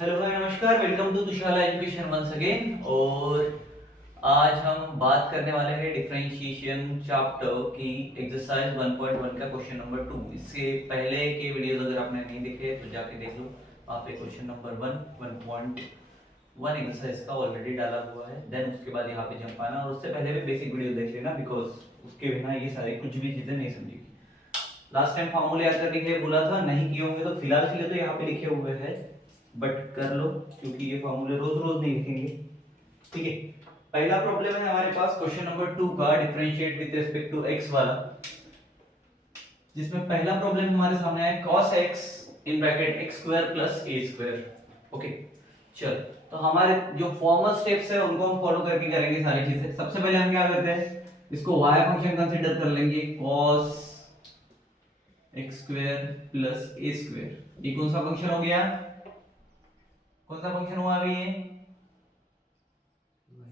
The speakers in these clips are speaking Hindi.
हेलो भाई नमस्कार, welcome to Tushala education once again. और आज हम बात करने वाले हैं डिफरेंशिएशन चैप्टर की एक्सरसाइज 1.1 का क्वेश्चन नंबर 2। इससे पहले के वीडियोस अगर आपने नहीं देखे तो जाके देख लो। वहाँ पे क्वेश्चन नंबर 1.1 एक्सरसाइज का ऑलरेडी डाला हुआ है। देन उसके बाद यहाँ पे जंप आना और उससे पहले भी बेसिक वीडियो देख लेना, बिकॉज उसके बिना ये सारी कुछ भी चीजें नहीं समझेगी। लास्ट टाइम फॉर्मूले याद करने के लिए बोला था, नहीं किए होंगे तो फिलहाल के लिए तो यहाँ पे लिखे हुए हैं, बट कर लो क्योंकि ये फॉर्मूले रोज रोज नहीं लिखेंगे। ठीक है, पहला प्रॉब्लम है हमारे पास क्वेश्चन नंबर 2 का, differentiate with respect to x वाला, जिसमें पहला प्रॉब्लम हमारे सामने है cos x in bracket x square plus a square. Okay, चल तो हमारे जो फॉर्मल स्टेप्स है उनको हम फॉलो करके करेंगे सारी चीजें। सबसे पहले हम क्या करते हैं, इसको y फंक्शन कंसीडर कर लेंगे, cos x square plus a square. ये कौन सा फंक्शन हो गया, कौन सा फंक्शन हुआ अभी ये?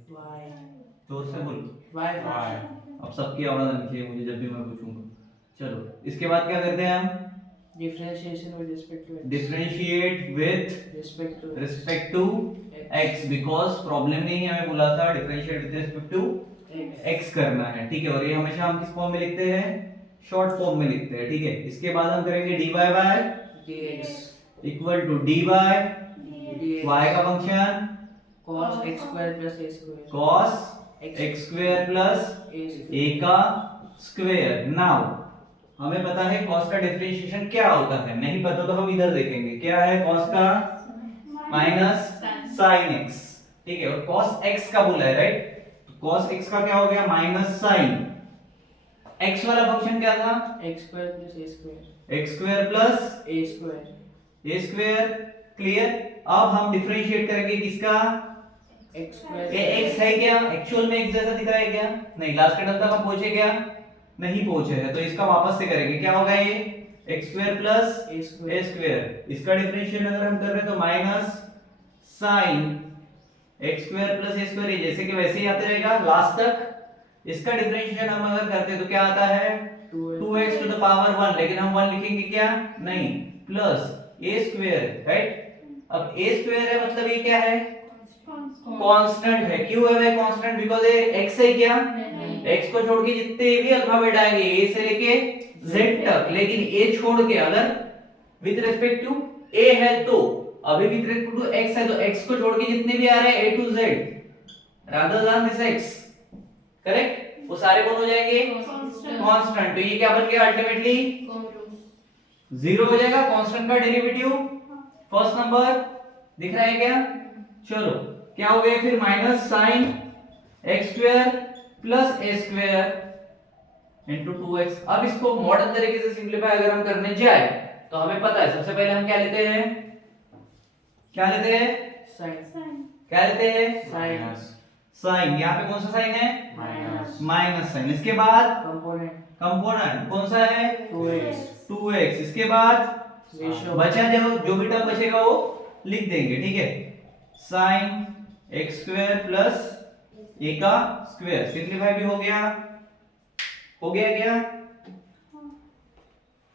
y जोर से बोल। y अब सबकी आवाज आनी चाहिए मुझे जब भी मैं पूछूंगा। चलो इसके बाद क्या करते हैं हम, differentiation with respect to x differentiate with respect to x, because problem ने ही हमें बोला था differentiate with respect to x करना है। ठीक है, और ये हमेशा हम किस फॉर्म में लिखते हैं, शॉर्ट फॉर्म में लिखते हैं। ठीक है, इसके बाद हम करेंगे dy by dx equal to dy by y का function cos x square plus a square cos x square plus a का स्क्वायर। नाउ हमें पता है cos का डिफरेंशिएशन क्या होता है, नहीं पता तो हम इधर देखेंगे क्या है, cos का माइनस sin x। ठीक है, और cos x का बोला है, राइट? तो cos x का क्या हो गया, माइनस sin x वाला फंक्शन क्या था, x square plus a square x square plus a square a square. Clear? अब हम डिफरेंशिएट करेंगे किसका, x square ये x है क्या, एक्चुअल में x जैसा दिख रहा है क्या? नहीं, लास्ट टर्म तक हम पहुंचे क्या, नहीं पहुंचे हैं, तो इसका वापस से करेंगे। क्या होगा ये, x square plus a a square square. इसका डिफरेंशिएशन अगर हम कर रहे हैं तो minus sin x square plus a square, जैसे कि वैसे ही आते रहेगा लास्ट तक। इसका डिफरेंशिएशन हम अगर करते हैं तो क्या आता है, 2x टू द पावर 1, लेकिन हम 1 लिखेंगे क्या, नहीं, प्लस a स्क्वायर, राइट? अब a स्क्वायर है मतलब ये क्या है, कांस्टेंट है। क्यों है भाई कांस्टेंट, बिकॉज़ ये x है क्या, x को छोड़ के जितने भी अल्फाबेट आएंगे a से लेके z तक, लेकिन a छोड़ के अगर विद रिस्पेक्ट टू a है तो, अभी विद रिस्पेक्ट टू x है तो x को छोड़ के जितने भी आ रहे हैं a to z rather than this x, correct, वो सारे कौन हो जाएंगे, कांस्टेंट। तो ये क्या बन गया, अल्टीमेटली 0 हो जाएगा। कांस्टेंट का डेरिवेटिव फर्स्ट नंबर दिख रहा है क्या? चलो क्या हो गया फिर, minus sine x square plus a square into 2x। अब इसको मॉडर्न तरीके से सिंपलीफाई अगर हम करने जाए तो हमें पता है, सबसे पहले हम क्या लेते हैं, क्या लेते हैं, sin क्या लेते हैं, sin साइन। यहाँ पे कौन सा साइन है, minus माइनस साइन। इसके बाद component कंपोनेंट कौन सा है, 2x 2x। इसके बाद ratio बचा जो भी टर्म बचेगा वो लिख देंगे। ठीक है, साइन एक्स स्क्वायर प्लस ए का स्क्वायर, सिंपलीफाई भी हो गया, हो गया क्या,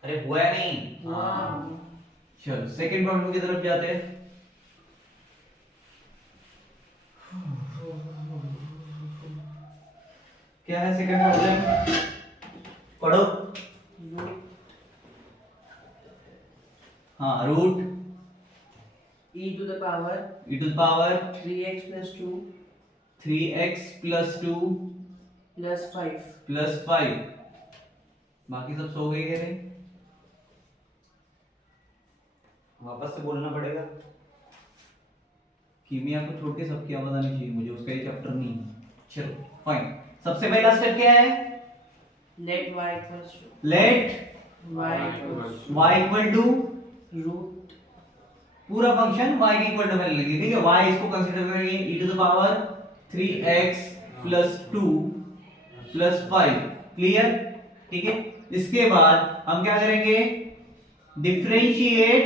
अरे हुआ है नहीं, चलो सेकंड प्रॉब्लम की तरफ जाते हैं। क्या है सेकंड प्रॉब्लम, पढ़ो। हाँ, root e to the power e to the power 3x plus 2 3x plus 2 plus 5 plus 5। बाकी सब सो गए, कह रहे वापस से बोलना पड़ेगा, कीमिया को छोड़ के सबकी आवाज आनी चाहिए मुझे, उसका ये चैप्टर नहीं है। चलो फाइन, सबसे पहला स्टेप क्या है, let y equals to let y equals y equal to to root पूरा फंक्शन y के इक्वल टू में लेंगे। ठीक है, y इसको कंसीडर करेंगे e to the power 3x plus 2 plus 5। Clear? ठीक है, इसके बाद हम क्या करेंगे, differentiate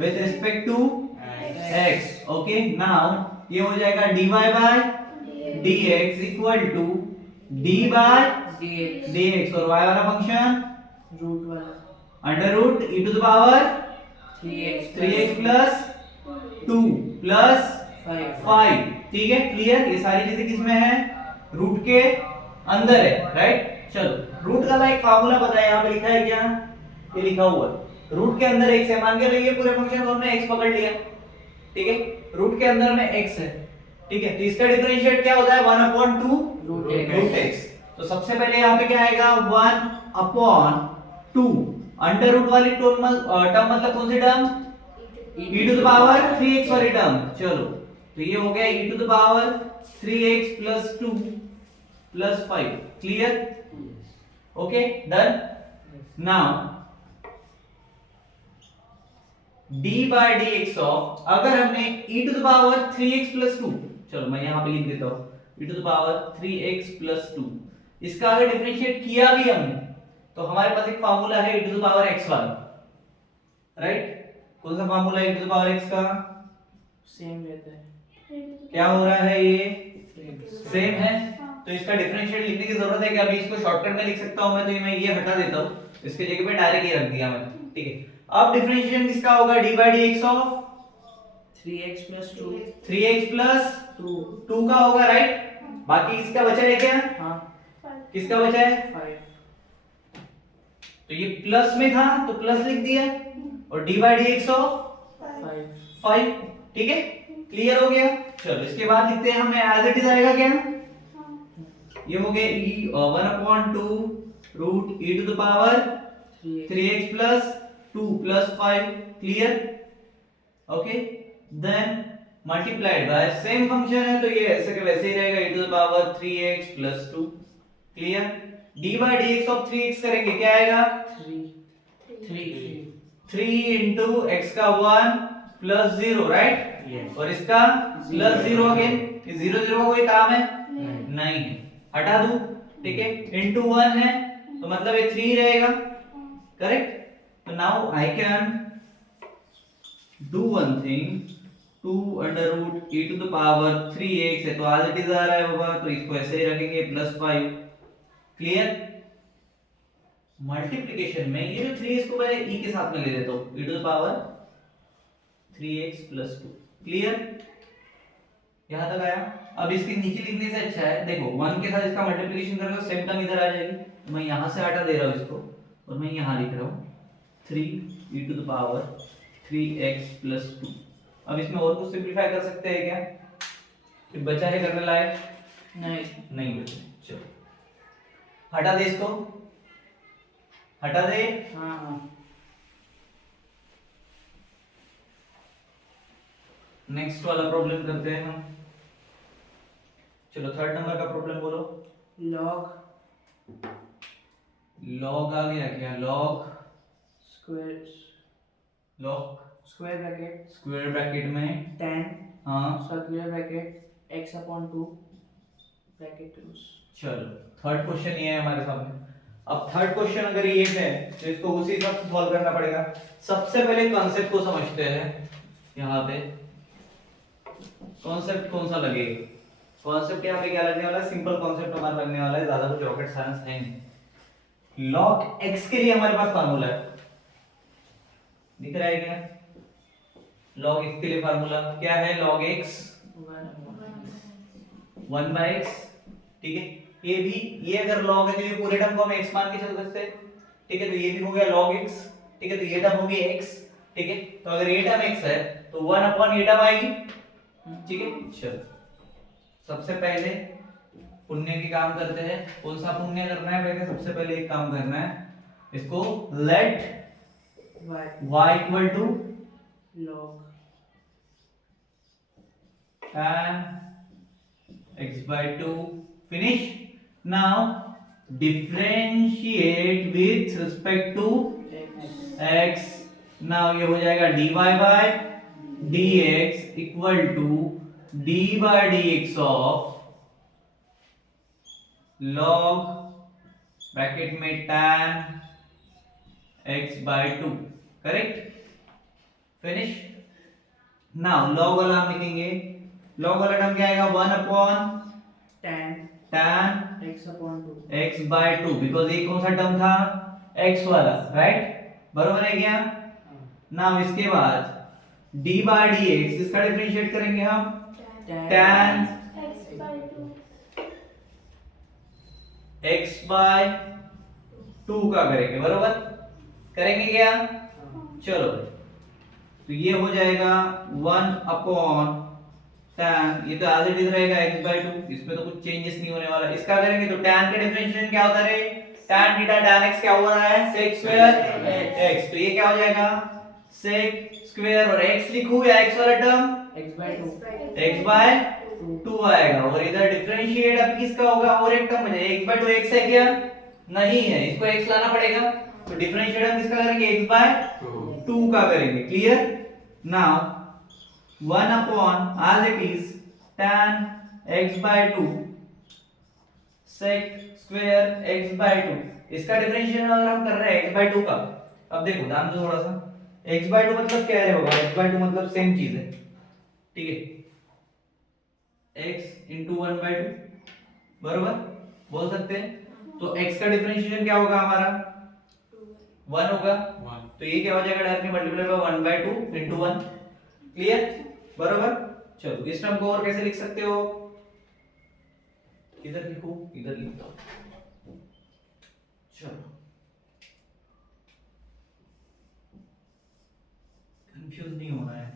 with respect to x। Okay, now ये हो जाएगा dy by dx equal to d by dx dx, और y वाला function root 1 under root e to the power 3x plus 2 plus 5 5, ठीक है क्लियर। ये सारी चीजें किसमें है, रूट के अंदर है, राइट। चलो रूट का एक फार्मूला पता है, यहाँ पे लिखा है क्या, ये लिखा हुआ है रूट के अंदर x है। मान के ये पूरे फंक्शन को हमने x पकड़ लिया, ठीक है, रूट के अंदर में x है, ठीक है, तो इसका डिफरेंशिएट क्या होता है 1/2 रूट x। तो सबसे पहले यहाँ पे क्या आएगा 1/2 अंडर रूट वाली टर्म मतलब कौन सी term, e to the power 3x वाली टर्म। चलो तो ये हो गया e to the power 3x plus 2 plus 5, clear, okay done. Now d by dx of, अगर हमने e to the power 3x plus 2, चलो मैं यहां पे लिख देता हूं e to the power 3x plus 2, इसका अगर डिफरेंशिएट किया भी हमने तो हमारे पास एक फार्मूला है e to the power x वाला, राइट। कौन सा फार्मूला है e to the power x का, सेम रहता है, क्या हो रहा है, ये सेम है, तो इसका डिफरेंशिएट लिखने की जरूरत है कि अभी इसको शॉर्टकट में लिख सकता हूं मैं, तो ये मैं ये हटा देता हूं, इसके जगह पे डायरेक्ट ये रख दिया मैं, ठीक है। अब डिफरेंशिएशन किसका होगा, d by dx of 3x plus 2 3x plus 2 2 का होगा, राइट। बाकी इसका बचा है क्या, हाँ किसका बचा है, 5 तो ये प्लस में था तो प्लस लिख दिया, और d by dx ऑफ 5, ठीक है क्लियर हो गया। चलो इसके बाद लिखते हैं हमें एज इट इज आएगा क्या, ये हो गया e 1/2 root e to the power 3x plus 2 plus 5, clear, okay. Then multiplied by same function है तो ये ऐसे के वैसे ही रहेगा e to the power 3x plus 2, clear. d by dx of 3x करेंगे क्या आएगा 3 into x का 1 प्लस 0, राइट, और इसका प्लस 0 अगेन, ये 0 0 का कोई काम है नहीं है, हटा दूं, ठीक है, इनटू 1 है तो मतलब ये 3 रहेगा, करेक्ट। तो now I can do one thing, 2 under root e to the power 3x है तो आज इट इज आ रहा है बाबा, तो इसको ऐसे ही रखेंगे प्लस 5, क्लियर। मल्टीप्लिकेशन में ये जो 3 इसको मैं e के साथ में ले लेता हूं, e to the power 3x plus 2, clear, यहां तक आया। अब इसके नीचे लिखने से अच्छा है, देखो 1 के साथ इसका मल्टीप्लिकेशन करोगे तो सेम टर्म इधर आ जाएगी, तो मैं यहां से हटा दे रहा हूं इसको और मैं यहां लिख रहा हूं 3 e to the power 3x plus 2। अब इसमें और कुछ सिंपलीफाई कर सकते हैं क्या, फिर बचा है करने लायक, नहीं बचा, चलो हटा दे इसको, हटा दे, हाँ नेक्स्ट वाला प्रॉब्लम करते हैं हम। चलो थर्ड नंबर का प्रॉब्लम बोलो। लॉग आ गया क्या, log square bracket square bracket में 10 हाँ, circular bracket x upon 2 bracket close. चलो थर्ड क्वेश्चन ये है हमारे सामने। अब थर्ड क्वेश्चन अगर ये है तो इसको उसी हिसाब से सॉल्व करना पड़ेगा। सबसे पहले कॉन्सेप्ट को समझते हैं, यहाँ पे कॉन्सेप्ट कौन सा लगेगा, कॉन्सेप्ट यहाँ पे क्या लगने वाला है, सिंपल कॉन्सेप्ट हमारा लगने वाला है, ज्यादा कुछ रॉकेट साइंस है नहीं। log x के लिए हमारे पास फार्मूला है, दिख रहा है क्या, log x के लिए फार्मूला क्या है, log x 1/x, ठीक है। ये भी, ये अगर log है तो ये पूरे टर्म को हम x मान के चल सकते हैं, ठीक है, तो ये भी हो गया log x, ठीक है, तो ये टर्म हो गई x, ठीक है, तो अगर ये टर्म x है तो 1 अपॉन ये टर्म आएगी, ठीक है। चलो सबसे पहले पुण्य के काम करते हैं। कौन सा पुण्य करना है, पहले सबसे पहले एक काम करना है, इसको let y equal to log tan x by 2 finish। now differentiate with respect to x। now ये हो जाएगा dy by dx equal to d by dx of log bracket में tan x by 2, correct, finish. Now log वाला हम लिखेंगे, log वाला टर्म क्या आएगा 1 upon tan x upon 2 x by 2, because ये कौन सा टर्म था, x वाला, राइट, बरोबर है क्या। नाउ इसके बाद डी बाय डी एक्स, इसका डिफरेंशिएट करेंगे हम tan x बाय 2 का करेंगे, बरोबर करेंगे क्या? चलो तो ये हो जाएगा 1 अपॉन tan, ये तो एज इट इज रहेगा x बाय 2, इसमें तो कुछ चेंजेस नहीं होने वाला। इसका करेंगे तो tan का डिफरेंशिएशन क्या होता है? tan थीटा tan x क्या हो रहा है? sec स्क्वायर x, तो ये क्या हो जाएगा? sec स्क्वायर, और x लिखूं या x वाला term x by 2 x by 2 आएगा, और इधर डिफरेंशिएट अब किसका होगा? और एक टर्म है x बाय 2, x है क्या? नहीं है, इसको x लाना पड़ेगा, तो डिफरेंशिएट हम किसका करेंगे? x बाय 2 का करेंगे। Clear? Now 1 upon as it is tan x by 2 sec square x by 2, इसका डिफरेंशिएशन अगर हम कर रहे हैं x बाय 2 का, अब देखो ध्यान दो थोड़ा सा, x बाय 2 मतलब क्या है बाबा? x बाय 2 मतलब सेम चीज है, ठीक है, x into 1 by 2, बरोबर बोल सकते हैं। तो x का डिफरेंशिएशन क्या होगा हमारा? 1 होगा, तो ये क्या हो जाएगा? Directly multiply by 1 by 2 into 1। Clear? बरोबर। चलो इस टर्म को और कैसे लिख सकते हो? इधर लिखो, इधर लिखता हूं। चलो कंफ्यूज नहीं होना है,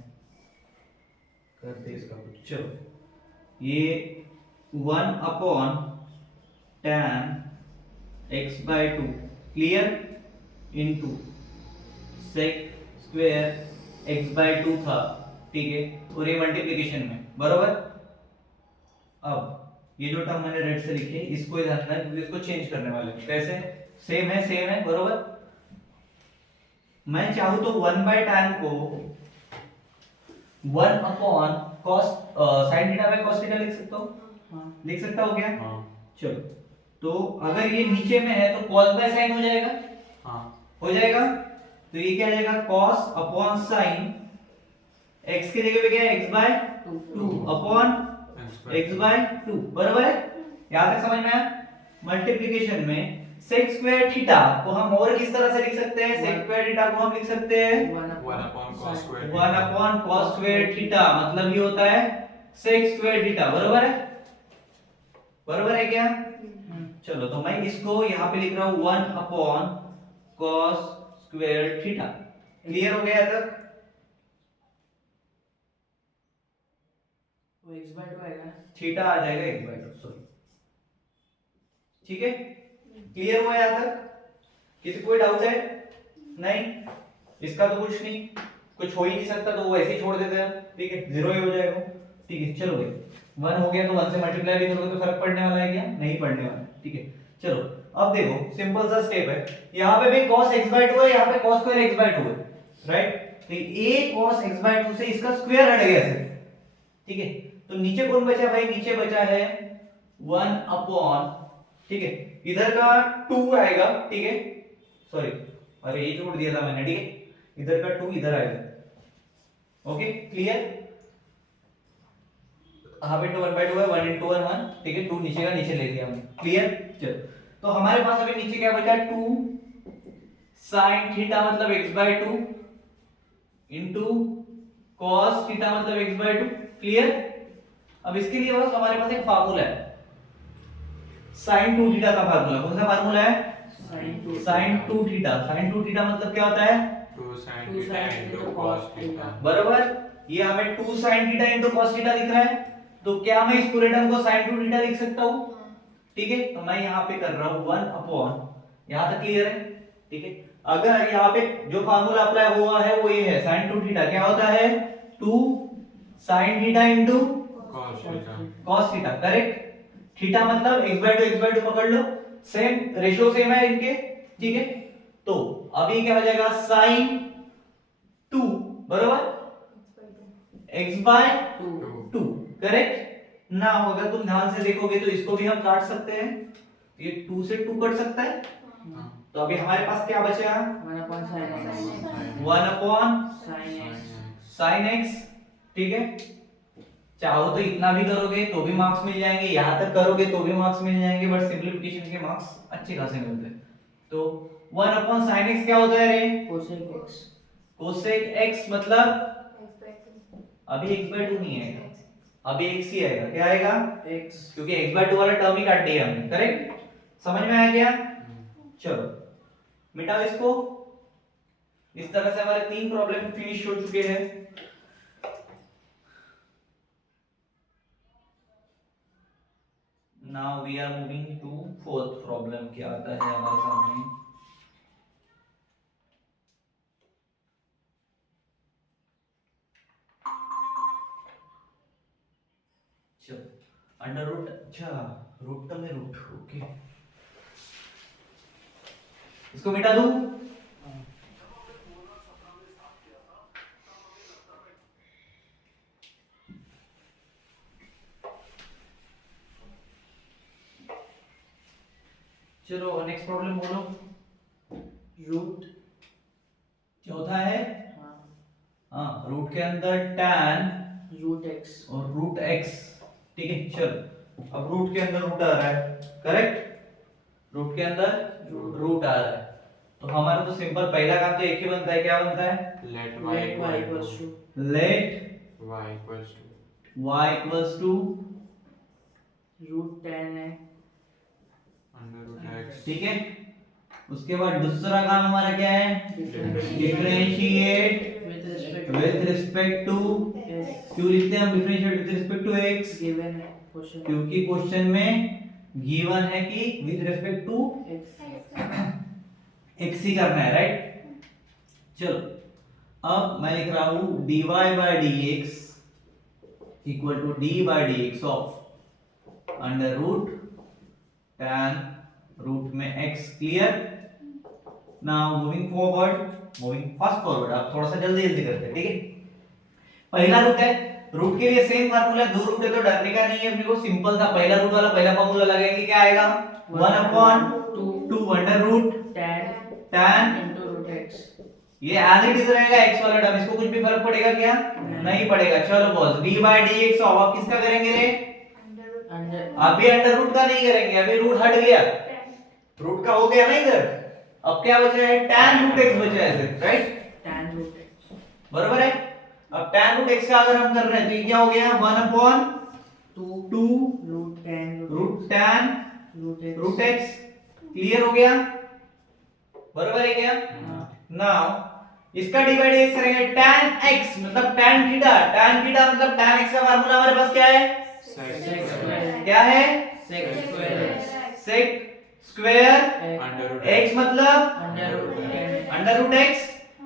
करते इसका कुछ। चलो ये 1 upon tan x by 2 clear into sec square x by 2 था, ठीक है, और ये मल्टीप्लिकेशन में, बरोबर। अब ये जो टर्म मैंने रेड से लिखी है इसको इधर रखना है, क्योंकि इसको चेंज करने वाले हैं। कैसे? सेम है, बरोबर। मैं चाहूं तो 1 बाय tan को 1 upon cos sin theta by cos theta लिख सकता हूं। हाँ। लिख सकता हो क्या? हाँ। चलो तो अगर ये नीचे में है तो cos बाय sin हो जाएगा। हाँ। हो जाएगा, तो ये क्या आ जाएगा? cos अपॉन sin, x की जगह पे क्या है? x by 2 upon x by 2, बराबर है? यहां तक समझ में आया? मल्टीप्लिकेशन में sec स्क्वायर थीटा को हम और किस तरह से लिख सकते हैं? sec स्क्वायर थीटा को हम लिख सकते हैं 1 upon cos square 1 upon cos square theta, मतलब ये होता है sec स्क्वायर थीटा, बराबर है? बराबर है क्या? चलो तो मैं इसको यहाँ पे लिख रहा हूँ 1 upon cos square theta. Clear हो गया तक? वो x by 2 आएगा ना? थीटा आ जाएगा x बाय 2, सॉरी, ठीक है। क्लियर हुआ यहाँ तक? किसी कोई डाउट है? नहीं, इसका तो कुछ नहीं, कुछ हो ही नहीं सकता, तो वो ऐसे ही छोड़ देते हैं, ठीक है, जीरो ही हो जाएगा, ठीक है। चलो भाई 1 हो गया तो 1 से मल्टीप्लाई भी करोगे तो फर्क पड़ने वाला है क्या? नहीं पड़ने वाला, ठीक है। चलो अब देखो सिंपल सा स्टेप है, यहाँ पे भी cos x by 2 है, यहाँ पे cos स्क्वायर x by 2 है, राइट? तो ये cos x by 2 से इसका स्क्वायर हट गया सिर्फ, ठीक है। तो नीचे कौन बचा भाई? नीचे बचा है 1 अपॉन, ठीक है, इधर का 2 आएगा, ठीक है, सॉरी अरे ये जोड़ दिया था मैंने, ठीक है, इधर का 2 इधर आएगा। Okay clear? Half into 1 by 2 है, 1 इंटू 1 1, ठीक है, 2 नीचे का नीचे ले लिया हमने। क्लियर? चलो तो हमारे पास अभी नीचे क्या बचा? 2 sin थीटा मतलब x by 2 into cos theta मतलब x बाय 2। क्लियर? अब इसके लिए बस हमारे पास एक फार्मूला है, sin 2 थीटा का फार्मूला। कौन सा फार्मूला है? sin 2 theta. sin 2 थीटा मतलब क्या होता है? 2 sin theta into cos theta। बराबर, ये हमें 2 sin theta into cos theta दिख रहा है, तो क्या मैं इस पूरे टर्म को sin 2 थीटा लिख सकता हूं? ठीक है, तो मैं यहाँ पे कर रहा हूँ 1 अपॉन, यहाँ तक क्लियर है, ठीक है। अगर यहाँ पे जो फार्मूला अप्लाई हुआ है वो ये है, sin 2 थीटा क्या होता है? 2 sin theta into cos theta। cos theta, correct. Theta मतलब x by 2 पकड़ लो, सेम रेशियो सेम है इनके, ठीक है। तो अभी क्या हो जाएगा? sin 2 बराबर x by 2, करेक्ट ना? अगर तुम ध्यान से देखोगे तो इसको भी हम काट सकते हैं, ये 2 से 2 कट सकता है, तो अभी हमारे पास क्या बचा? 1 upon sin x 1 upon sin x sin x, ठीक है। चाहो तो इतना भी करोगे तो भी मार्क्स मिल जाएंगे, यहां तक करोगे तो भी मार्क्स मिल जाएंगे, बट सिंपलीफिकेशन के मार्क्स अच्छे खासे मिलते हैं। तो 1 अपॉन sin x क्या होता है रे? cosec x कोसेक x मतलब अभी x/2 नहीं आएगा, अभी x ही आएगा। क्या आएगा? x क्योंकि x/2 वाला टर्म ही काट दिया हमने, करेक्ट? समझ में आया क्या? चलो मिटाओ इसको। इस तरह से हमारे 3 प्रॉब्लम फिनिश हो चुके हैं। Now we are moving to fourth problem. क्या आता है हमारे सामने? चलो अंडर रूट, अच्छा रूट टर्म में रूट, ओके इसको मिटा दूं। चलो नेक्स्ट प्रॉब्लम बोलो। रूट चौथा है, हाँ हाँ रूट के अंदर tan रूट x और रूट x, ठीक है। चलो अब रूट के अंदर रूट आ रहा है, करेक्ट? रूट के अंदर रूट आ रहा है, तो हमारा तो सिंपल पहला काम तो एक ही बनता है। क्या बनता है? Let y equals to let y equals to y equals to, root tan है under root x ठीक है। उसके बाद दूसरा काम हमारा क्या है? Differentiate with with respect respect to, x क्यों लिखते हैं हम differentiate with respect to x? given है क्वेश्चन क्योंकि क्वेश्चन में गिवन है कि with respect to x x ही करना है, राइट? चलो अब मैं लिख रहा हूं dy by dx equal to d by dx of under root tan root में x। Clear? Now moving forward, moving fast forward. आप थोड़ा सा जल्दी जल्दी करते हैं, ठीक है? पहला रूट है, रूट के लिए सेम फार्मूला, दो रूट है तो डरने का नहीं है अपने को, सिंपल था। पहला रूट वाला पहला फार्मूला लगाएंगे, क्या आएगा? 1/2 under root tan tan, into root x ये एज इट इज रहेगा x वाला टर्म, इसको कुछ भी फर्क पड़ेगा क्या? नहीं पड़ेगा। चलो boss d by dx of, अब किसका करेंगे रे? अंडर अभी अंडर रूट का नहीं करेंगे, अभी रूट हट गया, रूट का हो गया ना इधर। अब क्या बच रहा है? tan रूट x बच रहा है सिर्फ, राइट? tan root x बरोबर है। अब tan रूट x का अगर हम कर रहे हैं तो ये क्या हो गया? 1/2 root tan root tan root x root x। Clear हो गया? बरोबर है क्या? हाँ नाउ इसका डिवाइड x करेंगे, tan x मतलब tan थीटा, tan थीटा मतलब tan x का फार्मूला हमारे पास क्या है? sec sec square square क्या है? sec square sec square under root x मतलब under root tan under root x।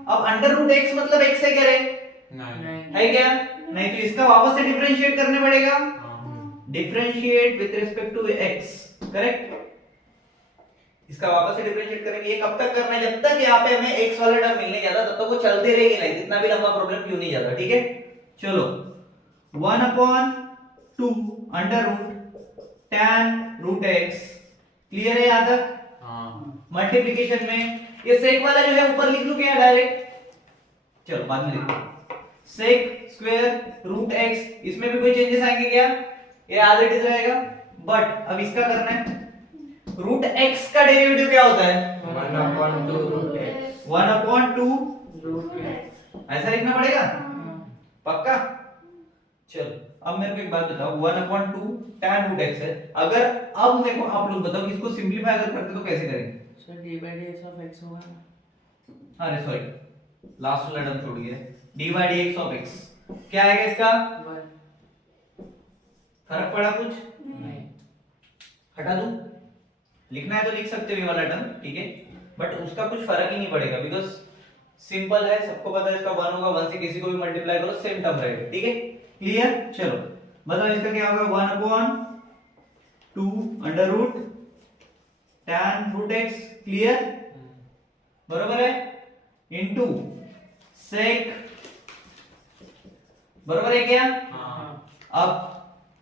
अब अंडर रूट x मतलब x है क्या रे? 9 है क्या? नहीं तो इसका वापस से डिफरेंशिएट करने पड़ेगा। Differentiate with respect to x, correct? इसका वापस से डिफरेंशिएट करेंगे। ये कब तक करना है? जब तक यहाँ पे हमें x वाला टर्म मिलने जाता तब तक वो चलते रहेगी लाइन, जितना भी लंबा प्रॉब्लम क्यों नहीं जाता, ठीक है? चलो 1/2 under root tan root x। Clear है यहाँ तक? हाँ मल्टीप्लिकेशन में ये सेक वाला जो है ऊपर लिख लूं क्या डायरेक्ट? चलो बाद में लिखो। सेक स्क्वायर रूट x, इसमें भी कोई चेंजेस आएंगे क्या? ये एज इट इज रहेगा, बट अब इसका करना है। रूट x का डेरिवेटिव क्या होता है? 1/2 root x 1/2, root x ऐसा लिखना पड़ेगा हाँ पक्का? चलो अब मेरे को एक बात बताओ, 1/2 tan रूट x है। अगर अब मेरे को आप लोग बताओ कि इसको सिंपलीफाई अगर करते तो कैसे करेंगे? Sir d by dx of x होगा ना अरे सॉरी, लास्ट वाला टर्म छोड़िए, d by dx of x क्या आएगा इसका? 1 फर्क पड़ा कुछ? नहीं हटा दूं? लिखना है तो लिख सकते हो ये वाला टर्म, ठीक है, बट उसका कुछ फर्क ही नहीं पड़ेगा बिकॉज़ सिंपल है, सबको पता है इसका 1 होगा, 1 से किसी को भी मल्टीप्लाई करो सेम टर्म रहेगा, ठीक है? क्लियर? चलो बताओ इसका क्या होगा? 1/2 under root tan root x, clear? बरोबर है, इनटू sec, बरोबर है क्या? हाँ अब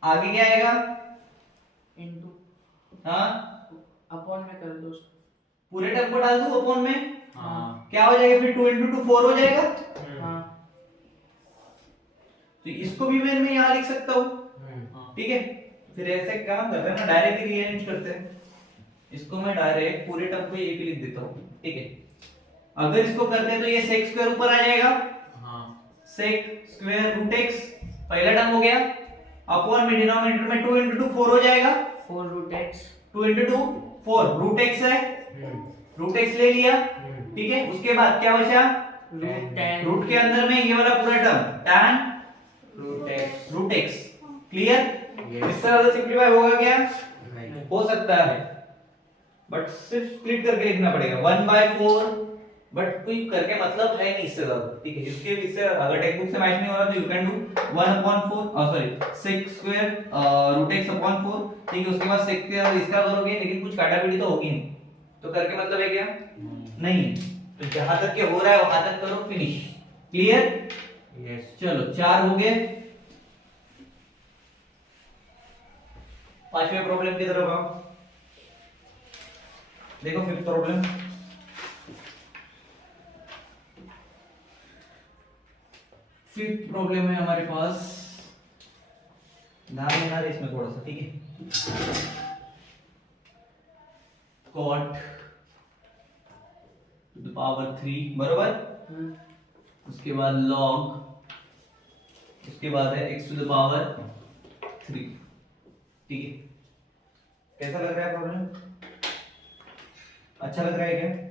आगे क्या आएगा? into हाँ अपॉन में कर दो उसको पूरे टर्म को डाल दूं अपॉन में, हाँ क्या हो जाएगा फिर? 2 into 2 4 हो जाएगा। हाँ तो इसको भी मैं यहाँ लिख सकता हूँ, हाँ ठीक है? फिर ऐसे काम करते हैं ना, डायरेक्ट रीअरेंज करते हैं। इसको मैं डायरेक्ट पूरे टर्म को ये भी लिख देता हूँ, ठीक है? अगर इसको करते हैं तो ये sec स्क्वायर ऊपर आ जाएगा, हाँ sec स्क्वायर रूट x पहला टर्म हो गया, अपॉन में डिनोमिनेटर में 2 into 2 4 हो जाएगा, 4 root x 2 into 2 4 root x है, रूट x ले लिया, ठीक है। उसके बाद क्या बचा, root 10 रूट के अंदर में ये वाला पूरा term tan root x clear. Yes. इस तरह से सिंपलीफाई होगा क्या, नहीं हो सकता है, बट सिर्फ स्प्लिट करके लिखना पड़ेगा 1/4, बट कोई करके मतलब है नहीं इससे ज्यादा, ठीक है। इसके इससे अगर टेक्स्ट बुक से मैच नहीं हो रहा तो you can do 1/4 sorry sec square root x upon 4, ठीक है। उसके बाद sec स्क्वायर इसका करोगे, लेकिन कुछ काटापीटी तो होगी नहीं, तो करके मतलब है क्या, नहीं। तो जहां तक के हो रहा है वहां तक करो, फिनिश, क्लियर। यस चलो 4 हो गए, पांचवें प्रॉब्लम की तरफ आओ, देखो फिफ्थ प्रॉब्लम। फिफ्थ प्रॉब्लम है हमारे पास, ध्यान देना है इसमें थोड़ा सा, ठीक है। cot to the power 3 बरोबर, उसके बाद log, उसके बाद है x to the power 3, ठीक है। कैसा लग रहा है प्रॉब्लम, अच्छा लग रहा है क्या,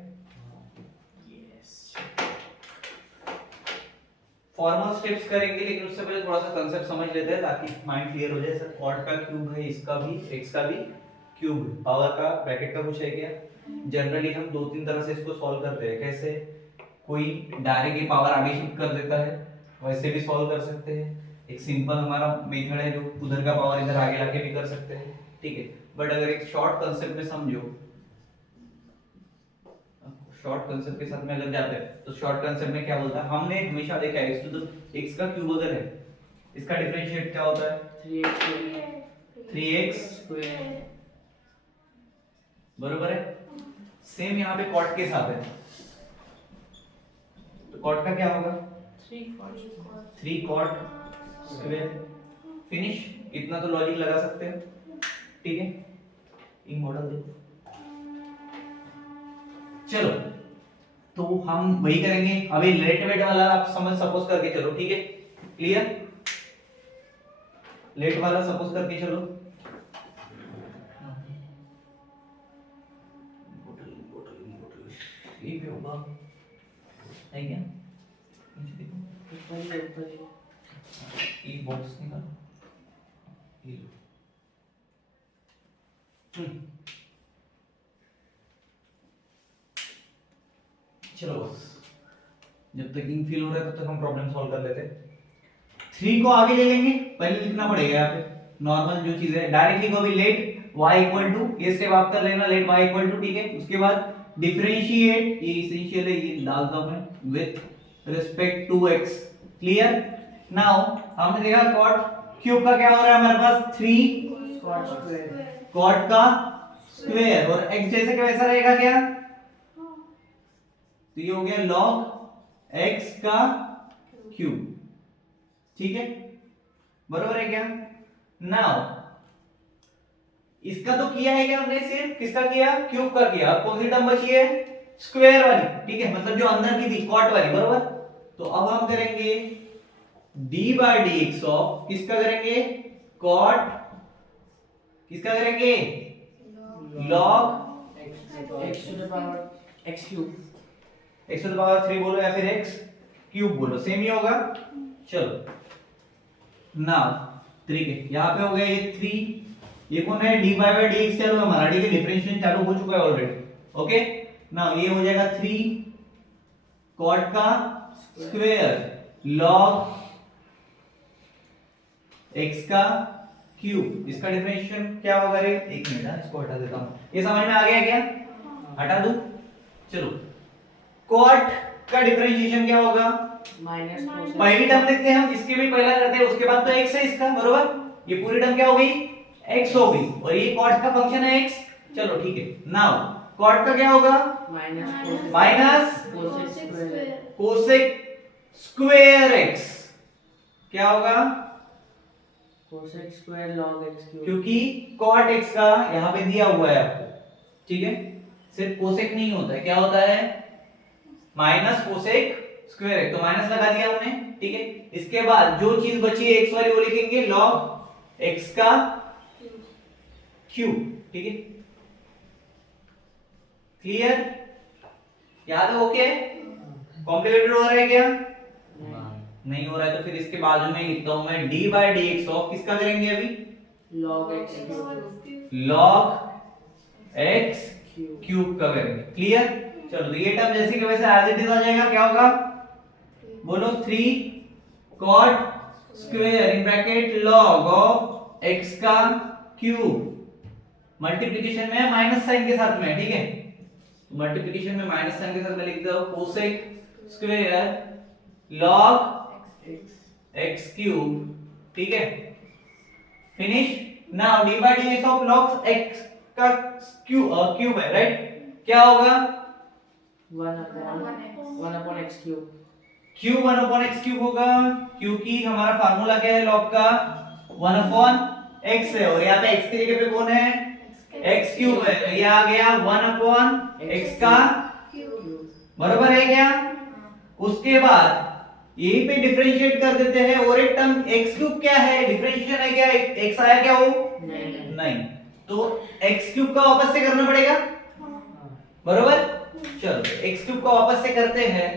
फॉर्मल स्टेप्स करेंगे, लेकिन उससे पहले थोड़ा सा कंसेप्ट समझ लेते हैं ताकि माइंड क्लियर हो जाए। सर कॉट का क्यूब है, इसका भी, x का भी क्यूब है, पावर का ब्रैकेट का कुछ है क्या। जनरली हम दो तीन तरह से इसको सॉल्व करते हैं, कैसे, कोई डायरेक्ट ये पावर आगे शिफ्ट कर देता है, वैसे भी सॉल्व कर सकते हैं। एक सिंपल हमारा मेथड है जो उधर का पावर इधर आगे लाके भी कर सकते हैं, ठीक है। बट अगर एक शॉर्ट कंसेप्ट में समझो, शॉर्ट कंसेप्ट के साथ में अगर जाते हैं तो शॉर्ट कंसेप्ट में क्या बोलता है, हमने हमेशा देखा है x का क्यूब अगर है, इसका डिफरेंशिएट क्या होता है, 3x square बरोबर है। सेम यहाँ पे कॉट के साथ है, तो कॉट का क्या होगा, 3 कॉट स्क्वायर, फिनिश। इतना तो लॉजिक लगा सकते हैं, ठीक है। इन मॉडल देखो, चलो तो हम वही करेंगे। अभी लेट वेट वाला आप समझ सपोज करके चलो, ठीक है, क्लियर। लेट वाला सपोज करके चलो, ये पे होगा, है क्या, नीचे देखो, ये बॉक्स निकालो, ये लो, चलो बस, जब तक इंक फील हो रहा है तब तक हम प्रॉब्लम सॉल्व कर लेते हैं। 3 को आगे ले लेंगे, पहले लिखना पड़ेगा यहाँ पे नॉर्मल जो चीज है, डायरेक्ट लिखोगे लेट y इक्वल टू, ये स्टेप आप कर लेना, लेट y इक्वल टू, ठीक है। उसके बाद डिफरेंशिएट, ये एसेंशियल है, ये डालता हूं मैं, with respect to x, clear. Now हमने देखा कॉट क्यूब का क्या हो रहा है हमारे पास, 3 कॉट का स्क्वायर, और x जैसे कि वैसा रहेगा क्या, तो ये हो गया log x का क्यूब, ठीक है, बरोबर है क्या। नाउ इसका तो किया है क्या हमने, सिर्फ किसका किया, क्यूब का किया। अब कौन सी टर्म बची है, स्क्वायर वाली, ठीक है, मतलब जो अंदर की थी कॉट वाली, बरोबर। तो अब हम करेंगे d बाय dx ऑफ, किसका करेंगे, कॉट, किसका करेंगे, log x to the power x cube, x to the power 3 बोलो या फिर x क्यूब बोलो, सेम ही होगा। चलो नाउ 3 के यहाँ पे हो गया ये 3, ये कौन है, dy बाय dx चालू है हमारा, ठीक है, डिफरेंशिएशन चालू हो चुका है ऑलरेडी, ओके। नाउ ये हो जाएगा 3 कॉट का स्क्वायर log x का क्यूब, इसका डिफरेंशिएशन क्या होगा रे, एक मिनट इसको हटा देता हूं, ये समझ में आ गया क्या, हटा दूं। चलो कॉट का डिफरेंशिएशन क्या होगा, minus cosec, पहली टर्म देखते हैं हम, इसके भी पहला करते हैं, उसके बाद तो x है इसका, बरोबर। ये पूरी टर्म क्या हो गई, x हो गई, और ये कॉट का फंक्शन है x, चलो ठीक है। नाउ कॉट का क्या होगा, minus cosec square, cosec square x, क्या होगा, cosec square log x cube, क्योंकि cot x का यहाँ पे दिया हुआ है आपको, ठीक है। सिर्फ कोसेक नहीं होता है, क्या होता है, माइनस कोसेक स्क्वायर एक्स, तो माइनस लगा दिया हमने, ठीक है। इसके बाद जो चीज बची है एक्स वाली वो लिखेंगे लॉग एक्स का क्यूब, ठीक है। क्लियर, याद है? ओके, कॉम्प्लिकेटेड हो रहा है क्या? नहीं हो रहा है तो फिर इसके बाजू में लिखता हूं मैं D by d x of किसका करेंगे अभी? log x cube log x cube का करेंगे। क्लियर, चलो तो ये टर्म जैसे कि वैसे एज इट इज आ जाएगा। क्या होगा बोलो? 3 cot square in bracket log of x का क्यूब, मल्टीप्लिकेशन में माइनस साइन के साथ में, ठीक है। मल्टीप्लिकेशन में माइनस साइन के साथ में लिखता हूं cosec square log x cube, ठीक है। Finish. Now D by d x of log x का क्यूब है, राइट? क्या होगा? 1 upon x cube cube 1 upon x cube होगा, क्योंकि हमारा फार्मूला क्या है log का? 1 अपॉन x है, और यहाँ पे x की जगह पे कौन है? x क्यूब है, तो ये आ गया 1 अपॉन x का बराबर है क्या? उसके बाद यही पे डिफरेंशिएट कर देते हैं, और एक टर्म x क्यूब क्या है? डिफरेंशिएशन है क्या? x आया क्या? वो नहीं, तो x क्यूब का वापस से करना पड़ेगा, बराबर। चलो x क्यूब का वापस से करते हैं।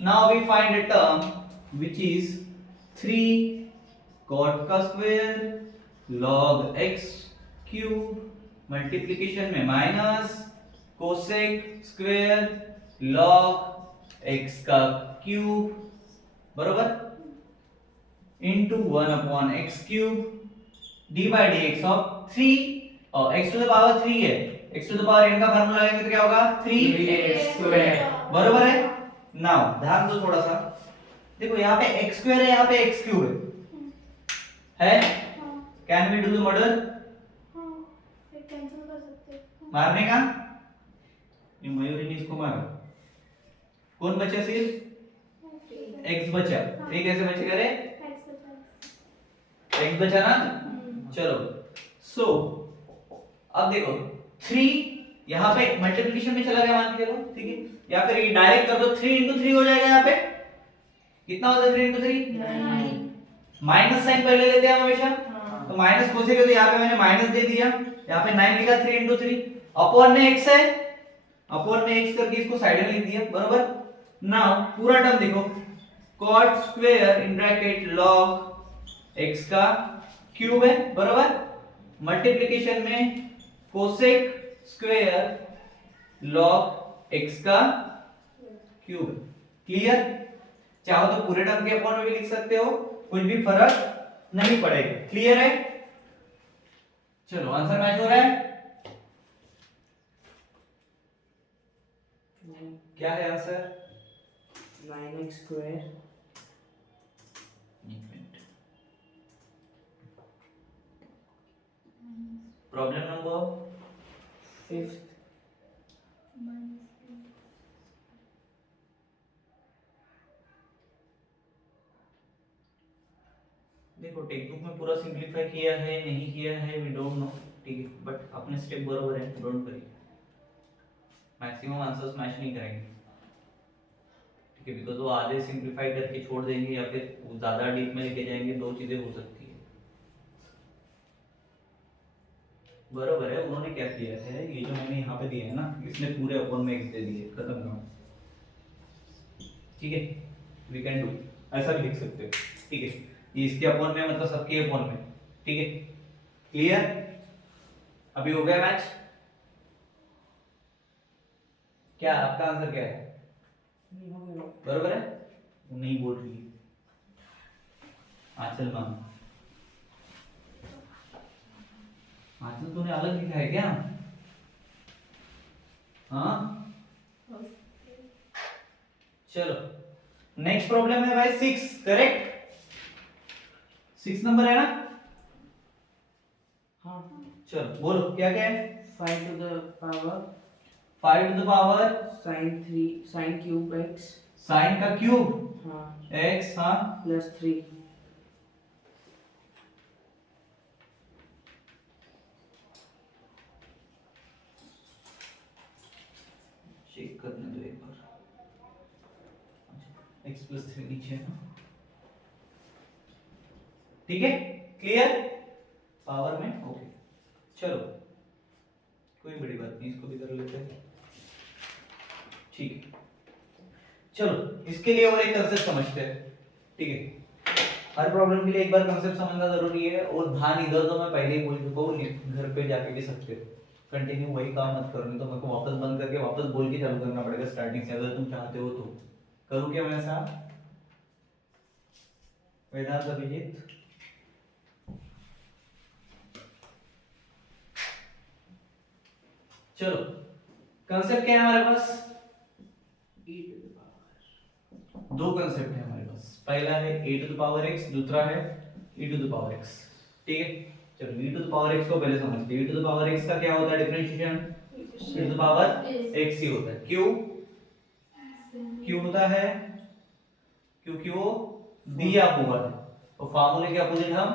Now we find a term which is 3 cot का square log x cube, multiplication में minus cosec square log x का क्यूब, बरोबर, into 1 upon x cube d by d x of 3 और x टू द पावर 3 है, x to the power n का फार्मूला लगाएंगे तो क्या होगा? 3x स्क्वायर, बरोबर है। नाउ ध्यान दो थोड़ा सा, देखो यहाँ पे x स्क्वायर है, यहाँ पे x क्यूब है, can we do the model? मारने का? ये मयूरी ने इसको मारा, कौन बचा? सिर्फ x बचा, ये कैसे बचे? करे x बचा ना, चलो। सो अब देखो 3 यहाँ पे मल्टीप्लिकेशन में चला गया मान के चलो, ठीक है, या फिर ये डायरेक्ट कर दो, 3 into 3 हो जाएगा। यहाँ पे कितना होता है 3 into 3? माइनस साइन पहले लेते हैं हमेशा, तो माइनस कोसेक है, तो यहाँ पे मैंने माइनस दे दिया, यहाँ पे 9 लिखा, 3 into 3 अपॉन में x है, अपॉन में x करके इसको साइड में लिख दिया, बरोबर। नाउ पूरा टर्म देखो, cot square in bracket log x का क्यूब है, बरोबर, मल्टीप्लिकेशन में कोसेक स्क्वायर log x का क्यूब। क्लियर? चाहो तो पूरे टर्म के अपॉन में भी लिख सकते हो, कुछ भी फर्क नहीं पड़ेगा। क्लियर है? चलो आंसर मैच हो रहा है? क्या है answer? 9x square problem number 5th देखो टेक्स्ट बुक में पूरा सिंपलीफाई किया है नहीं किया है वी डोंट नो, ठीक है, बट अपने स्टेप बराबर है, don't worry. Maximum answers match नहीं करेंगे, ठीक है, बिकॉज़ वो आधे सिंपलीफाई करके छोड़ देंगे या फिर वो ज्यादा डीप में लेके जाएंगे, दो चीजें हो सकती है। बराबर है, उन्होंने क्या किया है, ये जो मैंने यहाँ पे दिया है ना, इसने पूरे अपॉन में x दे दिए, खत्म काम, ठीक है, वी कैन डू, ऐसा भी लिख सकते हो, ठीक है, ये इसके अपॉन में मतलब सबके अपॉन में, ठीक है। क्लियर? अभी हो गया मैच? क्या आपका आंसर क्या है? बरोबर है? वो नहीं बोल रही है आंचल मैम, आंचल तूने अलग लिखा है क्या? हाँ चलो नेक्स्ट प्रॉब्लम है भाई 6, करेक्ट? 6 नंबर है ना? हाँ, चलो बोलो क्या क्या है? 5 to the power 5 to the power sin cube x, sin का क्यूब हाँ, x, हाँ, plus 3 चेक करने दो एक बार। प्लस 3 नीचे है ना, ठीक है, क्लियर पावर में, ओके। चलो कोई बड़ी बात नहीं, इसको भी कर लेते हैं, ठीक है। चलो इसके लिए और एक कंसेप्ट समझते हैं, ठीक है। हर प्रॉब्लम के लिए एक बार कंसेप्ट समझना जरूरी है, और ध्यान इधर तो मैं पहले ही बोल चुका हूँ, घर पे जाके भी सकते हो, कंटिन्यू वही काम मत करो, नहीं तो मेरे को वापस बंद करके वापस बोल के चालू करना पड़ेगा स्टार्टिंग से, अगर तुम चाहते हो तो। करूँ क्या मैं ऐसा? वेदांत अभिजीत, चलो कंसेप्ट क्या है हमारे पास? e to the power, दो कंसेप्ट है हमारे पास, पहला है a to the power x, दूसरा है e to the power x, ठीक है। चलो e to the power x को पहले समझते हैं। e to the power x का क्या होता है differentiation? e to the power x ही होता है। क्यों? क्यों होता है? क्योंकि वो दिया हुआ है, तो फार्मूले के अपोजिट हम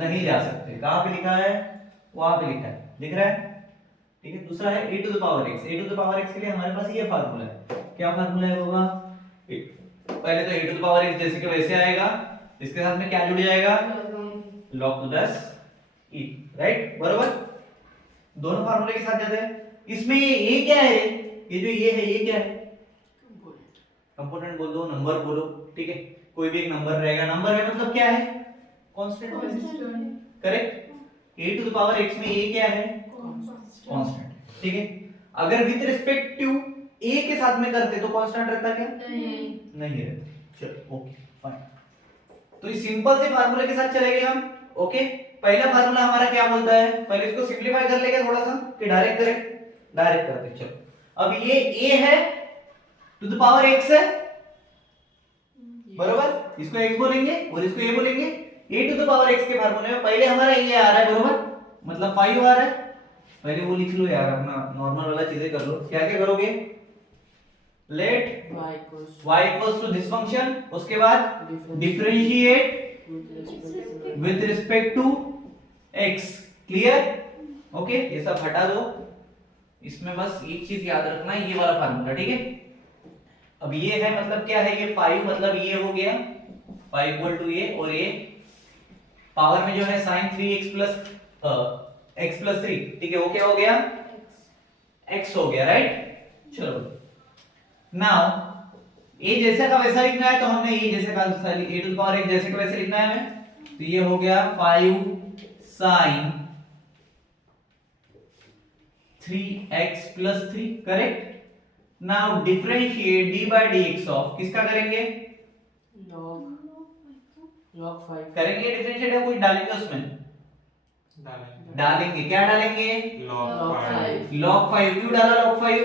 नहीं जा सकते। कहां पे लिखा है? वहां पे लिखा है, दिख रहा है, ठीक है। दूसरा है a to the power x। a to the power x के लिए हमारे पास ये फार्मूला है। क्या फार्मूला है बाबा? पहले तो a to the power x जैसे कि वैसे आएगा, इसके साथ में क्या जुड़ जाएगा? log टू 10 e, राइट, बरोबर। दोनों फार्मूले के साथ जाते हैं। इसमें ये क्या है? ये जो ये है, ये क्या है? कंपोनेंट बोल दो, नंबर बोलो, ठीक है, कोई भी एक नंबर रहेगा। नंबर है मतलब क्या है? Constant, correct. a to the power x में ये क्या है? कांस्टेंट, ठीक है। अगर विद रिस्पेक्ट टू a के साथ में करते तो कांस्टेंट रहता क्या? नहीं रहता। चलो ओके फाइन। तो इस सिंपल से फार्मूले के साथ चलेंगे हम, ओके। पहला फार्मूला हमारा क्या बोलता है? पहले इसको सिंपलीफाई कर लेंगे थोड़ा सा, कि डायरेक्ट करें, डायरेक्ट करते हैं। चलो अब ये a है टू द पावर x है, बरोबर। इसको x बोलेंगे और इसको a बोलेंगे। a to the power x के फार्मूले में पहले हमारा ये आ रहा है, बरोबर, मतलब 5 आ रहा है। पहले वो लिख लो यार, अपना नॉर्मल वाला चीजें कर लो। क्या क्या करोगे? Let y equals to this function, उसके बाद differentiate with respect to x, clear, okay. ये सब हटा दो, इसमें बस एक चीज याद रखना है, ये वाला फार्मूला, ठीक है। अब ये है मतलब क्या है? ये 5 मतलब ये हो गया 5 इक्वल टू ये, और ये पावर में जो है sin 3x प्लस 3, ठीक है, वो क्या हो गया? x हो गया, राइट। चलो नाउ a जैसे का वैसा लिखना है, तो हमने ये जैसे का a to the power x जैसे का वैसे लिखना है हमें, तो ये हो गया 5 sin 3x plus 3, correct. Now differentiate d by dx of किसका करेंगे? log 5 करेंगे डिफरेंशिएट, या कुछ डालेंगे उसमें? डालेंगे। क्या डालेंगे? log 5 log 5। क्यों डाला log 5?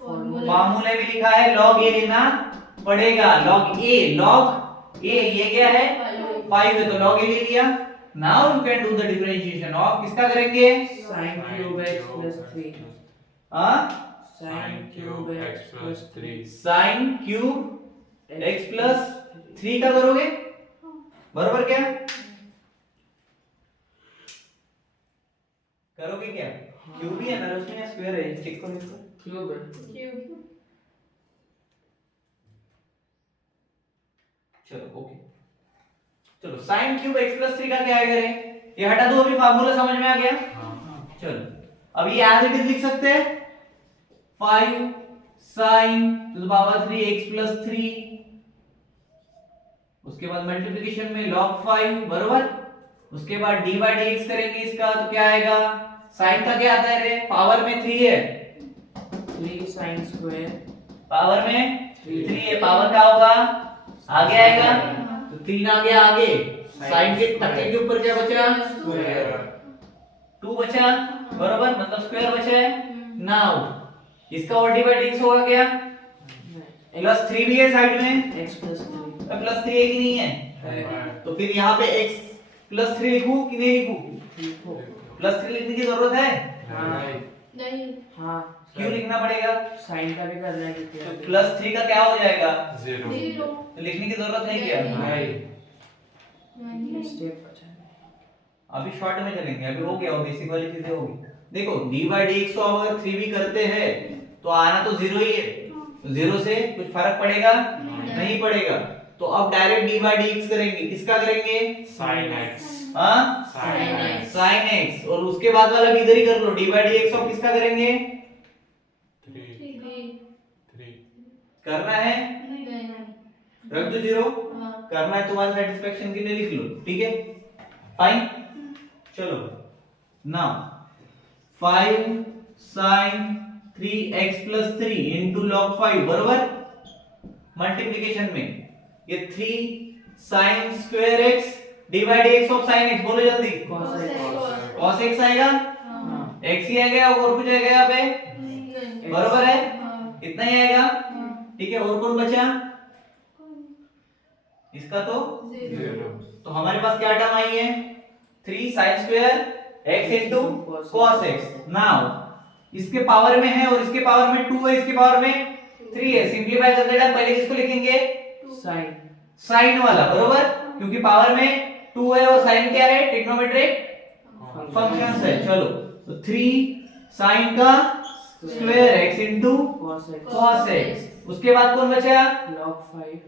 फार्मूले में लिखा है log a लेना पड़ेगा, log a ये क्या है? 5 है, तो log a ले लिया। Now you can do the differentiation of किसका करेंगे? sin cube x plus 3 हां, sin cube x plus 3 sin cube x plus 3 का करोगे, बरोबर। क्या करोगे? क्या क्यूब ही है ना उसमें, या स्क्वायर है? चेक करो इसको। cube है। चलो ओके, चलो sin क्यूब x प्लस 3 का क्या है? करें, ये हटा दो, अभी फार्मूला समझ में आ गया। चलो अब ये एज इट इज लिख सकते हैं, 5 sin to the power 3 x plus 3, उसके बाद मल्टीप्लिकेशन में log 5, बरोबर। उसके बाद d by dx करेंगे इसका, तो क्या आएगा? sin का क्या आता है रे? पावर में 3 है, 3 sin square पावर में 3 है, पावर क्या होगा? आगे आएगा, तो 3 आ गया आगे। sin के टक्के के ऊपर क्या बचा? टू बचा, बरोबर, मतलब स्क्वायर बचा है। नाउ इसका और d by dx होगा क्या? प्लस 3 भी है साइड में, x plus 3 प्लस 3 है कि नहीं है? तो फिर यहाँ पे x प्लस 3 लिखूं कि नहीं लिखूं? प्लस 3 लिखने की जरूरत है? नहीं। हाँ क्यों लिखना पड़ेगा? साइन का भी करना है तो क्योंकि प्लस 3 का क्या हो जाएगा? 0। तो लिखने की जरूरत नहीं क्या? नहीं। स्टेप बचा है। अभी शॉर्ट में चलेंगे, अभी हो गया, बेसिक वाली चीजें होगी। देखो d by dx को अगर 3 भी करते हैं तो आना तो 0 ही है, तो 0 से कुछ फर्क पड़ेगा? नहीं पड़ेगा। तो अब direct d by d x करेंगे। किसका करेंगे? sin x, हाँ, sin x, साइन एक्स। और उसके बाद वाला भी इधर ही कर लो, d by d x of किसका करेंगे? 3 करना है, रख दो 0। करना है तुम्हारे सेटिस्फेक्शन के लिए, लिख लो, ठीक है, फाइन। चलो now 5 sin 3x plus 3 into log 5 बरोबर मल्टीप्लिकेशन में ये 3 sin square x divide x of sin x, बोलो जल्दी। cos x आएगा, x ही आएगा और कुछ आएगा यहाँ पे? बरोबर है, इतना ही आएगा, ठीक है। और कौन बचा इसका? तो 0 तो हमारे पास क्या टर्म आई है? 3 sin square x into cos x। Now इसके पावर में है और इसके पावर में 2 है, इसके पावर में 3 है। सिंपलीफाई करते टाइम पहले किसको लिखेंगे? साइन। साइन वाला, बरोबर, क्योंकि पावर में 2 है और साइन क्या है? ट्रिग्नोमेट्रिक फंक्शंस है। चलो तो 3 sin का square x into cos x cos x। उसके बाद कौन बचा? log 5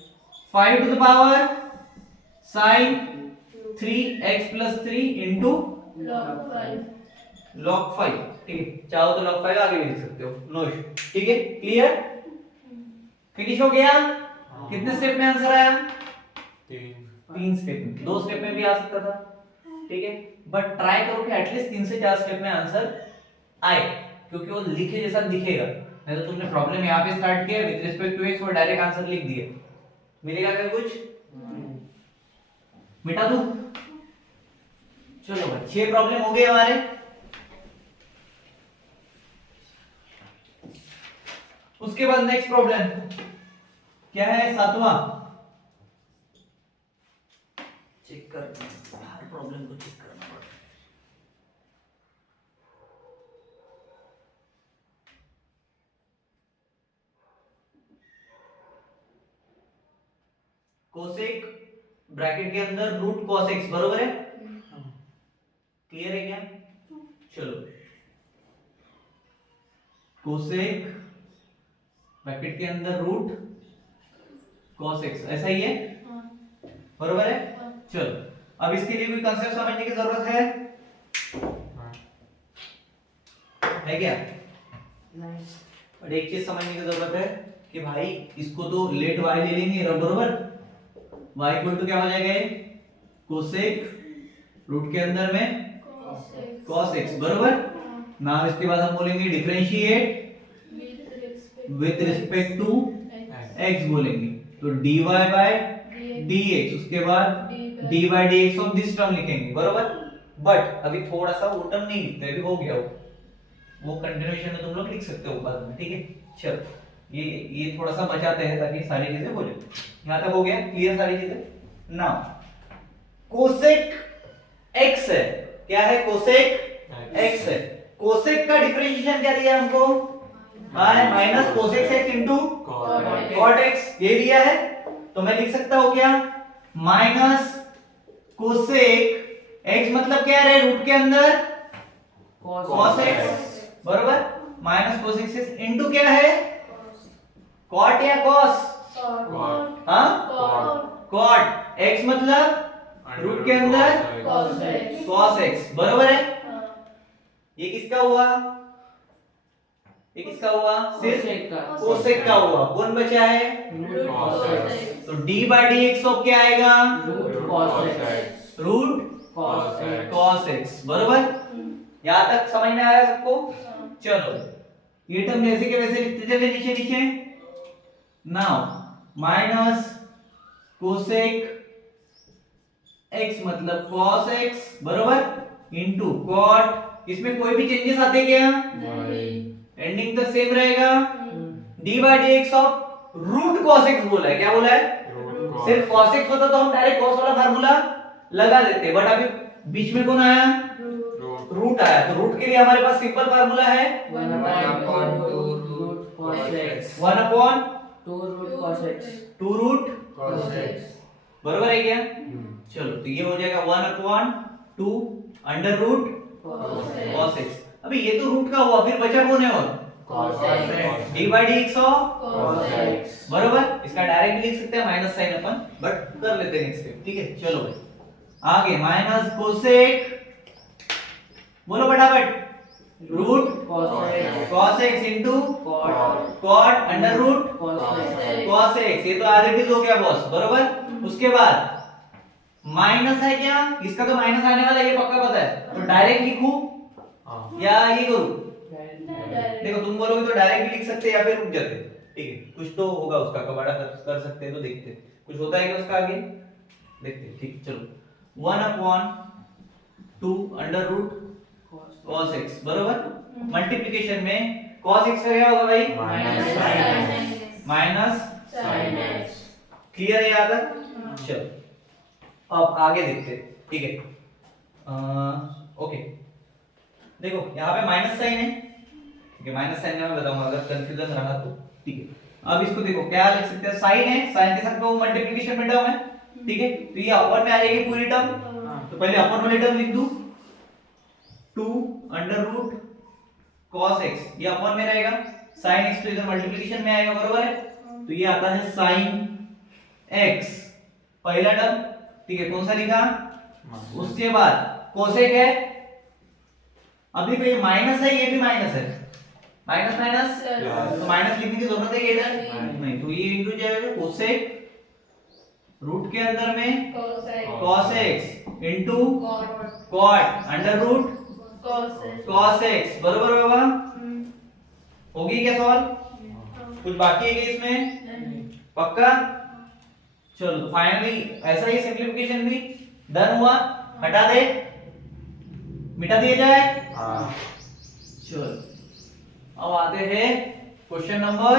5 to the power sin 3x plus 3 into log 5, ठीक है। चाहो तो log 5 आगे भी लिख सकते हो, नो इशू, ठीक है, क्लियर, फिनिश हो गया। कितने स्टेप में आंसर आया? 3 स्टेप में। 2 स्टेप में भी आ सकता था, ठीक है, बट ट्राई करो कि एटलीस्ट 3 से 4 स्टेप में आंसर आए, क्योंकि वो लिखे जैसा दिखेगा। नहीं तो तुमने प्रॉब्लम यहाँ पे स्टार्ट किया विद रिस्पेक्ट टू x और डायरेक्ट आंसर लिख दिया, मिलेगा क्या कुछ? मिटा दूं? चलो भाई 6 प्रॉब्लम हो गए हमारे। उसके बाद नेक्स्ट प्रॉब्लम क्या है? 7वां। चेक कर, हर प्रॉब्लम को चेक करना पड़ता है। कोसेक ब्रैकेट के अंदर रूट cos x, बरोबर है, क्लियर है क्या? चलो कोसेक ब्रैकेट के अंदर रूट cos x, ऐसा ही है, बरोबर है। चलो अब इसके लिए कोई कंसेप्ट समझने की जरूरत है क्या? नहीं। और एक चीज समझने की जरूरत है कि भाई इसको तो लेट y ले लेंगे, बरोबर, y इक्वल टू क्या हो जाएगा? कोसेक रूट के अंदर में cos x, बरोबर। नाउ इसके बाद हम बोलेंगे differentiate with respect to x बोलेंगे, तो dy बाय dx, उसके बाद dy by dx of this term लिखेंगे, बरोबर। बट अभी थोड़ा सा वो टर्म नहीं लिखते, अभी हो गया वो कंटिन्यूएशन में तुम लोग लिख सकते हो बाद में, ठीक है। चलो ये थोड़ा सा बचाते हैं ताकि सारी चीजें हो जाए। यहाँ तक हो गया क्लियर सारी चीजें। नाउ कोसेक x है, क्या है? कोसेक x है। कोसेक का डिफरेंशिएशन क्या दिया हमको? Minus cosec x into cot x, ये दिया है। तो मैं लिख सकता हूं क्या? माइनस कोसेक x मतलब क्या है? रूट के अंदर cos x, बरोबर, माइनस कोसेक x इनटू क्या है? cot या cos? हाँ, cot x मतलब रूट के अंदर cos x, बरोबर है। ये किसका हुआ? ये किसका हुआ? सिर्फ कोसेक का हुआ। कौन बचा है? तो d by d x of क्या आएगा? रूट cos x, बरोबर। यहां तक समझ में आया सबको? चलो ये टर्म वैसे के वैसे लिखते चले नीचे नीचे। नाउ माइनस कोसेक x मतलब cos x, बरोबर, इनटू cot, इसमें कोई भी चेंजेस आते क्या? एंडिंग तक सेम रहेगा। d by dx of root cos x बोला है, क्या बोला है? सिर्फ cos x होता तो हम डायरेक्ट cos वाला फार्मूला लगा देते, बट अभी बीच में कौन आया? रूट आया, तो रूट के लिए हमारे पास सिंपल फार्मूला है 1/2 रूट बरोबर है क्या? चलो तो ये हो जाएगा 1/2 अंडर रूट cos x। अभी ये तो रूट का हुआ, फिर बचा कौन है? और cos Cos x D by d x of cos x बरोबर। इसका डायरेक्ट लिख सकते हैं माइनस साइन अपन, बट कर लेते हैं नेक्स्ट स्टेप। ठीक है चलो भाई आगे माइनस कोसेक, बोलो फटाफट, root cos x cos x into cot cot under root cos x cos x, ये तो एज इट इज हो गया बॉस, बरोबर। उसके बाद माइनस है क्या, इसका तो माइनस आने वाला है ये पक्का पता है, तो डायरेक्ट लिखूं हाँ या ये करूं? डायरेक्ट देखो तुम बोलोगे तो डायरेक्ट भी लिख सकते हैं या फिर रुक जाते हैं, ठीक है कुछ तो होगा उसका, कबाड़ा कर सकते हैं, तो देखते हैं कुछ होता है क्या उसका आगे, देखते हैं। ठीक चलो 1 upon 2 under root cos x बरोबर। मल्टीप्लिकेशन में cos x का क्या होगा भाई, Minus sin x minus sin x clear है यहाँ तक। चलो अब आगे देखते हैं, ठीक है ओके। देखो यहाँ पे माइनस साइन है, ठीक है माइनस साइन में मैं बताऊंगा अगर कंफ्यूजन रहा तो, ठीक है। अब इसको देखो क्या लिख सकते हैं, साइन है, साइन के साथ वो मल्टीप्लिकेशन में टर्म है, ठीक है तो ये अपर में आ जाएगी पूरी टर्म, तो पहले अपर वाली टर्म लिख दूं 2 अंडर रूट cos x, ये अपर में रहेगा, sin x तो इधर मल्टीप्लिकेशन में आएगा बरोबर है, तो ये आता है sin x पहला टर्म, ठीक है कौन सा लिखा। उसके बाद कोसेक है, अभी तो ये माइनस है, ये भी माइनस है, माइनस माइनस Plus. तो माइनस लिखने की जरूरत है क्या इधर, नहीं। नहीं, तो ये इनटू जाएगा कोसेक रूट के अंदर में cos x cos x into cot cot under root cos x cos x बरोबर होगा। होगी क्या सवाल, कुछ बाकी है क्या इसमें, पक्का। चलो तो फाइनली ऐसा ही सिंपलीफिकेशन भी डन हुआ, हटा दे, मिटा दिया जाए। हाँ चलो अब आते हैं क्वेश्चन नंबर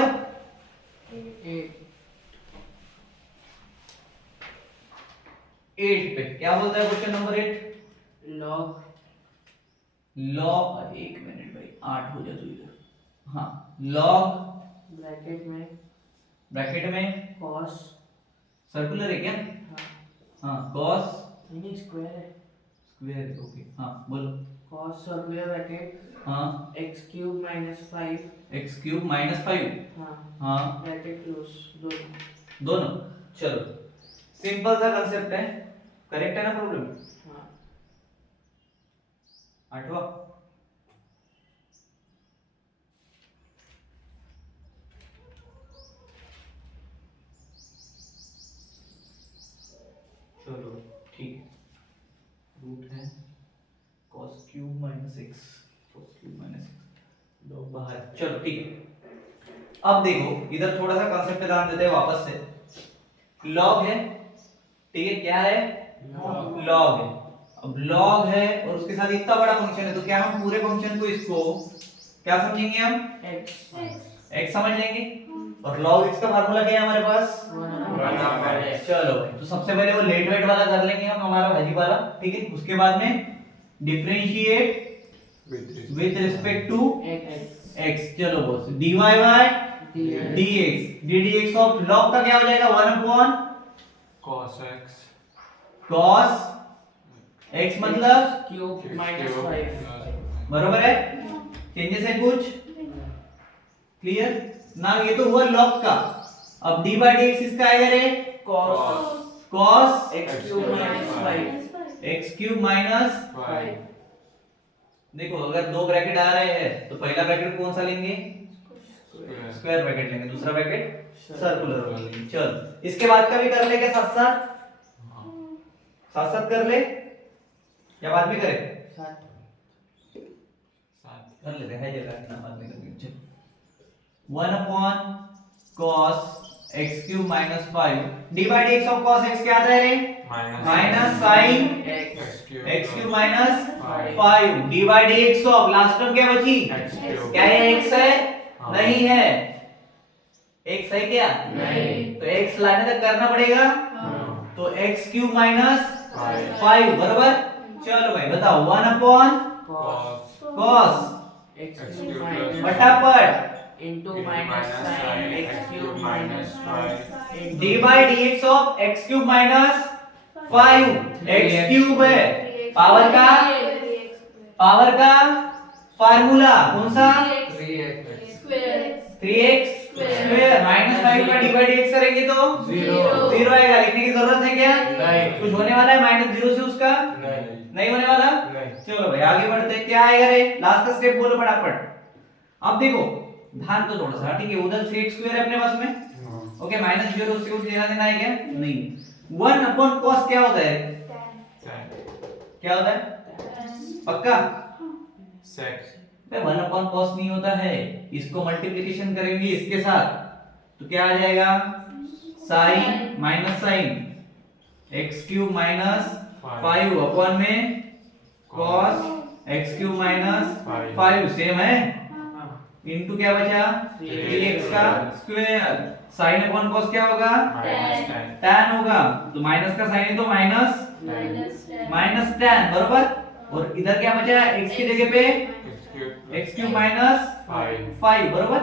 8 पे। क्या बोलता है क्वेश्चन नंबर 8, log लॉग, एक मिनट भाई 8 हो जा तू इधर, हाँ लॉग ब्रैकेट में cos सर्कुलर है क्या, हाँ cos नहीं स्क्वायर है स्क्वायर, ओके हाँ बोलो, cos सर्कुलर ब्रैकेट हाँ x cube minus 5 x cube minus 5, हाँ हाँ ब्रैकेट क्लोज दोनों दोनों। चलो सिंपल सा कंसेप्ट है, करेक्ट है ना प्रॉब्लम, हाँ 8वां चलो ठीक है, रूट है cos cube minus x, cos cube minus x लोग बाहर, चलो ठीक है। अब देखो इधर थोड़ा सा कंसेप्ट पे ध्यान देते हैं वापस से, लॉग है, ठीक है क्या है, लॉग है। अब लॉग है और उसके साथ इतना बड़ा फंक्शन है, तो क्या हम पूरे फंक्शन को इसको क्या समझेंगे, हम x समझ लेंगे, और log x का फार्मूला क्या है हमारे पास, चलो तो सबसे पहले वो लेट वेट वाला कर लेंगे हम, हमारा भाजी वाला, ठीक है। उसके बाद में differentiate with respect to x, चलो boss dy by dx, ddx of log का क्या हो जाएगा 1 upon cos x cos x मतलब क्यूब माइनस 5 बरोबर है, चेंजेस है कुछ, क्लियर ना, ये तो हुआ log का। अब d by dx इसका आएगा रे cos x cube minus 5 x cube minus, 5 देखो अगर दो ब्रैकेट आ रहे हैं तो पहला ब्रैकेट कौन सा लेंगे, स्क्वायर ब्रैकेट लेंगे, दूसरा ब्रैकेट सर्कुलर वाला लेंगे। चल इसके बाद का भी कर ले क्या, साथ साथ साथ साथ कर ले या बाद में करें, कर लेते हैं जगह इतना बाद में करेंगे। चलो 1 upon cos x cube minus 5 d by dx of cos x क्या आता है रे, minus sin x cube minus 5 d by dx of last term क्या बची, क्या ये x है, हाँ। नहीं है, x है क्या, नहीं। तो x लाने तक करना पड़ेगा, तो x क्यूब माइनस 5 बराबर। चलो भाई बताओ 1 upon cos x cube minus फटाफट into minus sin x cube minus 5 d by dx of x cube minus 5, x cube है पावर का फार्मूला कौन सा, Square. 3x स्क्वायर -5 का डी बाई डी एक्स करेंगे तो Zero. 0 आएगा। लिखने की जरूरत है क्या? नहीं। कुछ होने वाला है -0 से उसका? नहीं। नहीं होने वाला। नहीं। चलो भाई आगे बढ़ते हैं। क्या आएगा रे? लास्ट का स्टेप बोलो फटाफट। अब देखो ध्यान तो थोड़ा सा, ठीक है, उधर 3x स्क्वायर है अपने पास में, ओके, -0 उससे कुछ लेना देना है क्या? नहीं। 1 अपॉन cos क्या होता है? क्या होता है? पक्का? Sec. 1 अपॉन cos नहीं होता है। इसको मल्टीप्लिकेशन करेंगे इसके साथ तो क्या आ जाएगा? sin minus sin x cube minus 5 upon में cos x cube minus 5 same है, इनटू क्या बचा? 3x का स्क्वायर। sin अपॉन cos क्या होगा? tan होगा, तो माइनस का साइन है तो माइनस tan, बरोबर। और इधर क्या बचा? x की जगह पे x क्यूब माइनस 5, बरोबर।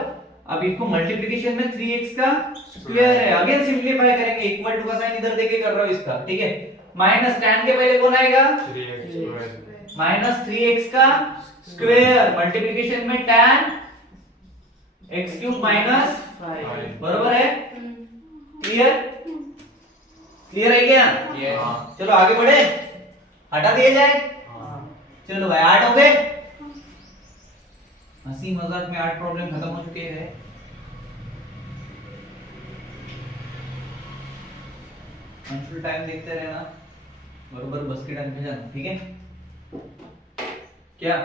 अब इनको मल्टीप्लिकेशन में 3x का स्क्वायर है, अगेन सिंपलीफाई करेंगे, इक्वल टू का साइन इधर देके कर रहा हूं इसका, ठीक है। माइनस tan के पहले कौन आएगा? -3x का स्क्वायर मल्टीप्लिकेशन में tan x क्यूब माइनस, बरोबर है? क्लियर? क्लियर है क्या? Yes. चलो आगे बढ़े, हटा दिया जाए। चलो भाई 8 हो गए। हंसी मजाक में 8 प्रॉब्लम खत्म हो चुके हैं। कंट्रोल टाइम देखते रहना, बरोबर बस के टाइम पे जाना, ठीक है क्या?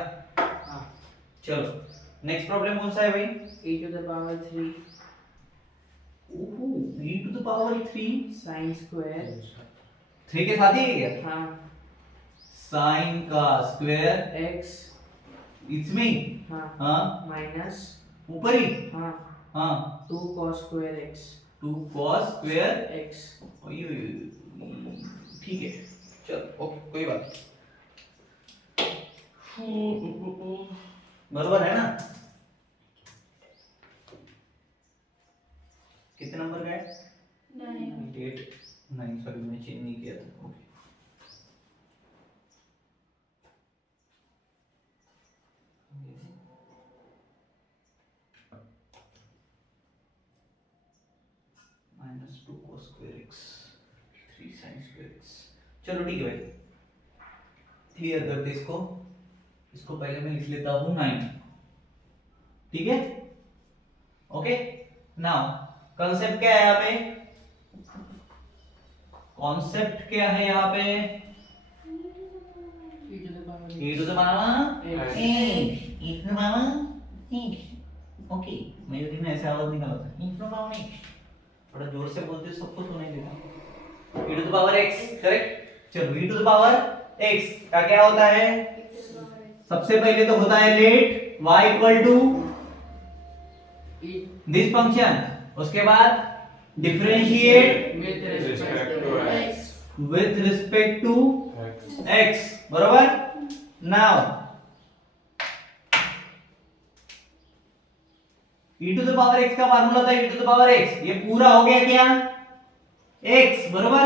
चलो नेक्स्ट प्रॉब्लम कौन सा है भाई? e to the power 3 ओहो, e to the power 3 sin square 3 के साथ ही है क्या? हाँ sin का स्क्वायर x इसमें हाँ हाँ माइनस ऊपर ही हाँ हाँ 2 cos square x 2 cos square x ठीक है, चलो ओके, कोई बात नहीं। बराबर है ना? कितने नंबर का है? 8 9, सॉरी मैंने चेंज नहीं किया था, okay. -2 cos square x 3 sin square x। चलो ठीक है भाई, क्लियर करते इसको। इसको पहले मैं लिख लेता हूं 9, ठीक है, ओके। नाउ कॉन्सेप्ट क्या है यहाँ पे? कॉन्सेप्ट क्या है यहाँ पे? e to the power e to the power x e to the power okay, Mayuri ने ऐसे आवाज निकाला था, e to the power थोड़ा जोर से बोलते सबको सुनाई देता। e to the power x, correct. चलो e to the power x का क्या होता है? सबसे पहले तो होता है let y equal to e this function, उसके बाद differentiate with Respect respect to to x. x with respect to x, बरोबर। Now e to the power x का फार्मूला था e to the power x, ये पूरा हो गया क्या? x, बरोबर।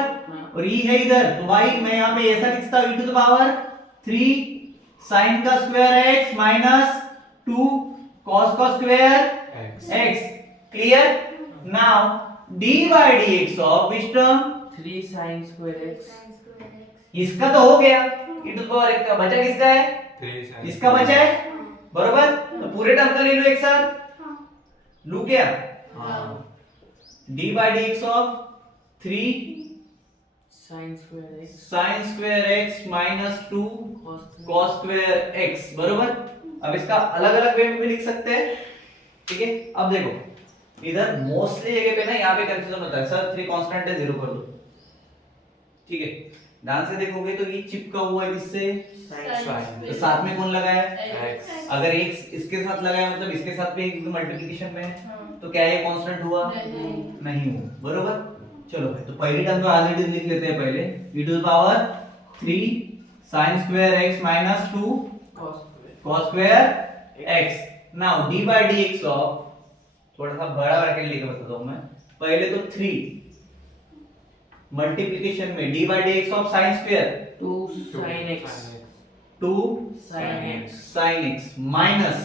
और e है इधर तो y मैं यहाँ पे ऐसा लिखता हूँ e to the power 3 sin का स्क्वायर x माइनस 2 cos का square x। Clear? Now d by dx of which term? 3 sin square x इसका तो हो गया e to the power x का, बचा किसका है? इसका बचा है, बरोबर। तो पूरे टर्म का ले लो एक साथ, लू क्या? d by dx of 3 sin square x sin square x minus 2 cos square cos square x, बरोबर। अब इसका अलग अलग वे में भी लिख सकते हैं, ठीक है। अब देखो इधर मोस्टली जगह पे ना यहाँ पे कंफ्यूजन होता है, सर 3 कांस्टेंट है 0 कर दो, ठीक है। ध्यान से देखोगे तो ये चिपका हुआ है किससे? तो साथ में कौन लगा है? अगर x इसके साथ लगाया मतलब इसके साथ भी एक मल्टीप्लिकेशन में है, तो क्या ये कांस्टेंट हुआ? नहीं हुआ, बरोबर। चलो भाई, तो पहली टर्म तो ऑलरेडी लिख लेते हैं पहले, e to the power 3 sin square x minus 2 cos square cos square x। Now d by dx of, थोड़ा सा बड़ा करके लिख के बताता हूं मैं, पहले तो 3 मल्टीप्लिकेशन में d by dx of sin square 2 sin x 2 sin x sin x minus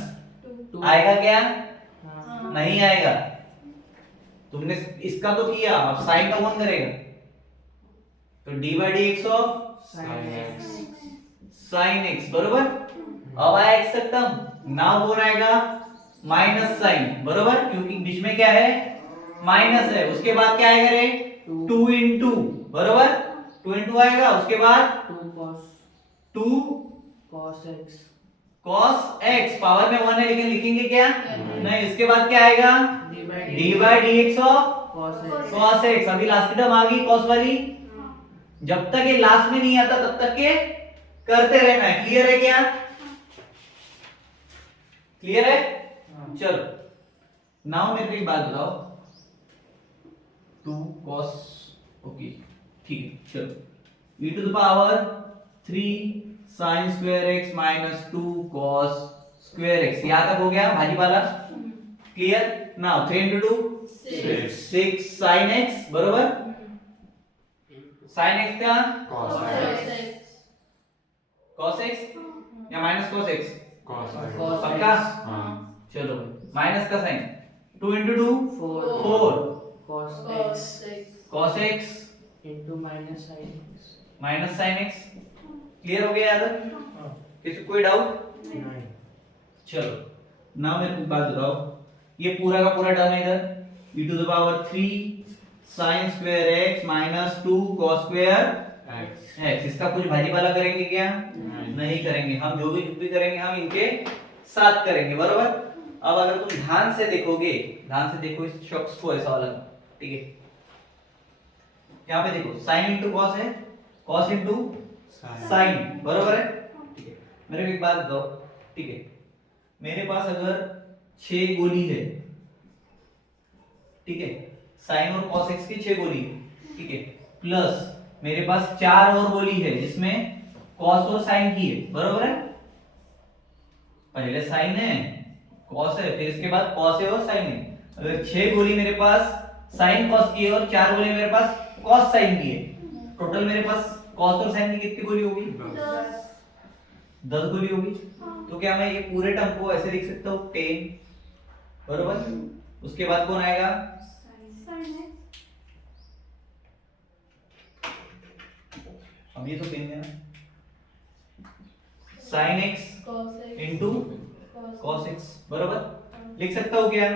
2 आएगा क्या? हाँ नहीं आएगा। तुमने इसका तो किया, अब साइन का कौन करेगा? तो D by d x of Sin X. Sine x, बरोबर। अब आया एक्स तक टर्म, नाउ कौन आएगा? माइनस साइन, बरोबर, क्योंकि बीच में क्या है? माइनस है। उसके बाद क्या आएगा रे? 2 इंटू, बरोबर, 2 इंटू आएगा। उसके बाद 2 cos x. cos x, power में 1 है लेकिन लिखेंगे क्या? नहीं। उसके बाद क्या आएगा? D by D by d x of cos x. cos x। अभी लास्ट टर्म आ गई cos वाली। जब तक ये लास्ट में नहीं आता तब तक के करते रहना है। क्लियर है क्या? क्लियर है? चलो नाउ मेरे को एक बात बताओ, 2 cos, ओके ठीक है, चलो e to the power 3 sin square x minus 2 cos square x, यहां तक हो गया भाजी वाला। Clear? Now 3 into 2 6 sin x, बरोबर। sin x का Cos X. cos x या minus cos x? Cos X. पक्का? हाँ. चलो माइनस का sign, 2 into 2 4 4 cos x cos x into minus sin x. Minus sin x। Clear हो गया यार? किसी कोई डाउट? नहीं. चलो ना मेरे को बात बताओ, ये पूरा का पूरा टर्म है इधर e to the power 3 sin square x minus 2 cos square X. x, इसका कुछ भाजी वाला करेंगे क्या? नहीं करेंगे। हम जो भी करेंगे हम इनके साथ करेंगे, बरोबर। अब अगर तुम ध्यान से देखोगे, ध्यान से देखो इस शख्स को, ऐसा वाला, ठीक है, यहाँ पे देखो sin इंटू cos है, cos इंटू sin, बरोबर है, ठीक है। मेरे को एक बात बताओ, ठीक है, मेरे पास अगर 6 गोली है, ठीक है, sin और cos x की 6 गोली है, ठीक है, प्लस मेरे पास 4 और गोली है जिसमें cos और sin की है, बरोबर है। पहले sin है, cos है, फिर इसके बाद cos है और sin है। अगर 6 गोली मेरे पास sin cos की है और 4 गोली मेरे पास cos sin की है, टोटल मेरे पास cos और sin की कितनी गोली होगी? 10 गोली होगी। तो क्या मैं ये पूरे टर्म को ऐसे लिख सकता हूँ 10, बरोबर। उसके बाद कौन आएगा? अब ये तो पेन है ना, sin x into cos x, बरोबर। लिख सकता हूँ क्या?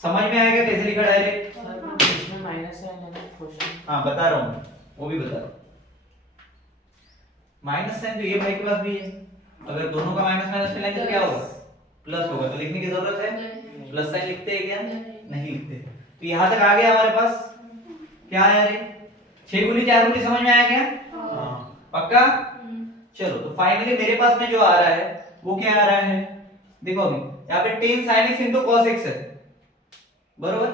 समझ में आएगा कैसे लिखा डायरेक्ट? सर इसमें माइनस साइन है ना क्वेश्चन. हाँ बता रहा हूँ, वो भी बता रहा हूँ। माइनस साइन तो ये भाई के पास भी है, अगर दोनों का माइनस माइनस मिलाएंगे तो क्या होगा? प्लस होगा। तो लिखने की जरूरत है? प्लस साइन लिखते हैं क्या? नहीं लिखते। तो यहाँ तक आ गया हमारे पास, क्या आया रे? 6 गुनी 4 गुनी, समझ में आया क्या? हाँ. पक्का? चलो तो फाइनली मेरे पास में जो आ रहा है वो क्या आ रहा है? देखो अभी यहाँ पे 10 sin x into cos x है, बरोबर।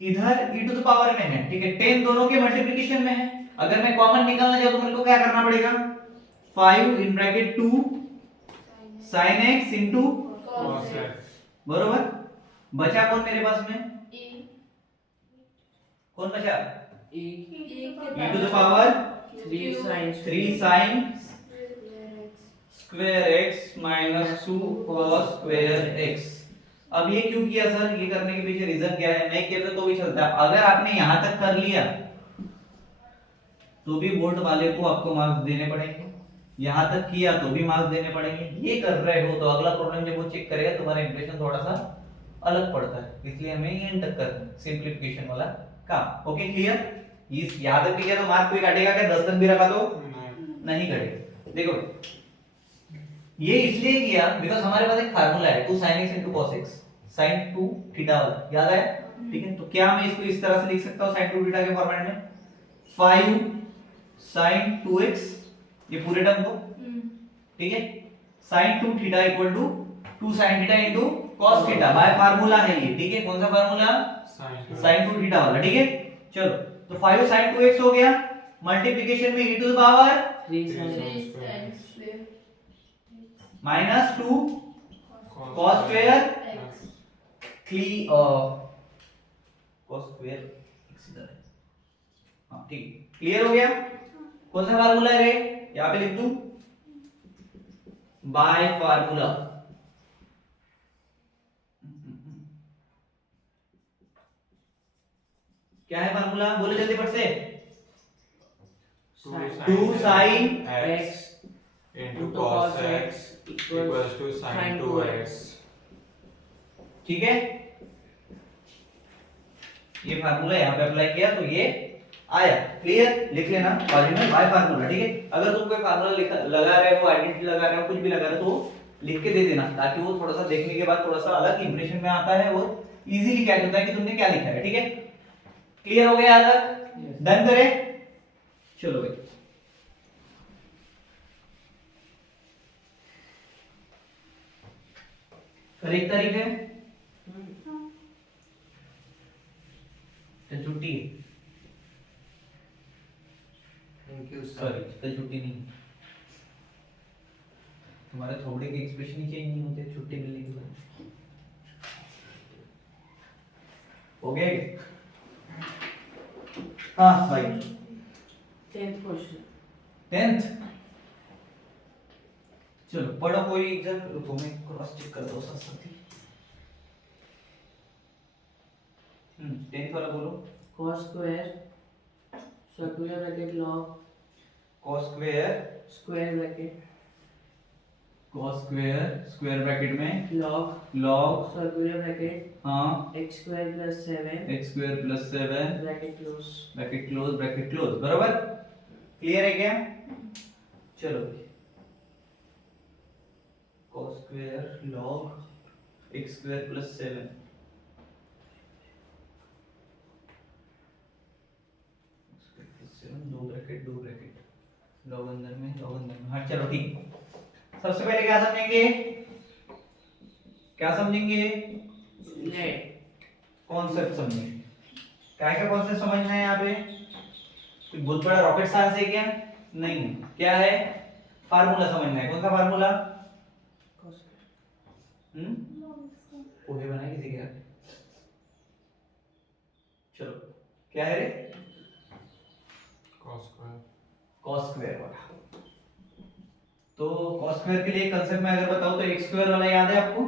इधर e टू द पावर में है, ठीक है, 10 दोनों के मल्टीप्लिकेशन में है। अगर मैं कॉमन निकालना चाहूँ तो मेरे को क्या करना पड़ेगा? 5 in bracket 2 sin x into Cos X. बरोबर। बचा कौन मेरे पास में? कौन बचा? e e to the power 3 sin 3 sin square x minus 2 cos square x। अब ये क्यों किया सर? ये करने के पीछे रीजन क्या है? नहीं कहते तो भी चलता है। अगर आपने यहां तक कर लिया तो भी बोर्ड वाले को आपको मार्क्स देने पड़ेंगे, यहां तक किया तो भी मार्क्स देने पड़ेंगे। ये कर रहे हो तो अगला प्रॉब्लम जब वो चेक करेगा तुम्हारा इंप्रेशन थोड़ा सा अलग पड़ता है, इसलिए हमें ये एंड तक करना है सिंपलीफिकेशन वाला काम। Okay clear? इस याद रख लिया तो मार्क कोई काटेगा क्या? 10 तक भी रखा तो नहीं कटेगा। देखो ये इसलिए किया बिकॉज़ हमारे पास एक फार्मूला है 2 sin x into cos x, sin 2 theta वाला, याद है? ठीक है, तो क्या मैं इसको इस तरह से लिख सकता हूं sin 2 थीटा के फॉर्मेट में? 5 sin 2x, ये पूरे टर्म को, ठीक है, sin 2 theta equal to 2 sin theta into cos theta by formula है ये, ठीक है। कौन सा फार्मूला? sin 2 थीटा वाला, ठीक है। चलो तो 5 sin 2x हो गया, मल्टीप्लिकेशन में e to the power 3 sin minus 2 cos square 3 cos square x इधर है, हाँ ठीक, क्लियर हो गया। कौन सा फार्मूला है रे? यहाँ पे लिख दूं बाय फार्मूला, क्या है फार्मूला, बोलो जल्दी फट से। 2 2 sin x into cos x equals to sin 2x. ठीक है, ये फार्मूला यहाँ पे अप्लाई किया तो ये आया। क्लियर, लिख लेना बाजू में y फार्मूला। ठीक है, अगर तुम कोई फार्मूला लगा रहे हो, आइडेंटिटी लगा रहे हो, कुछ भी लगा रहे हो तो लिख के दे देना, ताकि वो थोड़ा सा देखने के बाद थोड़ा सा अलग इंप्रेशन में आता है और इजीली कैच होता है कि तुमने क्या लिखा है। ठीक है, क्लियर हो गया यहाँ तक? डन करें, चलो भाई। कल 1 तारीख है, कल छुट्टी है। थैंक यू सॉरी, कल छुट्टी नहीं है। तुम्हारे थोड़े के एक्सप्रेशन ही चेंज नहीं होते छुट्टी मिलने के बाद। हो गया क्या? हाँ भाई, 10th क्वेश्चन। 10th, चलो पढ़ो कोई एग्जाम, तुम्हें क्रॉस चेक कर दो साथ साथ ही। 10th वाला बोलो। cos square circular bracket log cos square, square bracket square bracket में log log, circular bracket हाँ, x square plus 7 x square plus 7 bracket close। Bracket close. बराबर, क्लियर है क्या? चलो, cos square log x square plus 7, दो ब्रैकेट लॉग अंदर में। हाँ चलो ठीक। सबसे पहले क्या समझेंगे, let कॉन्सेप्ट समझेंगे। क्या क्या कॉन्सेप्ट समझना है यहाँ पे? कोई बहुत बड़ा रॉकेट साइंस है क्या? नहीं, क्या है? फार्मूला समझना है। कौन सा फार्मूला? cos पोहे बनाए किसी के यहाँ? चलो, क्या है रे? cos square. cos स्क्वायर वाला। तो cos स्क्वायर के लिए कंसेप्ट में अगर बताऊं तो x स्क्वायर वाला याद है आपको?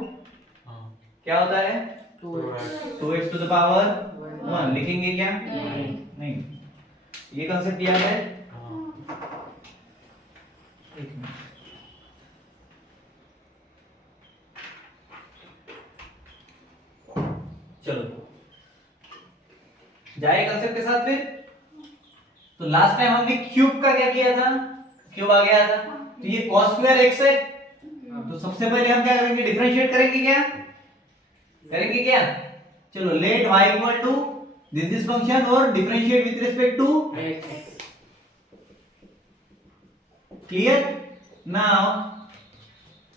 हाँ, क्या होता है? 2x 2x to the power 1 1। लिखेंगे क्या? नहीं, ये कंसेप्ट याद है? हाँ, एक मिनट, चलो जाए कंसेप्ट के साथ फिर। तो लास्ट टाइम हमने क्यूब का क्या किया था? क्यूब आ गया था, तो ये cos स्क्वायर x है। तो सबसे पहले हम क्या करेंगे? डिफरेंशिएट करेंगे क्या? चलो, let y equal to this function और differentiate with respect to x clear. Now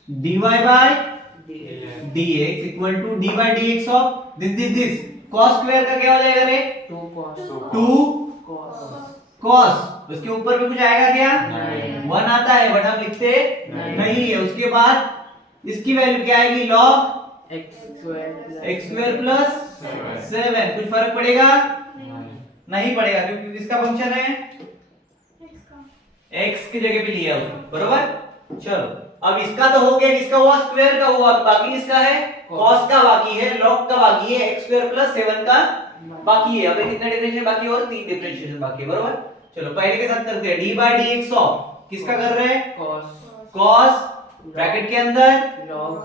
dy by dx dx equal to d by dx of this cos square का क्या हो जाएगा रे? 2 cos 2 cos cos, उसके ऊपर भी कुछ आएगा क्या? नहीं। 1 आता है बट हम लिखते नहीं है। उसके बाद इसकी वैल्यू क्या आएगी? log x square plus 7। कुछ फर्क पड़ेगा? नहीं, नहीं पड़ेगा, क्योंकि किसका फंक्शन है? x की जगह पे लिया उसने। बरोबर, चलो अब इसका तो हो गया, किसका हुआ? स्क्वायर का हुआ। बाकी किसका है? cos का बाकी है, log का बाकी है, x स्क्वायर प्लस 7 का बाकी है। अबे कितना डिफरेंशिएशन बाकी है? और 3 डिफरेंशिएशन बाकी है। बरोबर, चलो पहले के साथ करते हैं। d बाय dx ऑफ किसका कर रहे हैं? cos cos ब्रैकेट के अंदर log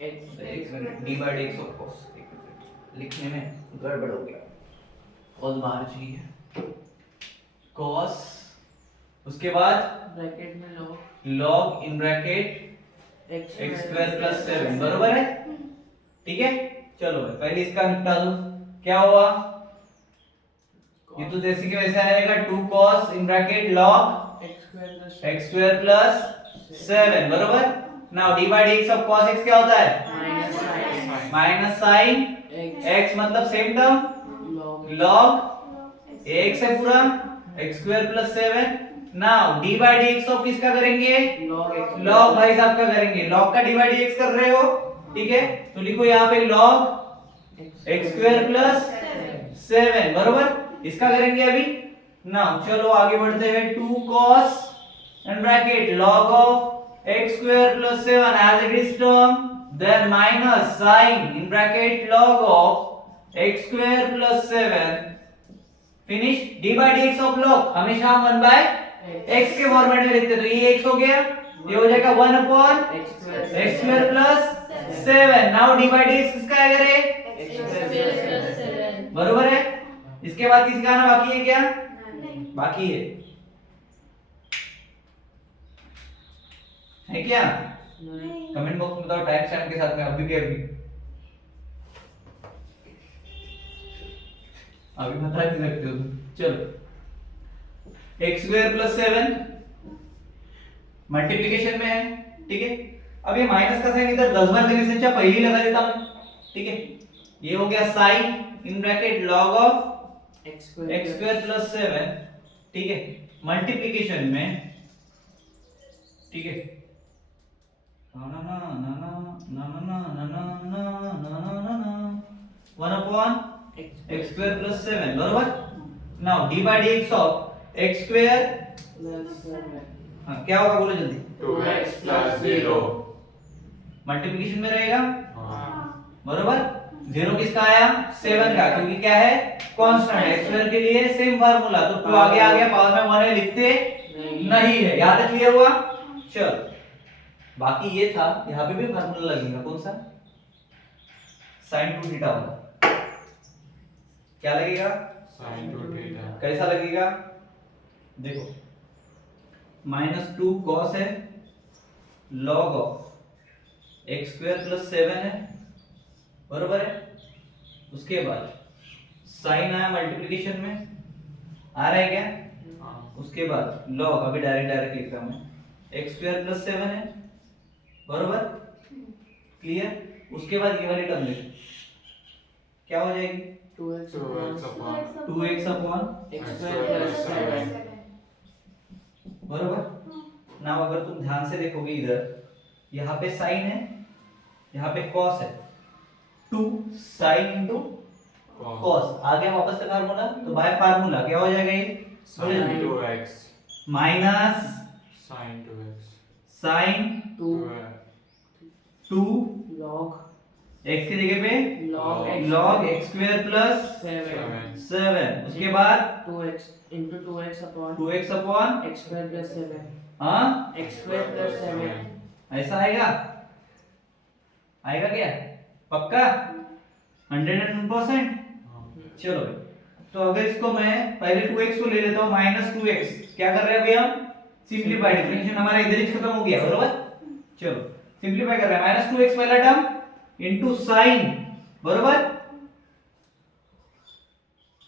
x एक minute, d by dx of cos। एक मिनट, लिखने में गड़बड़ हो गया, और बाहर चाहिए cos, उसके बाद ब्रैकेट में log in bracket x x square plus 7। बरोबर है, ठीक है। चलो भाई, पहले इसका निपटा दो। क्या हुआ? ये तो जैसे कि वैसे आएगा 2 cos in bracket log x square plus 7। बरोबर, now d by dx of cos x क्या होता है? minus sin minus sine x, मतलब सेम टर्म log x है पूरा x square plus 7। Now d by dx of किसका करेंगे? log x log भाई साहब का करेंगे। log का d बाय dx कर रहे हो, ठीक है, तो लिखो यहाँ पे log x स्क्वायर प्लस 7। बरोबर, इसका करेंगे अभी। नाउ चलो आगे बढ़ते हैं। 2 cos and bracket log of x square plus 7 as it is term, then minus sin in bracket log of x square plus 7 finish d by dx of log हमेशा हम 1 by x के फॉर्मेट में लिखते हैं, तो ये x हो गया, ये हो जाएगा 1 upon x square plus 7। Now d by dx किसका आएगा रे? x square plus 7 बरोबर है। इसके बाद किसी का आना बाकी है क्या? बाकी है क्या? कमेंट बॉक्स में बताओ टाइम स्टैम्प के साथ में अभी के अभी बता नहीं सकते हो तुम। चलो x स्क्वायर प्लस 7 मल्टीप्लिकेशन में है, ठीक है। अब ये माइनस का साइन इधर 10 बार देने से अच्छा पहले ही लगा देता हूं, ठीक है। ये हो गया sine in bracket log of x square plus 7, ठीक है, मल्टीप्लिकेशन में, ठीक है। ना ना ना ना ना ना ना ना ना ना ना ना ना 1 upon x square plus 7 बरोबर। Now d by dx of x square हाँ क्या होगा बोलो जल्दी। 2x plus 0 मल्टीप्लिकेशन में रहेगा हाँ बरोबर। 0 किसका आया? 7 का, क्योंकि क्या है कांस्टेंट x स्क्वायर के लिए सेम फार्मूला, तो 2 आगे आ गया, पावर में 1 है लिखते नहीं है। यहां तक क्लियर हुआ? चल बाकी ये था, यहाँ पे भी फार्मूला लगेगा, कौन सा? sin 2 थीटा वाला। क्या लगेगा? sin 2 theta कैसा लगेगा? देखो -2 cos है log of x square plus 7 है बरोबर है। उसके बाद sin आया मल्टीप्लिकेशन में, आ रहा है क्या? हाँ उसके बाद log अभी डायरेक्ट लिख रहा हूं, x स्क्वायर प्लस 7 है बरोबर, क्लियर। उसके बाद ये वाली टर्म देखो क्या हो जाएगी? 2x upon 2x upon x square plus 7 बरोबर। ना अगर तुम ध्यान से देखोगे इधर यहाँ पे साइन है, यहाँ पे कॉस है, 2 साइन इनटू कॉस आ गया वापस से फार्मूला, तो बाय फार्मूला क्या हो जाएगा ये? sin 2x minus sin 2x sine 2 2 log x की जगह पे log x log x square plus 7 7। उसके बाद 2x into 2x upon 2x upon x square plus 7 हाँ x square plus 7 ऐसा आएगा, आएगा क्या? पक्का 100%? चलो भाई, तो अगर इसको मैं पहले 2x को ले लेता हूँ -2x, क्या कर रहे हैं अभी हम? सिंपलीफाई, डिफरेंशिएशन हमारा इधर ही खत्म हो गया बरोबर। चलो सिंपलीफाई कर रहे हैं, -2x पहला टर्म इनटू साइन बरोबर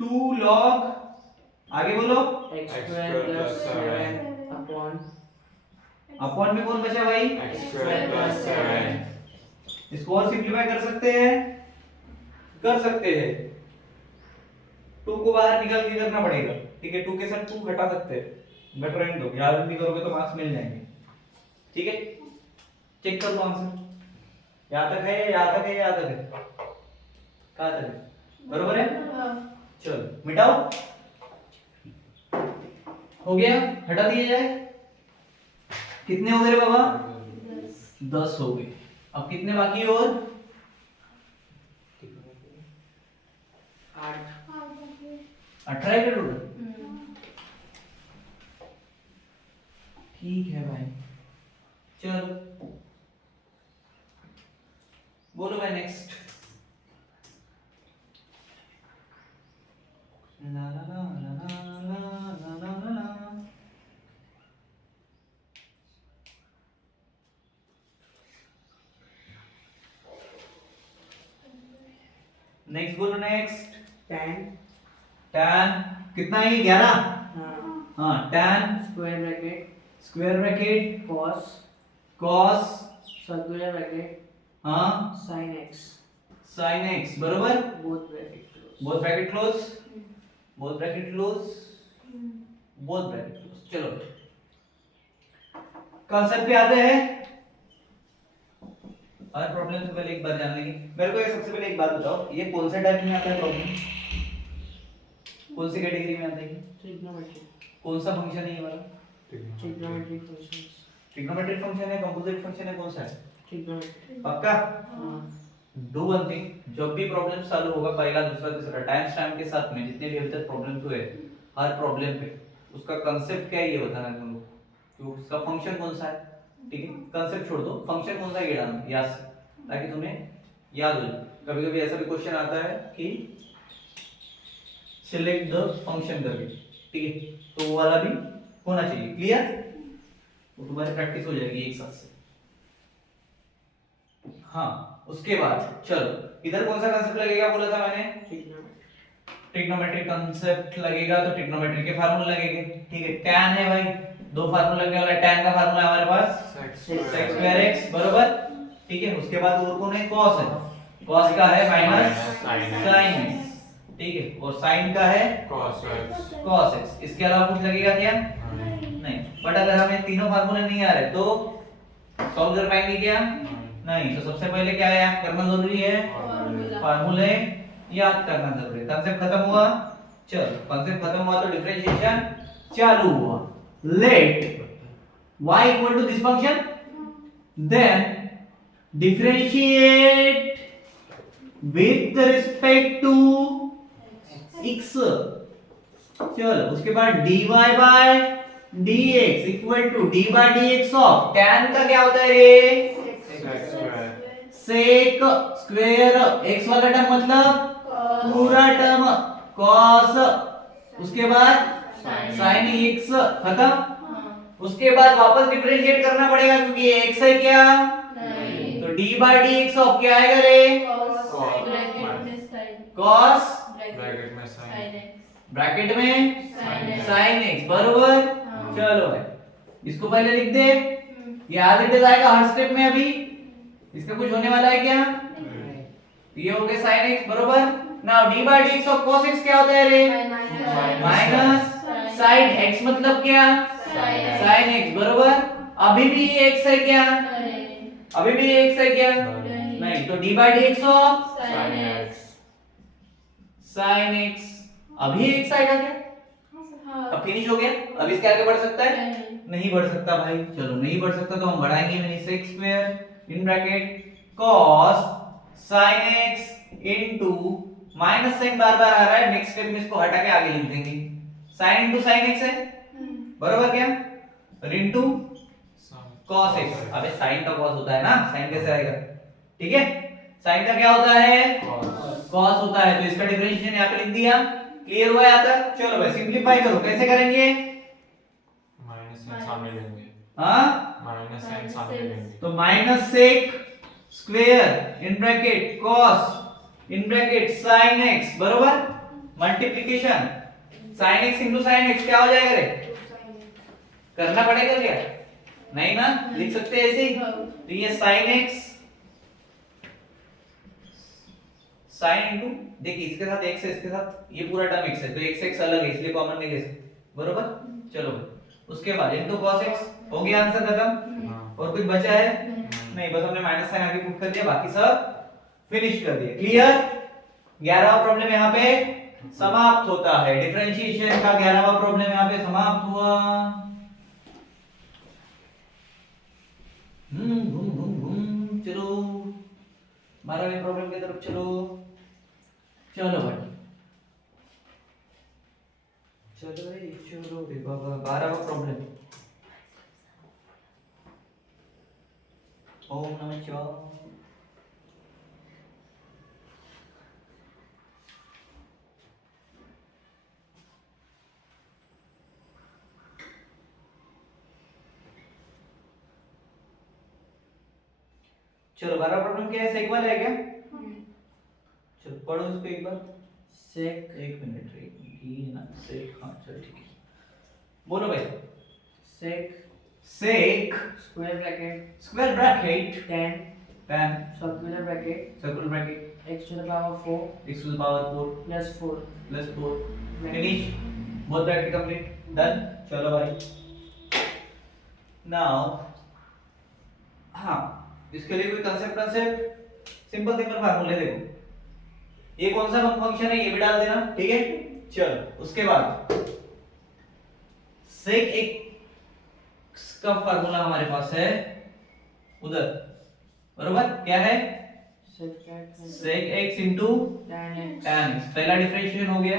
2 log आगे बोलो x square plus 7 upon upon में कौन बचा भाई? x square plus 7 इसको और सिंपलीफाई कर सकते हैं, कर सकते हैं। 2 को बाहर निकाल के करना पड़ेगा, ठीक है। 2 के साथ 2 घटा सकते हैं, बट रहने दो, याद नहीं करोगे तो मार्क्स मिल जाएंगे, ठीक है। चेक कर लो आंसर, यहाँ तक है, यहाँ तक है, यहाँ तक है, कहाँ तक है? बरोबर है। चलो मिटाओ, हो गया, हटा दिया जाए। कितने हो गए बाबा? 10 हो गए। अब कितने बाकी है और? 18 के टोटल, ठीक है भाई। चलो बोलो भाई नेक्स्ट। ला ला ला ला ला ला ला ला ला। नेक्स्ट बोलो नेक्स्ट। tan tan कितना है? 11। हाँ tan square bracket cos circular bracket हाँ sin x sin x बरोबर, both bracket close both bracket close, both bracket close, both bracket close. चलो कांसेप्ट पे आते हैं। और प्रॉब्लम से पहले एक बात जान लेंगे, मेरे को ये सबसे पहले एक बात बताओ, ये कौन सा टाइप में आता है प्रॉब्लम? कौन सी कैटेगरी में आता है? trigonometry कौन सा फंक्शन है ये वाला? trigonometric functions ट्रिग्नोमेट्रिक फंक्शन है, कंपोजिट फंक्शन है, कौन सा है? Trigonometry. पक्का? हाँ. डू वन थिंग, जब भी प्रॉब्लम सॉल्व होगा पहला दूसरा तीसरा टाइम स्टैम्प के साथ में जितने भी अभी तक प्रॉब्लम्स हुए हर प्रॉब्लम पे उसका कंसेप्ट क्या है ये बताना है तुम लोग, तो उसका फंक्शन कौन सा है, ठीक है? कंसेप्ट छोड़ दो, फंक्शन कौन सा है ये डालना याद से, ताकि तुम्हें याद हो जाए। कभी कभी ऐसा भी क्वेश्चन आता है कि सिलेक्ट द फंक्शन करके, ठीक है? तो वो वाला भी होना चाहिए, क्लियर? वो तुम्हारी प्रैक्टिस हो जाएगी एक साथ से। हाँ, उसके बाद चलो इधर कौन सा कंसेप्ट लगेगा बोला था मैंने? Trigonometry. ट्रिग्नोमेट्रिक कंसेप्ट लगेगा, तो ट्रिग्नोमेट्री के फार्मूले लगेंगे, ठीक है? tan है भाई, दो फार्मूला लगने वाला है, tan का फार्मूला है हमारे पास sec स्क्वायर x बरोबर, ठीक है? उसके बाद और कौन है? cos है, cos का है माइनस sin x, ठीक है? और sin का है cos x। इसके अलावा कुछ लगेगा क्या? नहीं। बट अगर हमें तीनों फार्मूले नहीं आ रहे तो सॉल्व कर पाएंगे क्या? नहीं। तो सबसे पहले क्या याद करना जरूरी है? फार्मूले याद करना जरूरी है। कंसेप्ट खत्म हुआ, चलो कंसेप्ट खत्म हुआ तो डिफरेंशिएशन चालू हुआ। Let y equal to this function, then differentiate with respect to x। चलो उसके बाद dy by dx equal to d by dx of tan का क्या होता है रे? सेक स्क्वायर x वाला टर्म मतलब पूरा टर्म cos, उसके बाद sin x खत्म। उसके बाद वापस डिफरेंशिएट करना पड़ेगा क्योंकि ये x है क्या? तो d बाय dx ऑफ क्या आएगा रे? cos ब्रैकेट में sin x बरोबर। चलो भाई इसको पहले लिख दे, ये आगे इट आएगा हर स्टेप में। अभी इसका कुछ होने वाला है क्या? ये हो गया sin x बरोबर। Now d by dx of cos x क्या होता है रे? माइनस sin x मतलब क्या? sin x बरोबर। अभी भी ये x है क्या? अभी भी ये x है क्या? नहीं। तो d by dx of sin x अभी x आएगा क्या? अब फिनिश हो गया। अब इसके आगे बढ़ सकता है? नहीं बढ़ सकता भाई। चलो नहीं बढ़ सकता तो हम बढ़ाएंगे भी नहीं। sec square in bracket cos sin x into minus sine बार बार आ रहा है, नेक्स्ट स्टेप में इसको हटा के आगे लिख देंगे। sin इनटू sin x है बरोबर क्या? और इनटू cos x। अबे sin का cos होता है ना, sin कैसे आएगा? ठीक है, sin का क्या होता है? cos होता है। तो इसका डिफरेंशिएशन यहाँ पे लिख दिया। क्लियर हुआ यहाँ तक? चलो भाई सिंपलीफाई करो। कैसे करेंगे? तो minus sec square in bracket cos in bracket sin x बरोबर multiplication sin x into sin x क्या हो जाएगा रे? करना पड़ेगा क्या? नहीं ना, लिख सकते हैं ऐसे ही। तो ये sin x sin इनटू, देखिए इसके साथ x है, इसके साथ ये पूरा टर्म x है, तो x x अलग है इसलिए कॉमन नहीं ले सकते बरोबर। चलो उसके बाद इनटू cos x हो गया, आंसर खत्म। और कुछ बचा है? नहीं, बस हमने माइनस साइन आगे पुट कर दिया, बाकी सब फिनिश कर दिया। क्लियर? 11वां प्रॉब्लम यहाँ पे समाप्त होता है। डिफरेंशिएशन का 11वां प्रॉब्लम यहाँ पे समाप्त हुआ। चलो 12वें प्रॉब्लम की तरफ चलो। चलो भाई चलो रे बाबा। 12वां प्रॉब्लम। ओम नमः शिवाय। चलो 12वां प्रॉब्लम क्या है? सेक वाला है क्या? चलो पढ़ो इसको एक बार। Sec. एक मिनट ये ना सेक, हाँ चलो ठीक है, बोलो भाई। Sec. Sec Square bracket. Square bracket Tan. tan Circular bracket. Circular bracket X to the power 4 x to the power 4 plus 4. plus 4 finish. Both bracket complete, done. चलो भाई नाउ हाँ इसके लिए कोई कंसेप्ट सिंपल फार्मूले देखो। ये कौन सा फंक्शन है ये भी डाल देना, ठीक है? चलो उसके बाद सेक x का फार्मूला हमारे पास है उधर बरोबर क्या है sec x sec x into tan x tan x, पहला डिफरेंशिएशन हो गया,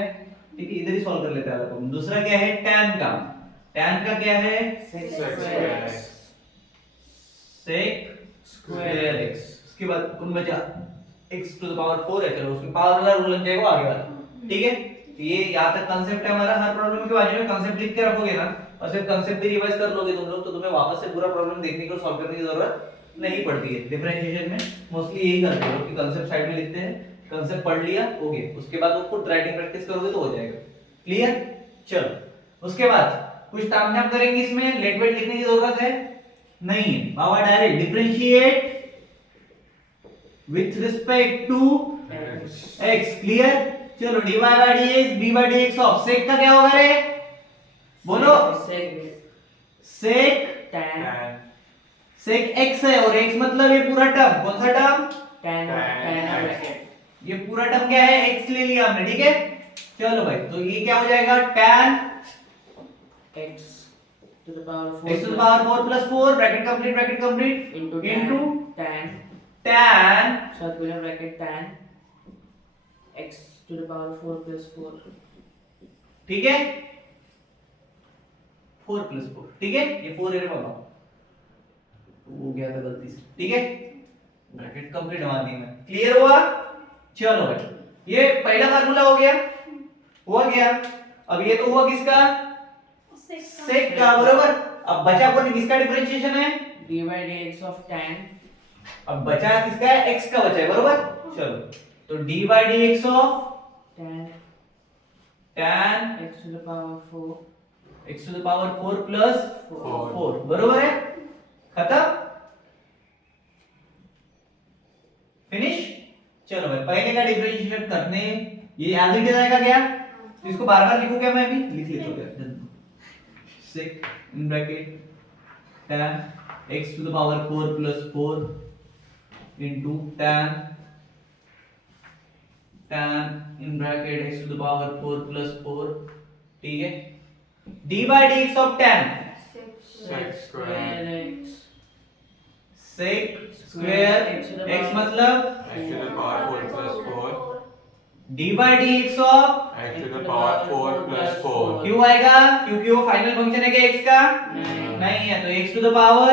ठीक है, इधर ही सॉल्व कर लेते हैं अपन। दूसरा क्या है tan का, tan का क्या है sec Sec square square x sec square x, उसके बाद कौन बचा x to the power 4 है, चलो उसमें पावर वाला रूल लग जाएगा आगे वाला, ठीक है। तो ये यहाँ तक कंसेप्ट है हमारा। हर प्रॉब्लम के बाजू में कंसेप्ट लिख के रखोगे ना और सिर्फ कंसेप्ट भी रिवाइज कर लोगे तुम लोग, तो तुम्हें वापस से पूरा प्रॉब्लम देखने को सॉल्व करने की जरूरत नहीं पड़ती है। डिफरेंशिएशन में मोस्टली यही करते हैं लोग कि कंसेप्ट साइड में लिखते हैं, कंसेप्ट पढ़ लिया हो गया, उसके बाद वो खुद राइटिंग प्रैक्टिस करोगे तो हो जाएगा। क्लियर? चलो उसके बाद कुछ तामझाम करेंगे, इसमें लेट वेट लिखने की जरूरत है नहीं है, बाबा direct differentiate with respect to x। Clear? चलो dy by dx b by dx of sec का क्या होगा रे, बोलो sec sec tan tan sec x है और x मतलब ये पूरा टर्म, कौन सा टर्म, tan Tan bracket ये पूरा टर्म क्या है x ले लिया हमने, ठीक है। चलो भाई तो ये क्या हो जाएगा tan x to the power 4 x to the power 4 plus 4 bracket complete into into tan tan circular bracket tan x to the power 4 plus 4 ठीक है 4 plus 4, ठीक है, ये 4 है रे बाबा, वो गया था गलती से, ठीक है, ब्रैकेट कंप्लीट बना दी मैं। क्लियर हुआ? चलो भाई ये पहला फार्मूला हो गया, हुआ गया। अब ये तो हुआ किसका, सेक का, बरोबर। अब बचा कौन, किसका डिफरेंशिएशन है, d by dx of tan अब बचा किसका है, x का बचा है, बरोबर। चलो तो d by dx of tan tan x to the power 4 x to the power 4 plus 4, बरोबर है, खत्म, फिनिश। चलो भाई पहले का डिफरेंशिएशन करने, ये एज इट इज आएगा क्या, तो इसको बार-बार लिखूं क्या, मैं भी लिख लेता हूं क्या, sec in bracket tan x to the power 4 plus 4 into tan in bracket x to the power 4 plus 4, ठीक है, d by dx of tan sec square x sec square x मतलब x to the power 4 plus 4 d by dx of x to the power 4 plus 4 क्यों आएगा, क्योंकि वो फाइनल फंक्शन है क्या x का, नहीं है, तो x to the power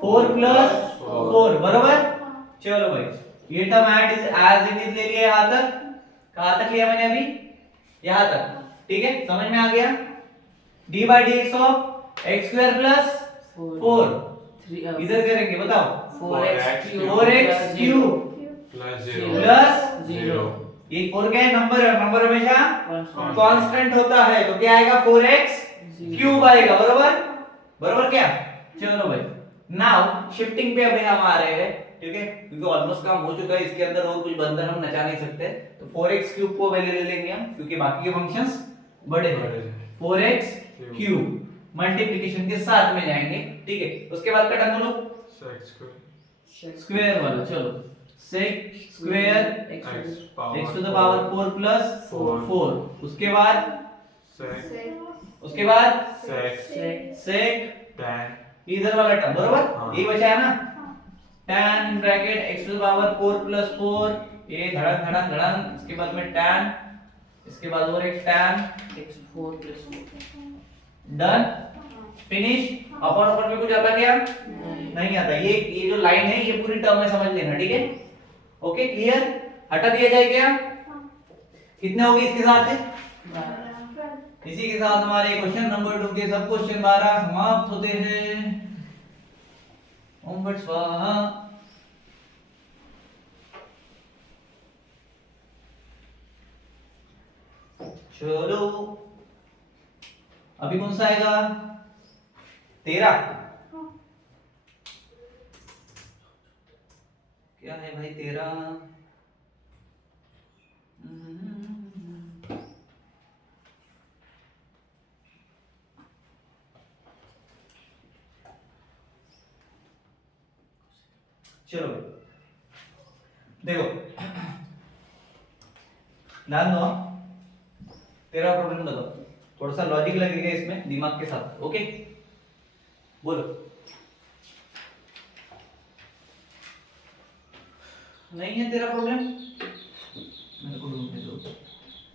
4 plus 4, बरोबर। चलो भाई ये टर्म एज इट इज ले लिया यहाँ तक, कहाँ तक लिया मैंने अभी, यहाँ तक, ठीक है, समझ में आ गया। d by dx of x square plus 4 इधर करेंगे, बताओ 4x cube plus plus 0 ये 4 क्या है, नंबर है, नंबर हमेशा constant कांस्टेंट होता है, तो क्या आएगा 4x क्यूब आएगा, बरोबर, बरोबर क्या। चलो भाई नाउ शिफ्टिंग पे अभी हम आ रहे हैं, ठीक है, क्योंकि ऑलमोस्ट काम हो चुका है, इसके अंदर और कुछ बंधन हम नचा नहीं सकते, तो 4x क्यूब को वैल्यू ले लेंगे हम, क्योंकि बाकी के फंक्शंस बड़े हैं। 4x क्यूब मल्टीप्लिकेशन के साथ में जाएंगे, ठीक है। उसके बाद का टर्म बोलो sec square स्क्वायर वाला, चलो sec square x x to the power 4 plus 4, उसके बाद sec sec tan इधर वाला टर्म, बरोबर, हाँ। ये बचा है ना, tan in bracket x to the power 4 plus 4, ये धड़क धड़क धड़क, इसके बाद में tan, इसके बाद और एक tan, x 4 plus 4 done, finish. अपन ऊपर में कुछ आता क्या, नहीं आता, ये जो लाइन है ये पूरी टर्म में समझ लेना, ठीक है, ओके, क्लियर। हटा दिया जाए क्या, कितने हो गए इसके साथ है? इसी के साथ हमारे क्वेश्चन नंबर 2 के सब क्वेश्चन 12 समाप्त होते हैं। ओम भट स्वाहा। चलो अभी कौन सा आएगा, 13 क्या है भाई 13, चलो देखो ध्यान दो, तेरा प्रॉब्लम बताओ, थोड़ा सा लॉजिक लगेगा इसमें दिमाग के साथ, ओके, बोलो। नहीं है तेरा प्रॉब्लम, मेरे को ढूंढने दो।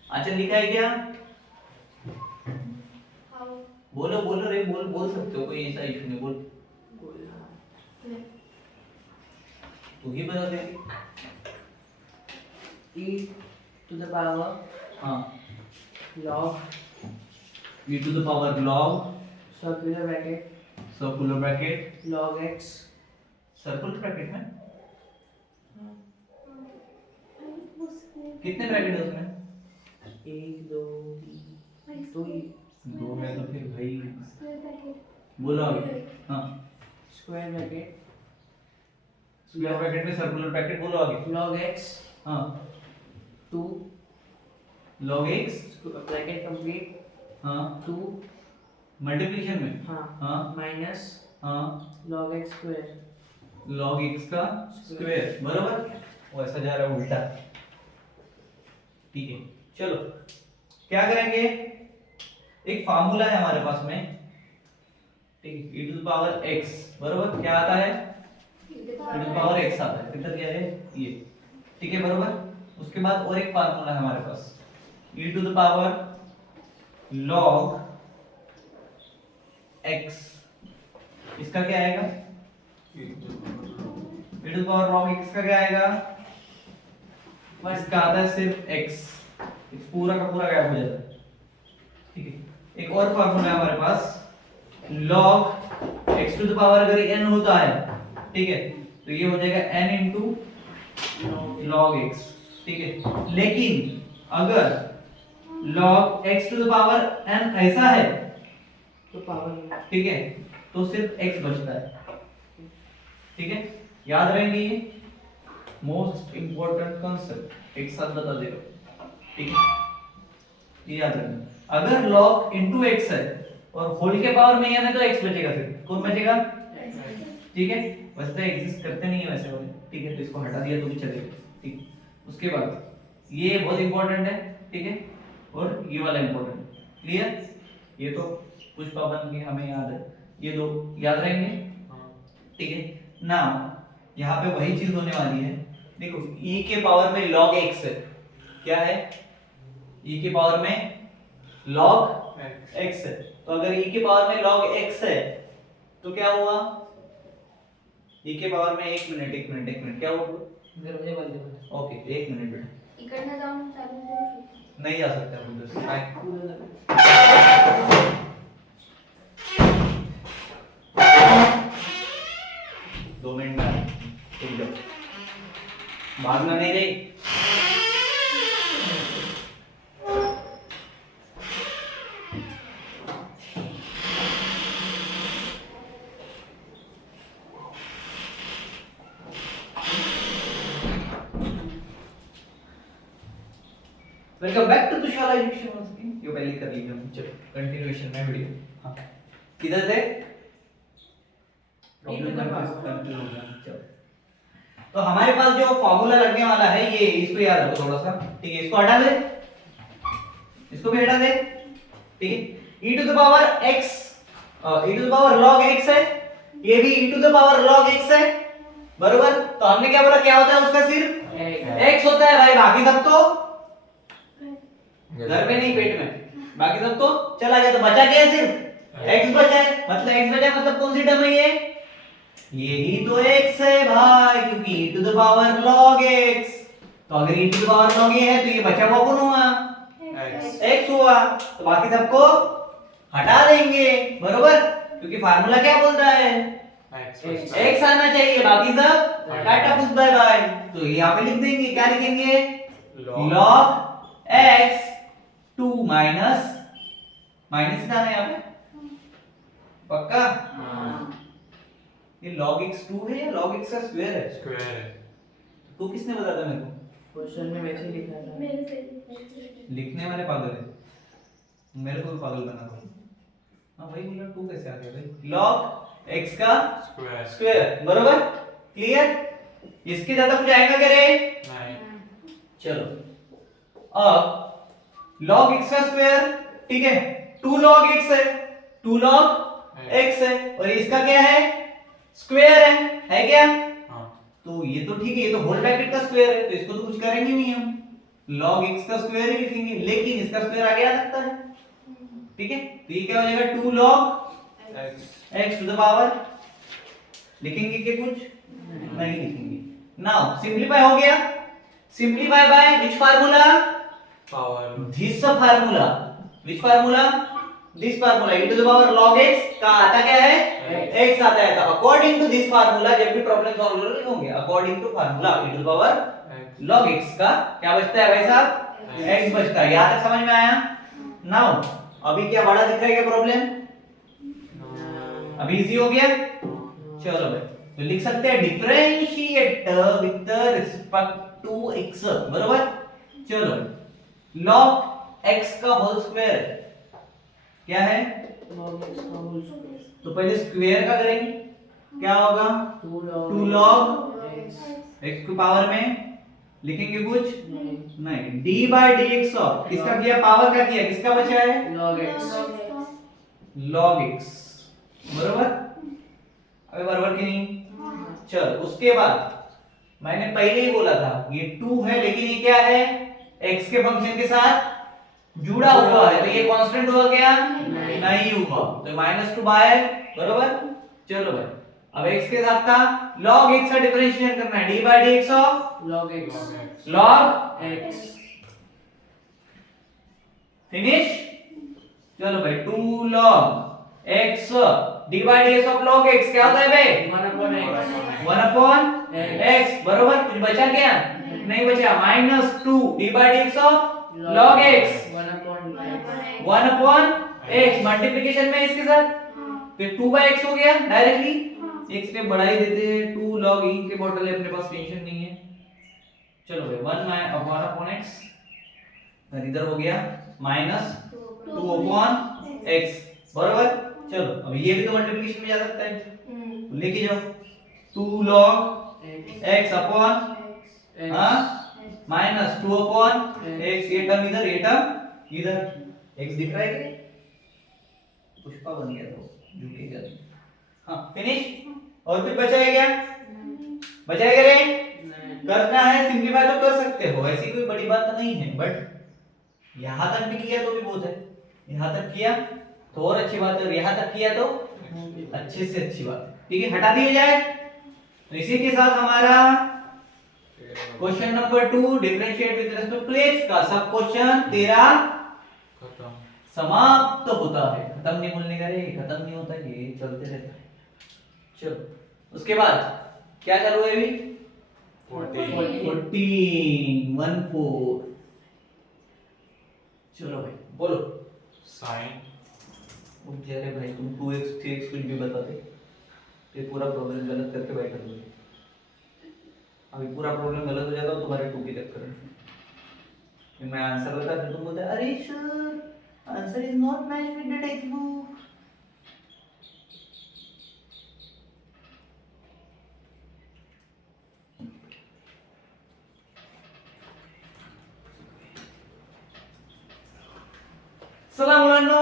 अच्छा लिखा है क्या? बोलो बोलो रे, बोल सकते हो, कोई ऐसा इशू नहीं, बोल। तू ही बता दे। e to the power हाँ, log e to the power log circular bracket circular bracket, log x circular bracket में कितने ब्रैकेट है उसमें? 1 2 2 दो है तो फिर भाई बोलो आगे। हाँ, square bracket स्क्वायर ब्रैकेट में सर्कुलर ब्रैकेट, बोलो आगे। log x हाँ, 2 log x, bracket complete हाँ 2 मल्टीप्लिकेशन में, हाँ हाँ minus हाँ log x square log x का स्क्वायर, बराबर। वो ऐसा जा रहा है उल्टा, ठीक है। चलो क्या करेंगे, एक फार्मूला है हमारे पास में, ठीक है, e to the power x, बराबर। क्या आता है? e to the power x आता है, कितना क्या है ये, ठीक है, बराबर। उसके बाद और एक फार्मूला है हमारे पास, e to the power log x, इसका क्या आएगा? e to the power log x का क्या आएगा? इसका आता है सिर्फ x, इस पूरा का पूरा गायब हो जाता है, ठीक है। एक और फार्मूला है हमारे पास, log x to the power अगर n होता है, ठीक है, तो ये हो जाएगा n इंटू log x, ठीक है। लेकिन अगर log x to the power n ऐसा है, तो पावर ठीक है, तो सिर्फ x बचता है, ठीक है। याद रहेंगे ये मोस्ट इंपॉर्टेंट कॉन्सेप्ट, एक साथ बता दे रहा हूं, ठीक है, ये याद रखना। अगर log into x है और होल के पावर में n है तो x बचेगा, फिर कौन बचेगा? ठीक है, वैसे तो एग्जिस्ट करते नहीं है वैसे वाले, ठीक है, तो इसको हटा दिया तो भी चलेगा, ठीक है। उसके बाद ये बहुत इंपॉर्टेंट है, ठीक है, और ये वाला इंपॉर्टेंट, क्लियर? ये तो पुष्पाबन के हमें याद है, ये दो याद रहेंगे, ठीक है ना। यहाँ पे वही चीज होने वाली है, देखो e के पावर में log x है, क्या है? e के पावर में log x है, तो अगर e के पावर में log x है तो क्या हुआ? e के पावर में एक मिनट क्या हुआ? दरवाजे बंद कर ओके, एक मिनट बेटा, इकडनं जाऊन चालू करू शकतो. नहीं जा सकते हम उधर से, बाय। पूरा 2 मिनट में ठीक है, भागना नहीं रे। Welcome back to Tushar education once again. ये पहले कर लीजिए हम, चलो कंटिन्यूएशन में वीडियो। हाँ, किधर से? चलो, तो हमारे पास जो फॉर्मूला लगने वाला है ये, इसको याद रखो थोड़ा सा, ठीक है। इसको हटा दे, इसको भी हटा दे, ठीक है। e to the power x, e to the power log x है, ये भी e to the power log x है, बरोबर। तो हमने क्या बोला, क्या होता है उसका सिर्फ x होता है भाई, बाकी सब तो घर पे नहीं, पेट में, बाकी सब तो चला गया। तो बचा क्या है? सिर्फ x बचा है, मतलब x बचा है, मतलब कौन सी टर्म है ये? यही तो x है भाई, क्योंकि e to the power log x। तो अगर e to the power log a है तो ये बचा हुआ कौन हुआ? x हुआ। तो बाकी सबको हटा देंगे, बरोबर, क्योंकि फार्मूला क्या बोलता है? x आना चाहिए, बाकी सब टाटा पुश बाय बाय। तो यहाँ पे लिख देंगे, क्या लिखेंगे? log x 2 माइनस माइनस जाना है यहाँ पे, पक्का? ये log x 2 है या log x का स्क्वायर है? स्क्वायर है। तो किसने बताया था मेरे को? क्वेश्चन में वैसे ही लिखा था। मेरे से लिखने वाले पागल है, मेरे को भी पागल बना दो। हाँ भाई, बोला 2 कैसे आ गया भाई? log x का स्क्वायर स्क्वायर, बरोबर, क्लियर? इसके ज्यादा कुछ आएगा क्या रे? नहीं। चलो, अब log x का स्क्वायर, ठीक है, 2 log x है, 2 log x है, और इसका क्या है? स्क्वायर है क्या? हाँ। तो ये तो ठीक है, ये तो होल ब्रैकेट का स्क्वायर है, तो इसको तो कुछ करेंगे नहीं हम, log x का स्क्वायर ही लिखेंगे, लेकिन इसका स्क्वायर आगे आ सकता है, ठीक है। तो ये क्या हो जाएगा 2 log x to the power, लिखेंगे क्या कुछ नहीं लिखेंगे। नाउ सिंपलीफाई हो गया, simplify by which formula, power this formula, which formula, this formula, e to the power log x का आता क्या है x आता है। तो अकॉर्डिंग टू दिस फार्मूला जब भी प्रॉब्लम सॉल्व होंगे, according to formula e to the power log x का क्या बचता है भाई साहब, x बचता है। यहां तक समझ में आया। नाउ अभी क्या बड़ा दिख रहा है क्या प्रॉब्लम, अभी इजी हो गया। चलो भाई, तो लिख सकते हैं differentiate with respect to x, बरोबर। चलो log x का होल स्क्वायर क्या है, log x का होल स्क्वायर, तो पहले स्क्वायर का करेंगे, क्या होगा 2 2 log x x की पावर में लिखेंगे कुछ नहीं, नहीं, d बाय dx ऑफ किसका किया, पावर का किया, किसका बचा है log x log x, बरोबर। अबे बराबर की नहीं, चल उसके बाद मैंने पहले ही बोला था ये 2 है, लेकिन ये क्या है x के फंक्शन के साथ जुड़ा हुआ है, तो ये कांस्टेंट हुआ क्या, नहीं हुआ, तो -2 बाय, बरोबर। चलो भाई, अब x के साथ था log x का डिफरेंशिएट करना है, d by dx of log x log x finish. चलो भाई 2 log x d by dx of log x क्या होता है भाई 1 upon x 1 अपॉन x, बरोबर। कुछ बचा क्या, नहीं बचा, -2 d by dx of log x 1 upon x 1 upon x, multiplication में इसके साथ, फिर 2 बाय x हो गया डायरेक्टली, एक स्टेप बढ़ा ही देते हैं, 2 log e के बॉटल है, अपने पास टेंशन नहीं है। चलो भाई 1 अपॉन x, और इधर हो गया -2 अपॉन x, बरोबर। चलो अब ये भी तो मल्टीप्लिकेशन में जा सकता है, तो लेके जाओ 2 log x upon -2 upon x, ये टर्म इधर, ये टर्म इधर, x दिख रहा है क्या, पुष्पा बन गया तो झुकेगा। हाँ फिनिश। और कुछ बचा है क्या, बचा है क्या रे, करना है सिंपलीफाई तो कर सकते हो, ऐसी कोई बड़ी बात तो नहीं है, बट यहां तक भी किया तो भी बहुत है, यहां तक किया तो और अच्छी बात है, और यहां तक किया तो अच्छे से अच्छी बात है, ठीक है। हटा दिया जाए, तो इसी के साथ हमारा question number 2 differentiate with respect to x का सब क्वेश्चन 13 खत्म। समाप्त होता है। खत्म नहीं बोलने का रे, खत्म नहीं होता, ये चलते रहता है। चलो उसके बाद क्या चालू है अभी, 14 14 चलो भाई बोलो। sin उठ जा रे भाई, तुम 2x 3x कुछ भी बताते, ये पूरा प्रॉब्लम गलत करके बैठ गए। अभी पूरा प्रॉब्लम गलत हो जाता तुम्हारे 2 के चक्कर में, मैं आंसर बता फिर तुम बोलते अरे sir answer is not match with the text book. चला मुलांनो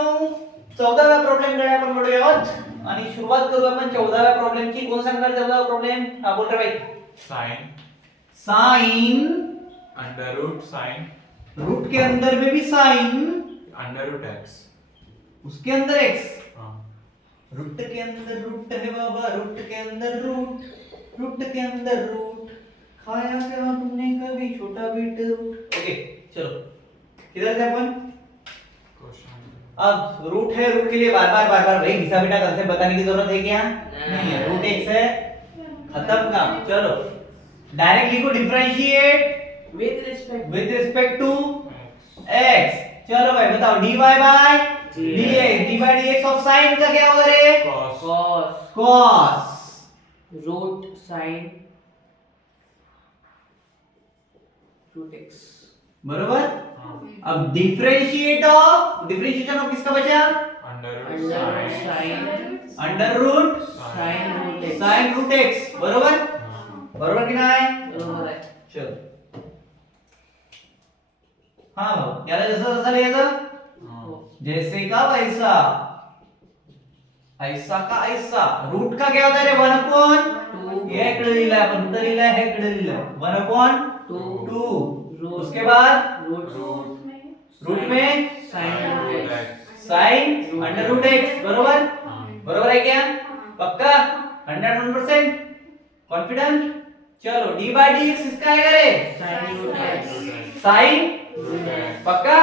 14व्या प्रॉब्लेमकडे आपण वळूयात आणि सुरुवात करू आपण 14व्या प्रॉब्लेमची। कोण सांगणार 14वा प्रॉब्लेम, हा बोल रे भाई। sin sine under root sin root के अंदर में भी साइन, अंडर रूट x। उसके अंदर x, हाँ रूट के अंदर रूट है बाबा, रूट के अंदर रूट, रूट के अंदर रूट, खाया क्या तुमने कभी छोटा बीट रूट। ओके चलो किधर थे अपन, क्वेश्चन अब रूट है, रूट के लिए बार बार भाई घिसा बेटा कंसेप्ट बताने की जरूरत है क्या, नहीं है, रूट x है, खत्म काम। चलो डायरेक्ट लिखो differentiate with respect to x। चलो भाई बताओ dy by dx, dy by dx of sin का क्या होगा रे, cos cos cos root sin root x बरोबर। हाँ अब डिफरेंशिएशन ऑफ किसका बचा, under under root root sin sin under root sin root x sin root x, बरोबर। हाँ बरोबर की नाही, बरोबर आहे। चलो हाँ भाऊ याला जसं जसं लिहायचं, हाँ जैसे का वैसा, ऐसा का ऐसा। रूट का क्या होता है रे 1 अपॉन 2 ये इकडे लिहिलाय आपण, कुठे लिहिलाय, हे इकडे लिहिलाय 1/2, उसके बाद रूट में साइन अंडर रूट एक्स, बरोबर, बरोबर है क्या, पक्का 101% कॉन्फिडेंट। चलो डी बाई डी एक्स इसका आएगा रे साइन, पक्का,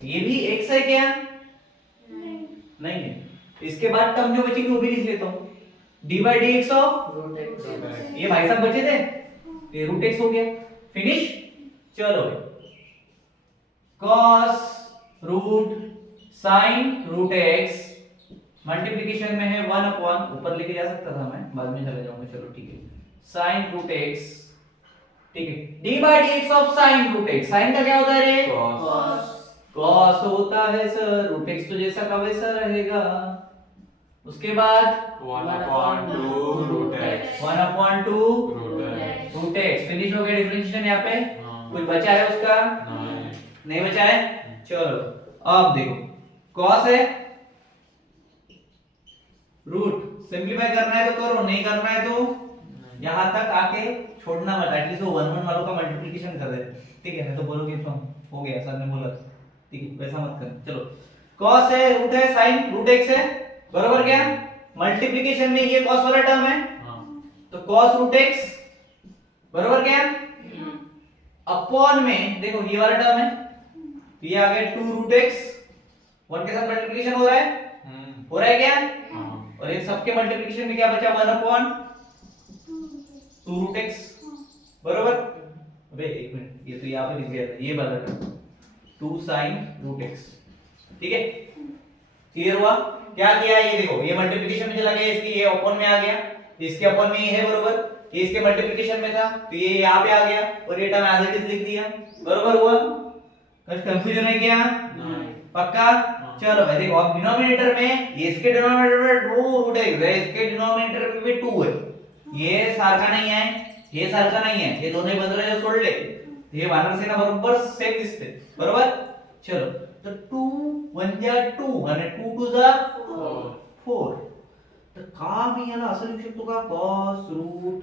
ये भी एक्स है क्या, नहीं है। इसके बाद टर्म जो बचेगी वो भी लिख लेता हूं, D by d x of, ये भाई साहब बचे थे, ये रूट एक्स हो गया, फिनिश। चलो cos root sine root x multiplication में है 1 अपॉन, ऊपर लेके जा सकता था मैं, बाद में चले जाऊंगा, चलो ठीक है, साइन रूट एक्स, ठीक है, d by d x of sine root x, sine का क्या होता है रे, cos होता है सर, रूट एक्स तो जैसा का वैसा रहेगा, उसके बाद 1/2 root x 1/2 root x, finish हो गया डिफरेंशिएशन। यहाँ पे कुछ बचा है उसका, नहीं बचा है, चलो अब देखो, cos है, रूट सिंपलीफाई करना है तो करो, नहीं करना है तो यहां तक आके छोड़ना मत, एटलीस्ट वो 1 1 वालों का मल्टीप्लिकेशन कर दे, ठीक है, नहीं तो बोलोगे तो हो गया सर ने बोला, ठीक है, वैसा मत कर। चलो cos है, रूट है, sin रूट x है, बरोबर क्या, मल्टीप्लिकेशन में ये cos वाला टर्म है, तो cos रूट x बरोबर क्या, अपॉन में देखो ये वाला टर्म है, ये आ गया 2 रूट x, 1 के साथ मल्टीप्लिकेशन हो रहा है क्या, और इन सबके मल्टीप्लिकेशन में क्या बचा, 1 अपॉन 2 रूट x, बरोबर। अबे एक मिनट, ये तो यहाँ पे लिख दिया था, ये वाला टर्म 2 sin रूट x, ठीक है, क्लियर हुआ। क्या किया, ये देखो, ये मल्टीप्लिकेशन में चला गया, इसकी ये अपॉन में आ गया, इसके अपॉन में ये है, बरोबर, ये इसके मल्टीप्लिकेशन में था तो ये यहाँ पे आ गया, और ये टर्म एज इट इज लिख दिया, बरोबर हुआ, कुछ कंफ्यूजन है क्या, पक्का। चलो भाई देखो, अब डिनोमिनेटर में ये इसके डिनोमिनेटर में 2 रूट x है, इसके डिनोमिनेटर में भी 2 है, ये सारखा नहीं है, ये सारखा नहीं है, ये दोनों ही बदल रहे, सोड ले, ये वानर सेना बरोबर सेम दिसते, बरोबर। चलो तो 2 1 जा 2 आणि 2 2 जा 4, तर का मी याला असं लिखू शकतो का, cos root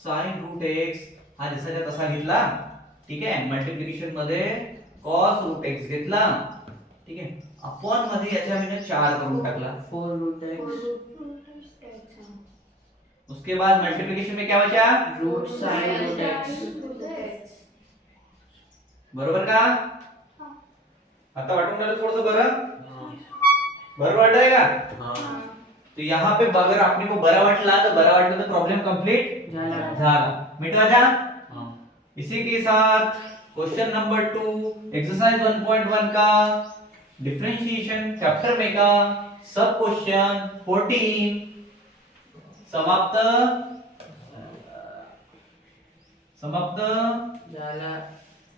sin root x हा जसाच्या तसा घेतला, ठीक आहे, मल्टीप्लिकेशन मध्ये cos रूट x घेतला, ठीक आहे, अपॉन मध्ये याच्या मी 4 करून टाकला, 4 रूट x, उसके बाद मल्टीप्लिकेशन में क्या बचा, रूट साइन रूट x, बरोबर का, आता वाटून राहिलं थोडंसं बरं वाटतंय का, तो यहाँ पे अगर आपने को बरा वाटला तो प्रॉब्लेम कंप्लीट झाला, मिटवा जा। इसी के साथ क्वेश्चन नंबर 2 एक्सरसाइज 1.1 का डिफरेंशिएशन चैप्टर में का सब क्वेश्चन 14 समाप्त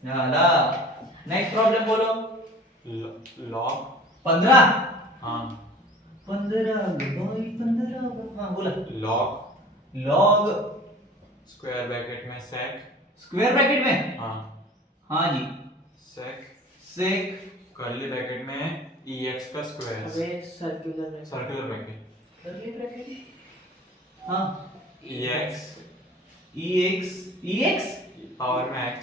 झाला। नेक्स्ट प्रॉब्लेम बोलो, log 15 हाँ 15 हाँ बोला, log स्क्वायर ब्रैकेट में sec स्क्वायर ब्रैकेट में, हाँ जी, sec कर्ली ब्रैकेट में ex का स्क्वायर, अबे circular circular bracket, curly bracket, हाँ ex पावर में x,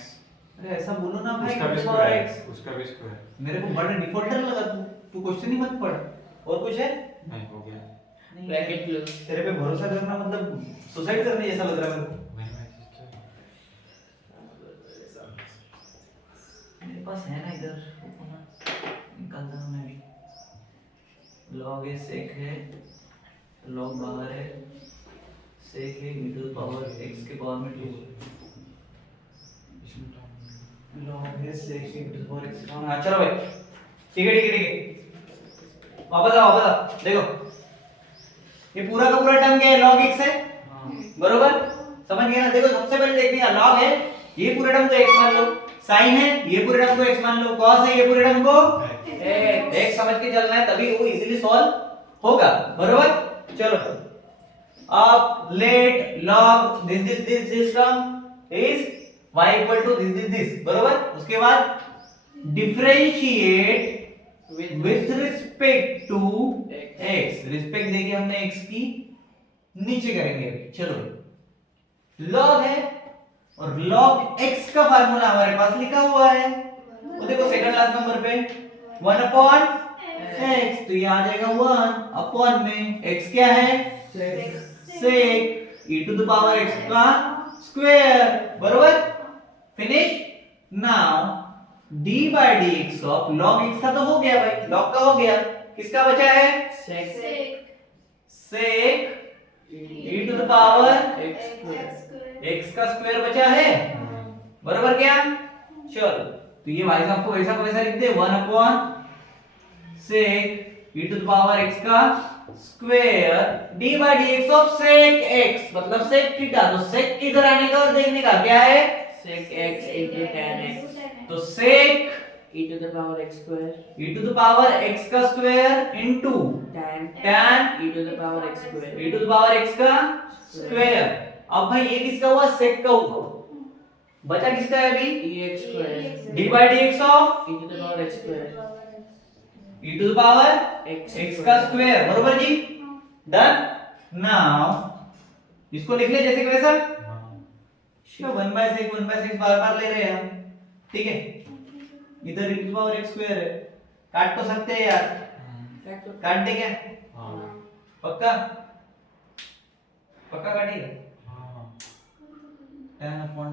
अरे ऐसा बोलो ना भाई, उसका भी स्क्वायर, मेरे को बड़ा डिफॉल्टर लगा, तू क्वेश्चन ही मत पढ़, और कुछ है, नहीं हो गया, ब्रैकेट क्लोज, तेरे पे भरोसा करना मतलब सुसाइड करने जैसा लग रहा है मेरे को। मेरे पास है ना इधर, निकालता हूँ मैं भी, log है sec है, log बाहर है, sec है e to the power x के पावर में 2, log है sec e to the power x, हाँ चलो भाई, ठीक है, वापस आओ, देखो ये पूरा का पूरा टर्म क्या है, log x है, बरोबर, समझ गए ना। देखो सबसे पहले देखते हैं, log है, ये पूरे टर्म को x मान लो, sin है, ये पूरे टर्म को x मान लो, cos है, ये पूरे टर्म को x समझ के चलना है, तभी वो इजीली सॉल्व होगा, बरोबर। चलो अब late log this term is y equal to this, बरोबर। उसके बाद differentiate with respect to x respect देके हमने x की नीचे करेंगे। चलो log है और log x का फार्मूला हमारे पास लिखा हुआ है, वो देखो सेकंड लास्ट नंबर पे 1 अपॉन x, तो ये आ जाएगा 1 अपॉन में x क्या है sec e to the power x का स्क्वायर, बरोबर। Finish. Now d by dx of log x का तो हो गया भाई, log का हो गया, किसका बचा है sec sec e to the power x का स्क्वायर बचा है, बरोबर क्या। चलो तो ये भाई साहब को वैसा को वैसा लिख दे 1 upon sec e to the power x का square d by dx of sec x, मतलब sec थीटा, तो sec इधर आने का और देखने का क्या है sec x into tan x तो sec e to the power x square e to the power x का square into tan tan e to the power x square e to the power x का स्क्वायर। अब भाई ये किसका हुआ sec का हुआ, बचा किसका है अभी e x square d by dx of e to the power x square e to the power x x का स्क्वायर, बरोबर जी। डन। नाउ इसको लिख ले जैसे कि वैसा, तो 1/6 बार-बार ले रहे हैं हम, ठीक है। इधर e to the power x square है, काट तो सकते हैं यार, काट दे क्या पक्का पक्का काटेगा tan अपॉन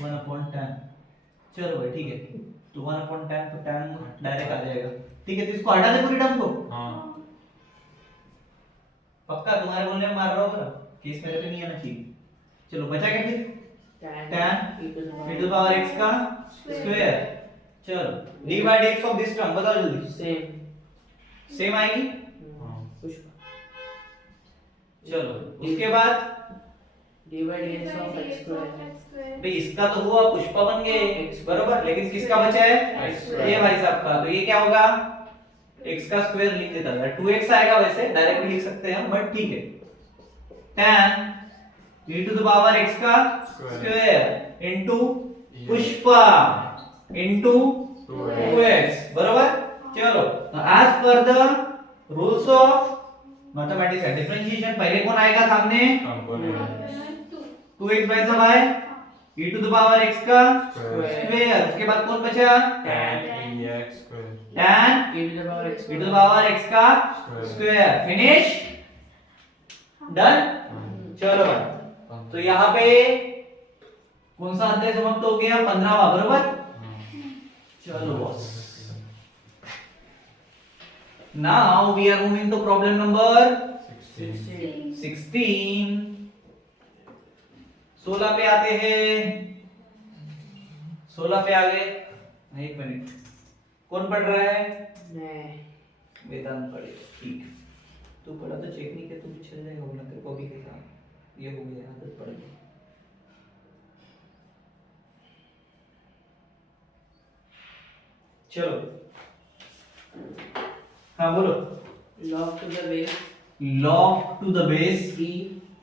1 अपॉन tan, चलो भाई ठीक है, तो 1 अपॉन tan तो tan डायरेक्ट आ जाएगा, ठीक है। तो इसको हटा दे पूरी टर्म को, पक्का तुम्हारे बोलने में मार रहा होगा, केस मेरे पे नहीं आना चाहिए। चलो बचा क्या फिर tan e to the e to the power x का स्क्वायर, चलो d by dx of this term बताओ जल्दी, same सेम आएगी। पुष्पा चलो उसके बाद d by dx of x square भाई इसका तो हुआ पुष्पा बन गए बरोबर, लेकिन किसका बचा है ये भाई साहब का, तो ये क्या होगा x का स्क्वायर लिख देता है, 2x आएगा, वैसे डायरेक्ट भी लिख सकते हैं हम, बट ठीक है। tan e to the power x का स्क्वायर इनटू पुष्पा इनटू 2x, बरोबर। चलो तो as per the rules of mathematics है डिफरेंशिएशन, पहले कौन आएगा सामने 2x वैसा by e to the power x का स्क्वायर, उसके बाद कौन बचा tan ex square tan e to the power x e to the power x का स्क्वायर। फिनिश। डन। चलो भाई तो यहाँ पे कौन सा अध्याय समाप्त हो गया 15वां, बरोबर। चलो boss, now we are moving to problem number 16। 16 पे आते हैं, 16 पे आ गए। एक मिनट, कौन पढ़ रहा है मैं वेदांत पढ़ेगा, ठीक। तू पढ़ा तो चेक नहीं किया, तू भी चल जाएगा, बोला तेरे को भी कैसा ये हो गया, आदत पड़ गई। चलो हाँ बोलो। log to the base log to the base e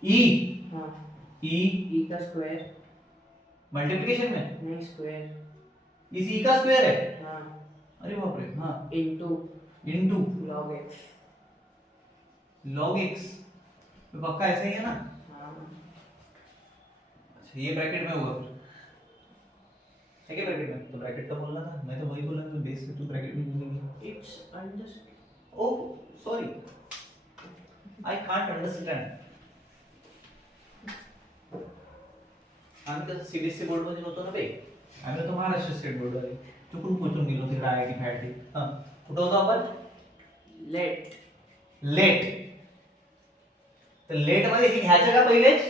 e हाँ e e का स्क्वायर मल्टीप्लिकेशन में नहीं स्क्वायर इस e का स्क्वायर है, हाँ अरे बाप रे, हाँ into into log x log x, तो पक्का ऐसा ही है ना। हाँ अच्छा ये ब्रैकेट में होगा फिर, है क्या ब्रैकेट में, तो ब्रैकेट तो बोलना था, मैं तो वही बोला था बेस से, तू ब्रैकेट में क्यों नहीं गया। it's under oh sorry, I can't understand. आम्ही तर सीबीएसई बोर्ड मध्ये होतो ना बे, आम्ही तो महाराष्ट्र स्टेट बोर्ड मध्ये चुकून पोचून गेलो तिकडे आयआयटी फॅटी। हां कुठं होतो आपण let लेट, तर लेट मध्ये हे घ्यायचं का पहिलेच।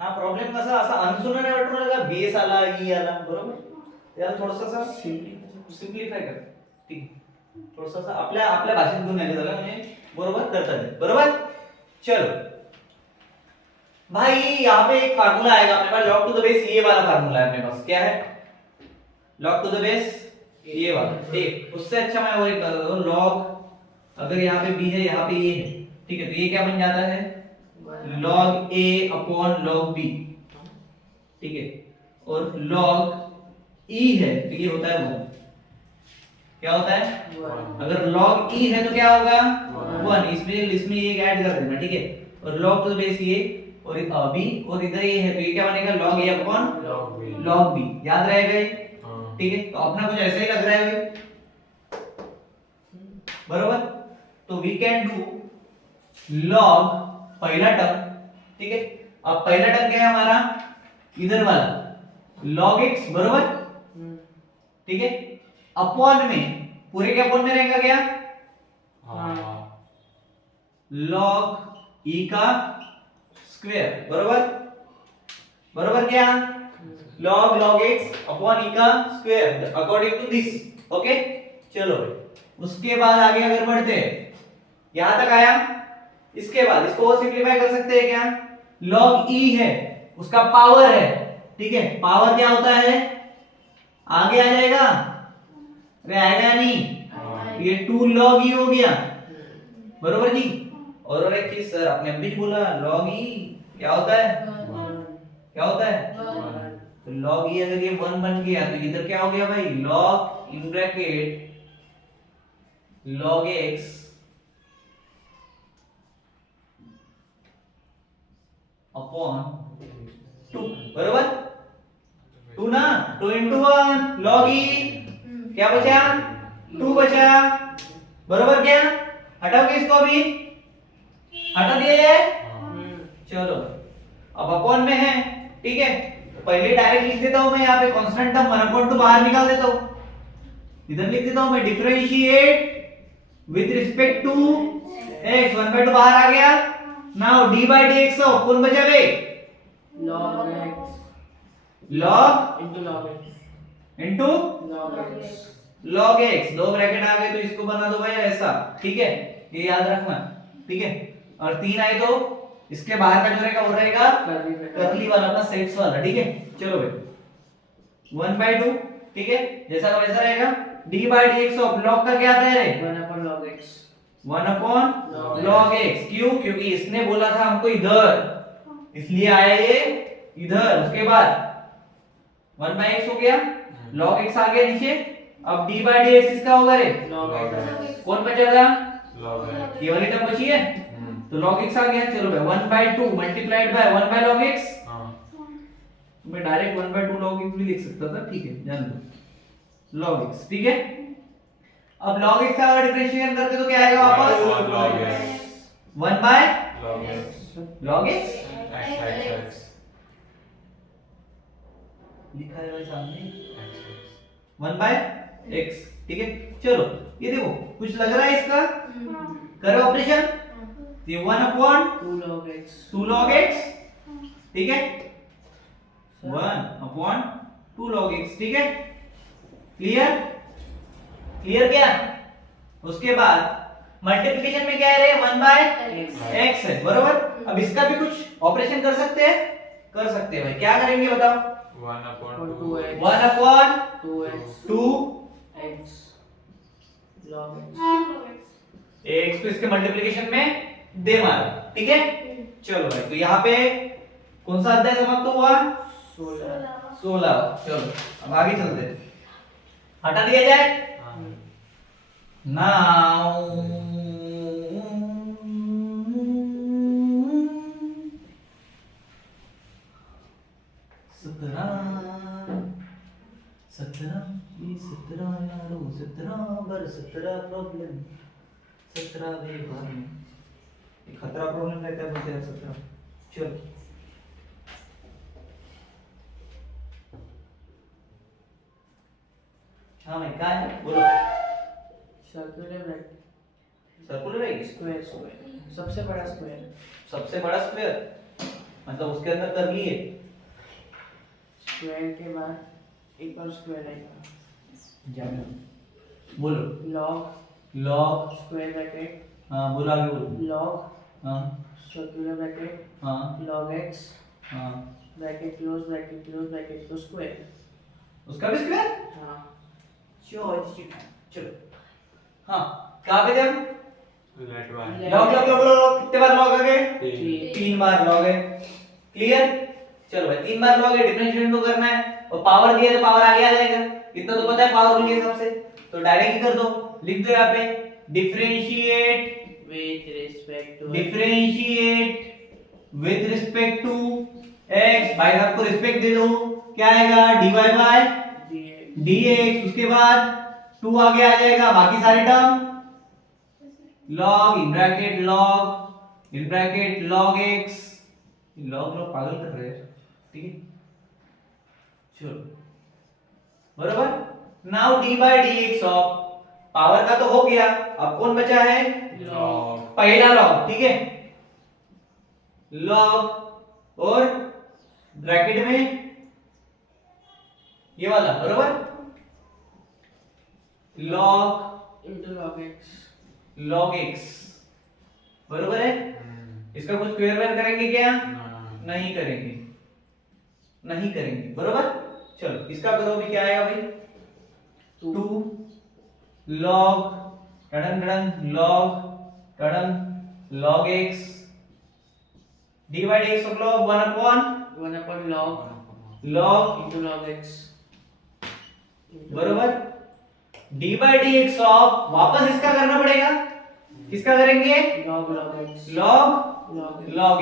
हा प्रॉब्लेम कसा असा अनसुना नाही वाटून राहिला, बेस आला ई आला, बरोबर। त्याला थोडंसं असं सिम्प्लिफाय कर, ठीक आहे, थोडंसं असं आपल्या आपल्या भाषेत घेऊन यायचं झालं म्हणजे बरोबर करता येईल, बरोबर। चलो भाई यहाँ पे एक फार्मूला आएगा अपने पास, log टू द बेस ये वाला फार्मूला है अपने पास, क्या है log टू द बेस ये वाला, ठीक। उससे अच्छा मैं वही कर रहा हूँ, log अगर यहाँ पे b है यहाँ पे a है, ठीक है, तो ये क्या बन जाता है log a upon log b, ठीक है, और log e है तो ये होता है 1, क्या होता है? 1 अगर log e है तो क्या होगा? One. 1। इसमें एक ऐड कर देना, ठीक है। और log टू बेस ये और b और इधर ये है तो ये क्या बनेगा? log a upon log b log b। याद रहेगा ये? हाँ ठीक है, तो अपना कुछ ऐसा ही लग रहा है भाई, बरोबर। तो वी कैन डू log पहला टर्म, ठीक है। अब पहला टर्म क्या है हमारा? इधर वाला log x, बरोबर, ठीक है। अपॉन में पूरे के अपॉन में रहेगा क्या? हाँ log e का स्क्वायर, बरोबर, बरोबर क्या? log x अपॉन e का square according to this, okay. चलो भाई, उसके बाद आगे अगर बढ़ते हैं, यहां तक आया। इसके बाद इसको और सिंपलीफाई कर सकते हैं क्या? log e है, उसका पावर है, ठीक है। पावर क्या होता है? आगे आ जाएगा, अरे आएगा नहीं, ये 2 log e हो गया, बरोबर जी। और एक चीज सर आपने अभी बोला, log e क्या होता है? क्या होता है? तो log e अगर ये 1 बन गया तो इधर क्या हो गया भाई? log in bracket log x upon 2, बरोबर। 2 ना, 2 into 1 log e क्या बचा? 2 बचा, बरोबर क्या? हटाओगे इसको अभी? हटा दिया ये? चलो, अब अपॉन में है, ठीक है। तो पहले डायरेक्ट लिख देता हूं मैं यहाँ पे कांस्टेंट टर्म 1/2 बाहर निकाल देता हूं, इधर लिख देता हूं मैं differentiate with respect to x, 1/2 बाहर आ गया। नाउ d by dx कौन बचा बे? log x log into log x into log x log x, दो ब्रैकेट आ गए तो इसको बना दो भाई ऐसा, ठीक है। ये याद रखना, ठीक है। और 3 आए तो इसके बाहर का जो रहेगा वो रहेगा curly bracket कर्ली वाला, अपना सेट्स वाला, ठीक है। चलो भाई 1/2, ठीक है, जैसा का वैसा रहेगा। d by dx of log का क्या आता है रे? 1 upon log x 1 upon Log log x। क्यों? क्योंकि इसने बोला था हमको इधर, इसलिए आया ये इधर। उसके बाद 1/x हो गया, log x आ गया नीचे। अब d by dx इसका होगा रे, log x कौन बचेगा? log x ये वाली टर्म बची है, तो log x आ गया। चलो भाई 1/2 multiplied by 1 by log x। हाँ मैं डायरेक्ट 1/2 log x भी लिख सकता था, ठीक है, जान दो, log x, ठीक है। अब log x का अगर डिफरेंशिएशन करते तो क्या आएगा वापस? log x 1 by log x log x x लिखा है भाई सामने, x 1 by x, ठीक है। चलो ये देखो, कुछ लग रहा है इसका? करो ऑपरेशन, ये 1 upon 2 log x 2 log x, ठीक है। 1 अपॉन 2 log x, ठीक है। क्लियर? क्लियर क्या? उसके बाद मल्टीप्लिकेशन में क्या है रे? 1 by x है, बरोबर। अब इसका भी कुछ ऑपरेशन कर सकते हैं, कर सकते हैं भाई। क्या करेंगे बताओ? 1 upon 2 2 x 1 upon 2x 2 x log x x को इसके मल्टीप्लिकेशन में दे मारा, ठीक है। चलो भाई, तो यहाँ पे कौन सा अध्याय समाप्त हुआ? 16। चलो अब आगे चलते हैं, हटा दिया जाए। नाउ सत्रह यारो 17 प्रॉब्लम 17 व्यवहार में खतरा प्रॉब्लम रहता है, बोलते हैं 17। चलो हाँ भाई क्या है बोलो? सर्कुलर ब्रैकेट सर्कुलर है, स्क्वायर स्क्वायर सबसे बड़ा स्क्वायर सबसे बड़ा स्क्वायर, मतलब उसके अंदर कर लिए। स्क्वायर के बाद एक और स्क्वायर आएगा, जानो बोलो। log लॉग, स्क्वायर ब्रैकेट हाँ बोलो, आगे बोलो। log हाँ सर्कुलर ब्रैकेट हाँ log x हाँ, ब्रैकेट क्लोज स्क्वायर। उसका भी स्क्वायर। हाँ चलो हाँ, कहाँ पे थे हम? let y log log log log कितने बार लॉग आ गए? 3 3 बार लॉग है। क्लियर? चलो भाई 3 बार लॉग है, डिफरेंशिएट तो करना है और पावर दिया तो पावर आगे आ जाएगा, इतना तो पता है पावर के हिसाब से। तो डायरेक्ट ही कर दो, लिख दो यहाँ पे differentiate with respect to x, भाई साहब को रिस्पेक्ट दे दो, क्या आएगा dy बाय dx, उसके बाद 2 आगे आ जाएगा, बाकी सारे term log in bracket log x, log लोग पागल कर रहे हैं, ठीक है चलो बरोबर। Now dy by dx of power का तो हो गया, अब कौन बचा है log पहला log, ठीक है log और ब्रैकेट में ये वाला बरोबर log x बरोबर है। इसका कुछ स्क्वायर वेयर करेंगे क्या? नहीं करेंगे, नहीं करेंगे बरोबर। चलो इसका करो भी, क्या आएगा भाई 2 log log x dy by dx of log 1 upon log x बरोबर dy by dx ऑफ, वापस इसका करना पड़ेगा, किसका करेंगे log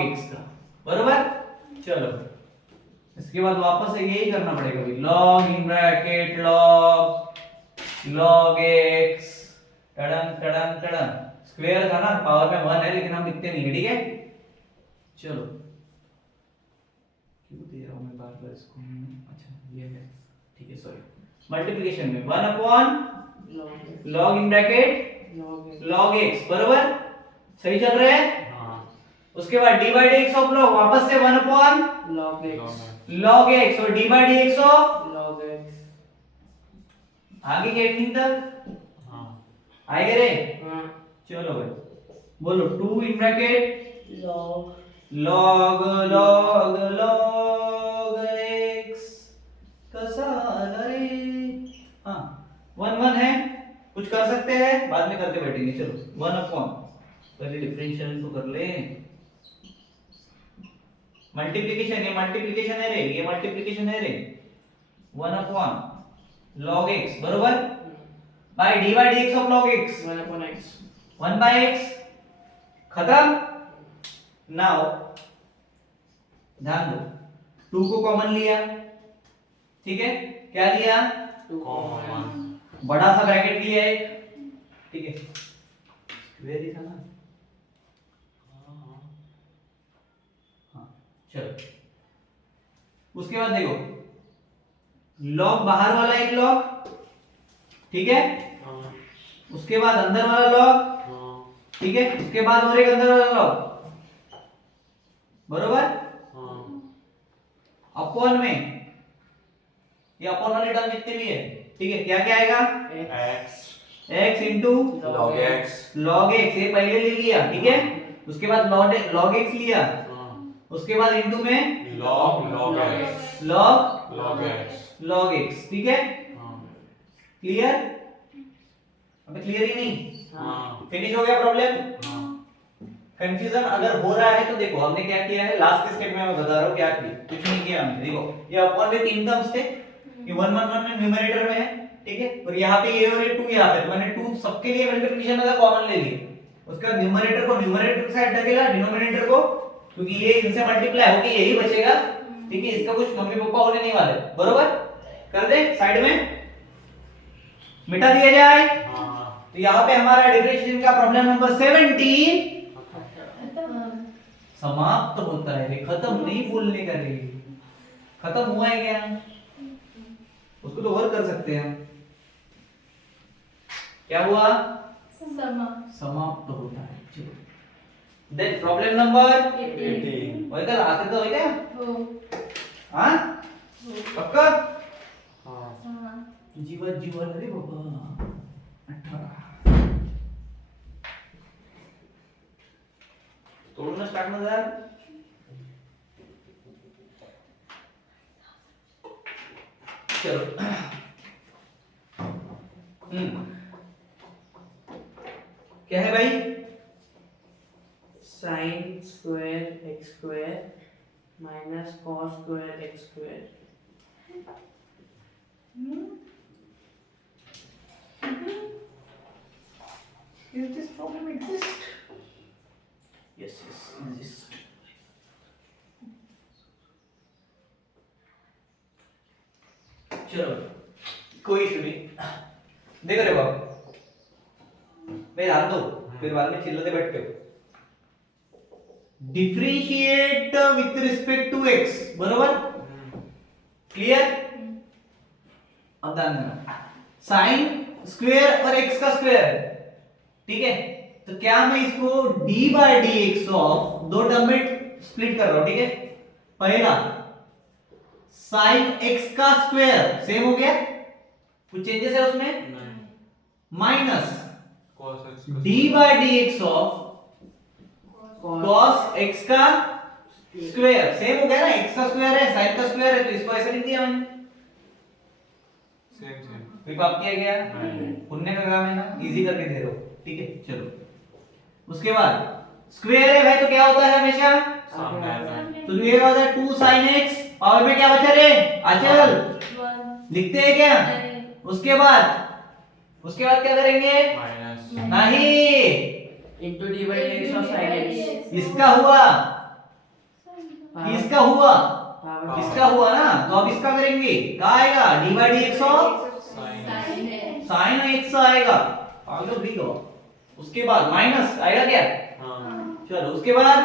x का बरोबर। चलो इसके बाद वापस से यही करना पड़ेगा भाई, log in bracket log x टड़न स्क्वायर था ना, पावर में 1 है लेकिन हम लिखते नहीं है, ठीक है चलो क्यों दे रहा हूं मैं बार बार इसको, अच्छा ये है ठीक है सॉरी। मल्टीप्लिकेशन में 1 upon log in bracket log x बरोबर, सही चल रहा है। उसके बाद dy by dx of log, वापस से 1 अपॉन log x और dy by dx ऑफ आगे के एंडिंग तक आएगा रे। चलो भाई बोलो 2 इन ब्रैकेट log x कैसा रे, हाँ 1 है, कुछ कर सकते हैं बाद में करके बैठेंगे। चलो 1 अपॉन, पहले डिफरेंशियल तो कर ले, मल्टीप्लिकेशन, ये मल्टीप्लिकेशन है रे, ये मल्टीप्लिकेशन है रे, 1 अपॉन log x बरोबर by dy by dx of log x 1 by x खत्म। नाउ ध्यान दो 2 को कॉमन लिया, ठीक है क्या लिया बड़ा सा ब्रैकेट लिया एक, ठीक है स्क्वायर ही था ना, हाँ चलो उसके बाद देखो log बाहर वाला एक log, ठीक है उसके बाद अंदर वाला log, ठीक है उसके बाद और एक अंदर वाला log बरोबर। अपॉन में ये अपॉन वाले टर्म जितने भी है, ठीक है क्या क्या आएगा x इनटू log x, ये पहले ले लिया, ठीक है उसके बाद log x लिया, उसके बाद इनटू में log x, ठीक है क्लियर, अबे क्लियर ही नहीं, फिनिश हो गया प्रॉब्लम। कंफ्यूजन अगर हो रहा है तो देखो हमने क्या किया है, लास्ट स्टेप में मैं बता रहा हूँ क्या किया, कुछ नहीं किया हमने। देखो ये अपॉन में 3 टर्म्स थे, ये 1 1 1 में न्यूमरेटर में है, ठीक है और यहाँ पे ये और ये 2 यहाँ पे, तो मैंने 2 सबके लिए मल्टीप्लिकेशन में कॉमन ले लिया, उसके बाद न्यूमरेटर को न्यूमरेटर के साइड ढकेला, डिनोमिनेटर को, क्योंकि ये इनसे मल्टीप्लाई होके यही बचेगा, ठीक है इसका कुछ मम्मी पापा होने नहीं वाले बरोबर। कर दे साइड में मिटा दिया जाए, तो यहाँ पे हमारा डिफरेंशिएशन का प्रॉब्लम नंबर 17 समाप्त होता है, खत्म नहीं बोलने का रे, खत्म हुआ है क्या, उसको तो और कर सकते हैं, क्या हुआ समाप्त होता है। चलो देन प्रॉब्लम नंबर 18 होय का आखिर तो होय का हां पक्का जीवा रे बाबा 18 तोड़ना स्टार्ट मत यार। चलो क्या है भाई, sin square x square minus cos square x square problem exists? Yes, exists. चलो कोई इशू नहीं, देखो रे बाबू, मैं ध्यान दो, फिर बाद में चिल्लाते बैठते हो। Differentiate with respect to x, बरोबर? क्लियर? अब ध्यान देना, साइन स्क्वायर और x का स्क्वायर, ठीक है? तो क्या मैं इसको d बाय dx ऑफ दो टर्म में स्प्लिट कर रहा हूं, ठीक है? पहला साइन x का स्क्वायर सेम हो गया, कुछ चेंजेस है उसमें? नहीं, माइनस cos x का d by dx of cos x का स्क्वायर सेम हो गया ना, x का स्क्वायर है sin का स्क्वायर है, तो इसको ऐसे लिख दिया मैंने, सेम सेम। कोई पाप किया गया? नहीं। पुण्य का काम है ना, इजी करके दे रहे हो, ठीक है? चलो उसके बाद स्क्वायर है भाई, तो क्या होता है हमेशा? सामने आता है। तो ये क्या होता है 2 sin x, पावर में क्या बचा रे अचल, लिखते हैं क्या? उसके बाद क्या करेंगे? माइनस नहीं, into d by dx of sin x इसका हुआ, इसका हुआ, power इसका हुआ ना, तो अब इसका करेंगे, क्या आएगा? d by dx of sin x आएगा, पागल भी हो। उसके बाद माइनस आएगा क्या? हाँ चलो उसके बाद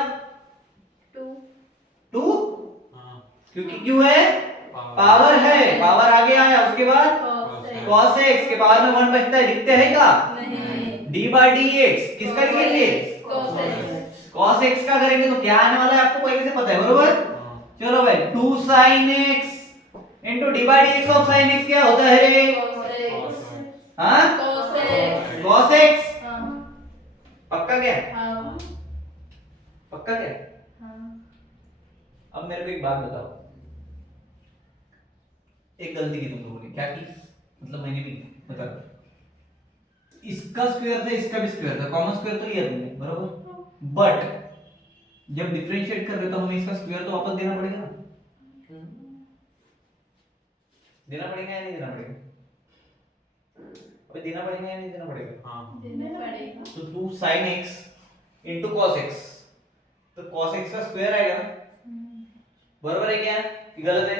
2, हाँ क्योंकि क्यों है? पावर है, पावर आगे आया, उसके बाद cos x के पावर में 1 बचता है, लिखते हैं क्या? d by dx किसका लिखेंगे? cos x का करेंगे, तो क्या आने वाला है आपको पहले से पता है, बरोबर? हाँ चलो भाई 2 sin x into d by dx of sin x क्या होता है रे? हाँ cos x, पक्का क्या? पक्का क्या? अब मेरे को एक बात बताओ, एक गलती की तुम लोगों ने, क्या की? मतलब मैंने भी, बता दो, इसका स्क्वायर था, इसका भी स्क्वायर था, कॉमन स्क्वायर तो लिया तुमने, बरोबर? बट जब डिफरेंशिएट कर रहे हो तो हमें इसका स्क्वायर तो वापस देना पड़ेगा ना, देना पड़ेगा या नहीं देना पड़ेगा? अबे देना पड़ेगा या नहीं देना पड़ेगा? हाँ तो 2 sin x into cos x, तो cos x का स्क्वायर आएगा ना, बरोबर है क्या कि गलत है?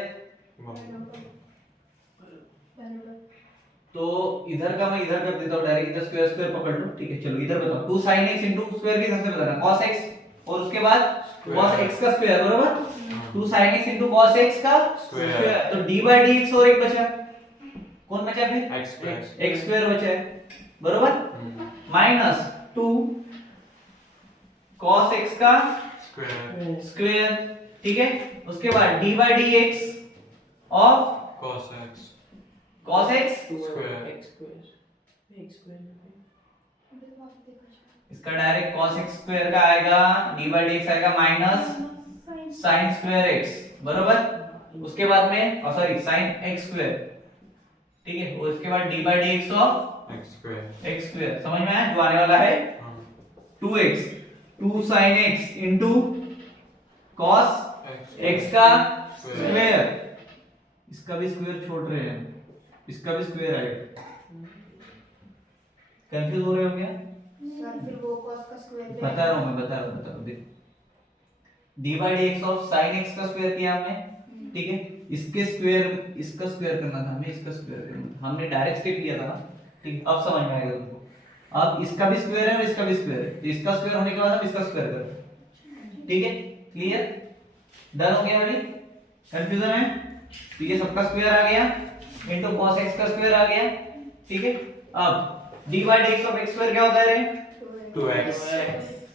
तो इधर का मैं इधर कर देता हूं, डायरेक्ट इधर स्क्वायर स्क्वायर पकड़ लो, ठीक है? चलो इधर बताओ, 2 sin x into स्क्वायर के हिसाब से बताना, cos x और उसके बाद cos x का स्क्वायर, बरोबर? 2 sin x into cos x का स्क्वायर, तो d by dx और एक बचा, कौन बचा फिर? x स्क्वायर x स्क्वायर बचा है, बरोबर? माइनस 2 cos x का स्क्वायर स्क्वायर, ठीक है? उसके बाद d by dx of cos x cos x, square x square इसका डायरेक्ट cos x स्क्वायर का आएगा, d by dx आएगा माइनस sin स्क्वायर x, बरोबर? उसके बाद में सॉरी sin x स्क्वायर, ठीक है? और उसके बाद d by dx of x square x square, समझ में आया जो आने वाला है? हाँ 2x 2 sin x into cos x का स्क्वायर, इसका भी स्क्वायर छोड़ रहे हैं, इसका भी स्क्वायर आएगा, कंफ्यूज हो रहे हो क्या? फिर वो cos का स्क्वायर बता रहा हूं मैं, बता रहा हूं, देख d by dx of sin x का स्क्वायर किया हमने, ठीक है? इसके स्क्वायर, इसका स्क्वायर करना था हमें, इसका स्क्वायर करना था, हमने डायरेक्ट स्टेप लिया था ना, ठीक? अब समझ में आएगा तुमको, अब इसका भी स्क्वायर है और इसका भी स्क्वायर है, तो इसका स्क्वायर होने के बाद हम इसका स्क्वायर करें, ठीक है? क्लियर? डन हो गया भाई? कंफ्यूजन है? ठीक है, सबका स्क्वायर आ गया इनटू cos x का स्क्वायर आ गया, ठीक है? अब d by dx of x square क्या होता है रे? 2x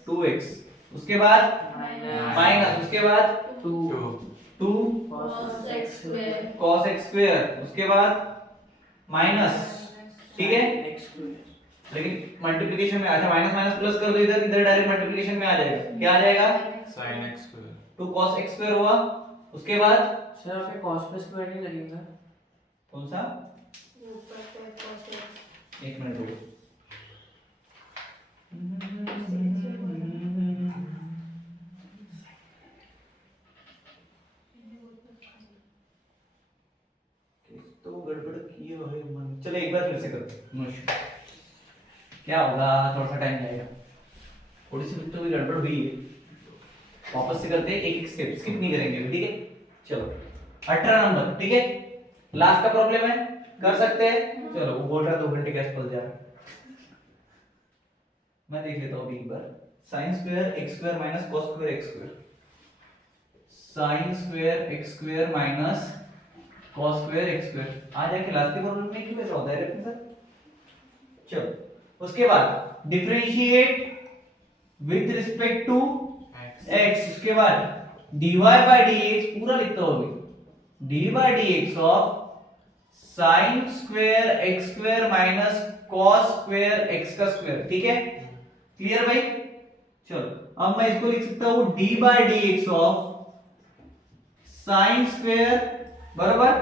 2x, उसके बाद माइनस, उसके बाद 2 2 cos x स्क्वायर, उसके बाद माइनस, ठीक है? x square लेकिन मल्टीप्लिकेशन में, अच्छा माइनस माइनस प्लस कर दो इधर, इधर डायरेक्ट मल्टीप्लिकेशन में आ जाएगा, क्या आ जाएगा? sin x square 2 cos x square हुआ, उसके बाद सर आपके cos पे स्क्वायर नहीं लगेगा? कौन सा? ऊपर से cos x एक मिनट रुको, तो गड़बड़ किए हुए मन, चलो एक बार फिर से करते हैं, क्या होगा, थोड़ा सा टाइम लगेगा, थोड़ी सी तो भी गड़बड़ हुई है। वापस से करते हैं, एक एक स्टेप स्किप नहीं करेंगे, ठीक है। चलो 18 नंबर, ठीक है, लास्ट का प्रॉब्लम है, कर सकते हैं। चलो वो बोल रहा है 2 घंटे कैसे फंस जा रहा है, मैं देख लेता हूँ अभी एक बार। Sine square x square minus cos square x square, sine square x square minus cos square x square आ जाके लास्ट के प्रॉब्लम में क्यों ऐसा होता है रे सर। चलो उसके बाद differentiate with respect to x, उसके बाद dy by dx पूरा लिखता हूँ अभी, dy by dx of sin square x square minus cos square x का स्क्वायर, ठीक है, क्लियर भाई। चलो अब मैं इसको लिख सकता हूँ dy by dx of sin square बराबर,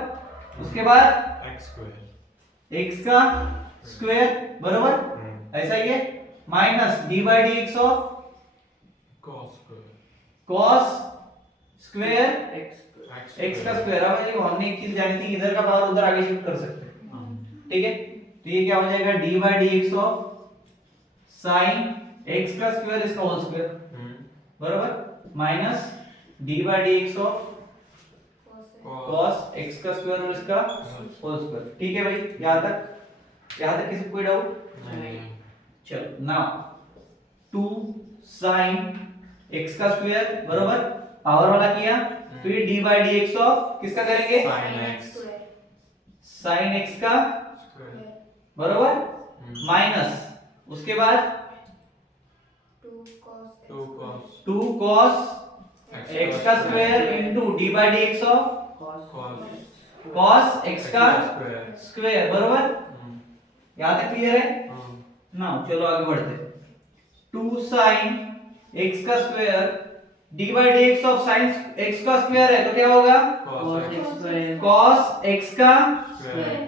उसके बाद x स्क्वायर x का स्क्वायर बराबर, ऐसा ही है, minus dy by dx of cos square cos square x x का स्क्वायर। अब देखो हमने एक चीज जानी थी, इधर का पावर उधर आगे शिफ्ट कर सकते हैं, ठीक है। तो ये क्या हो जाएगा dy by dx of sin x का स्क्वायर इसका होल स्क्वायर बराबर, minus dy by dx of cos x का स्क्वायर और इसका होल स्क्वायर, ठीक है भाई। यहां तक किसी कोई डाउट? नहीं चलो नाउ 2 sin x का स्क्वायर बराबर, पावर वाला किया, तो ये dy by dx ऑफ किसका करेंगे, sin x sin x का स्क्वायर बराबर, माइनस उसके बाद 2 cos x का square into dy by dx of cos x का स्क्वायर बराबर। यहां तक क्लियर है? नाउ चलो आगे बढ़ते हैं। 2 sin x का square dy by dx of sin x का स्क्वायर है तो क्या होगा, cos x square cos x का, स्क्वायर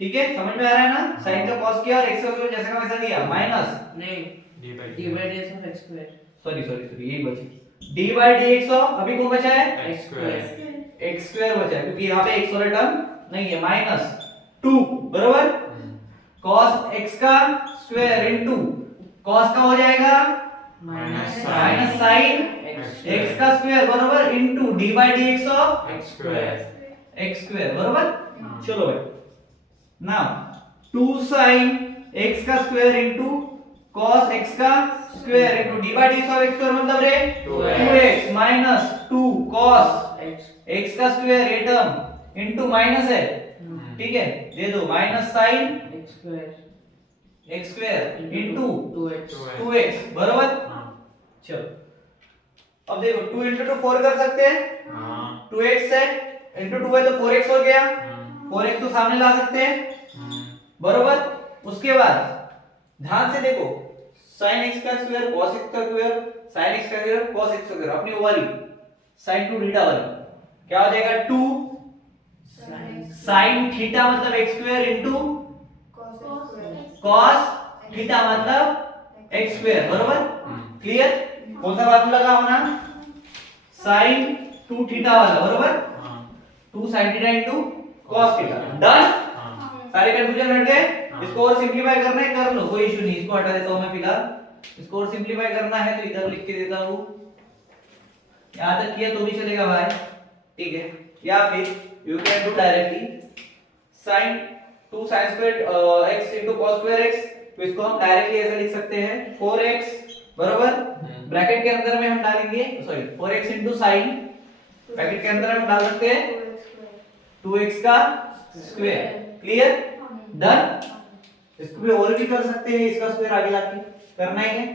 ठीक है, समझ में आ रहा है ना, sin का cos किया और x का स्क्वायर जैसा का वैसा दिया, माइनस नहीं d by d by dx of x square sorry यही बची dy by dx ऑफ, अभी कौन बचा है, x स्क्वायर x स्क्वायर बचा है क्योंकि यहाँ पे x वाला टर्म नहीं है, माइनस 2 बराबर cos x का स्क्वायर इनटू cos का हो जाएगा माइनस माइनस sin x का स्क्वायर बराबर into dy by dx of x square x square बराबर। चलो भाई नाउ 2 sin x का स्क्वायर इनटू cos x का square into dy by dx of x square मतलब रे 2x माइनस 2 cos x का स्क्वायर ये टर्म इनटू माइनस है, ठीक है, दे दो minus sin x square into 2x बराबर। चलो अब देखो 2 into 2 4 कर सकते हैं, 2x है into 2 है तो 4x हो गया, 4x तो सामने ला सकते हैं बराबर। उसके बाद ध्यान से देखो sin x का स्क्वायर cos x का स्क्वायर sin x का स्क्वायर cos x का स्क्वायर, अपनी वो वाली sin 2 थीटा वाली क्या हो जाएगा 2 sin थीटा मतलब x square into cos theta मतलब x स्क्वायर बराबर, क्लियर। कौन सा बात लगा होना, sin 2 थीटा वाला बराबर, 2 sin theta into cos theta, done. सारे कंफ्यूजन हट गए, इसको और सिंपलीफाई करना है कर लो, कोई इशू नहीं, इसको हटा देता हूं मैं फिलहाल। इसको और सिंपलीफाई करना है तो इधर लिख के देता हूं, यहां तक किया तो भी चलेगा भाई, ठीक है। या फिर you can do directly sin 2 sin square x into cos square x, तो इसको हम डायरेक्टली ऐसे लिख सकते हैं 4x बराबर, ब्रैकेट के अंदर में हम डालेंगे, sorry 4x into sin, bracket के अंदर हम डाल सकते हैं 2x का स्क्वायर, क्लियर, डन। इसको भी और भी कर सकते हैं, इसका स्क्वायर आगे लाके करना ही है,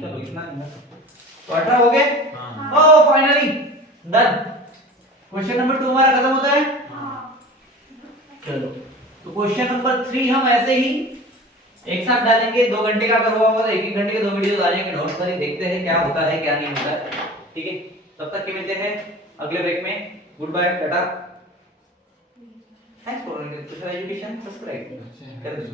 चलो इतना तो 18 हो गए, ओह फाइनली डन। क्वेश्चन नंबर 2 हमारा खत्म होता है। चलो तो क्वेश्चन नंबर 3 हम ऐसे ही एक साथ डालेंगे, 2 घंटे का करवा होगा तो 1-1 घंटे के 2 वीडियोस आ जाएंगे, नोट करें, देखते हैं क्या होता है क्या नहीं होता है, ठीक है। तब तक के मिलते हैं अगले ब्रेक में, गुड बाय, टाटा, थैंक्स फॉर एजुकेशन, सब्सक्राइब कर दो।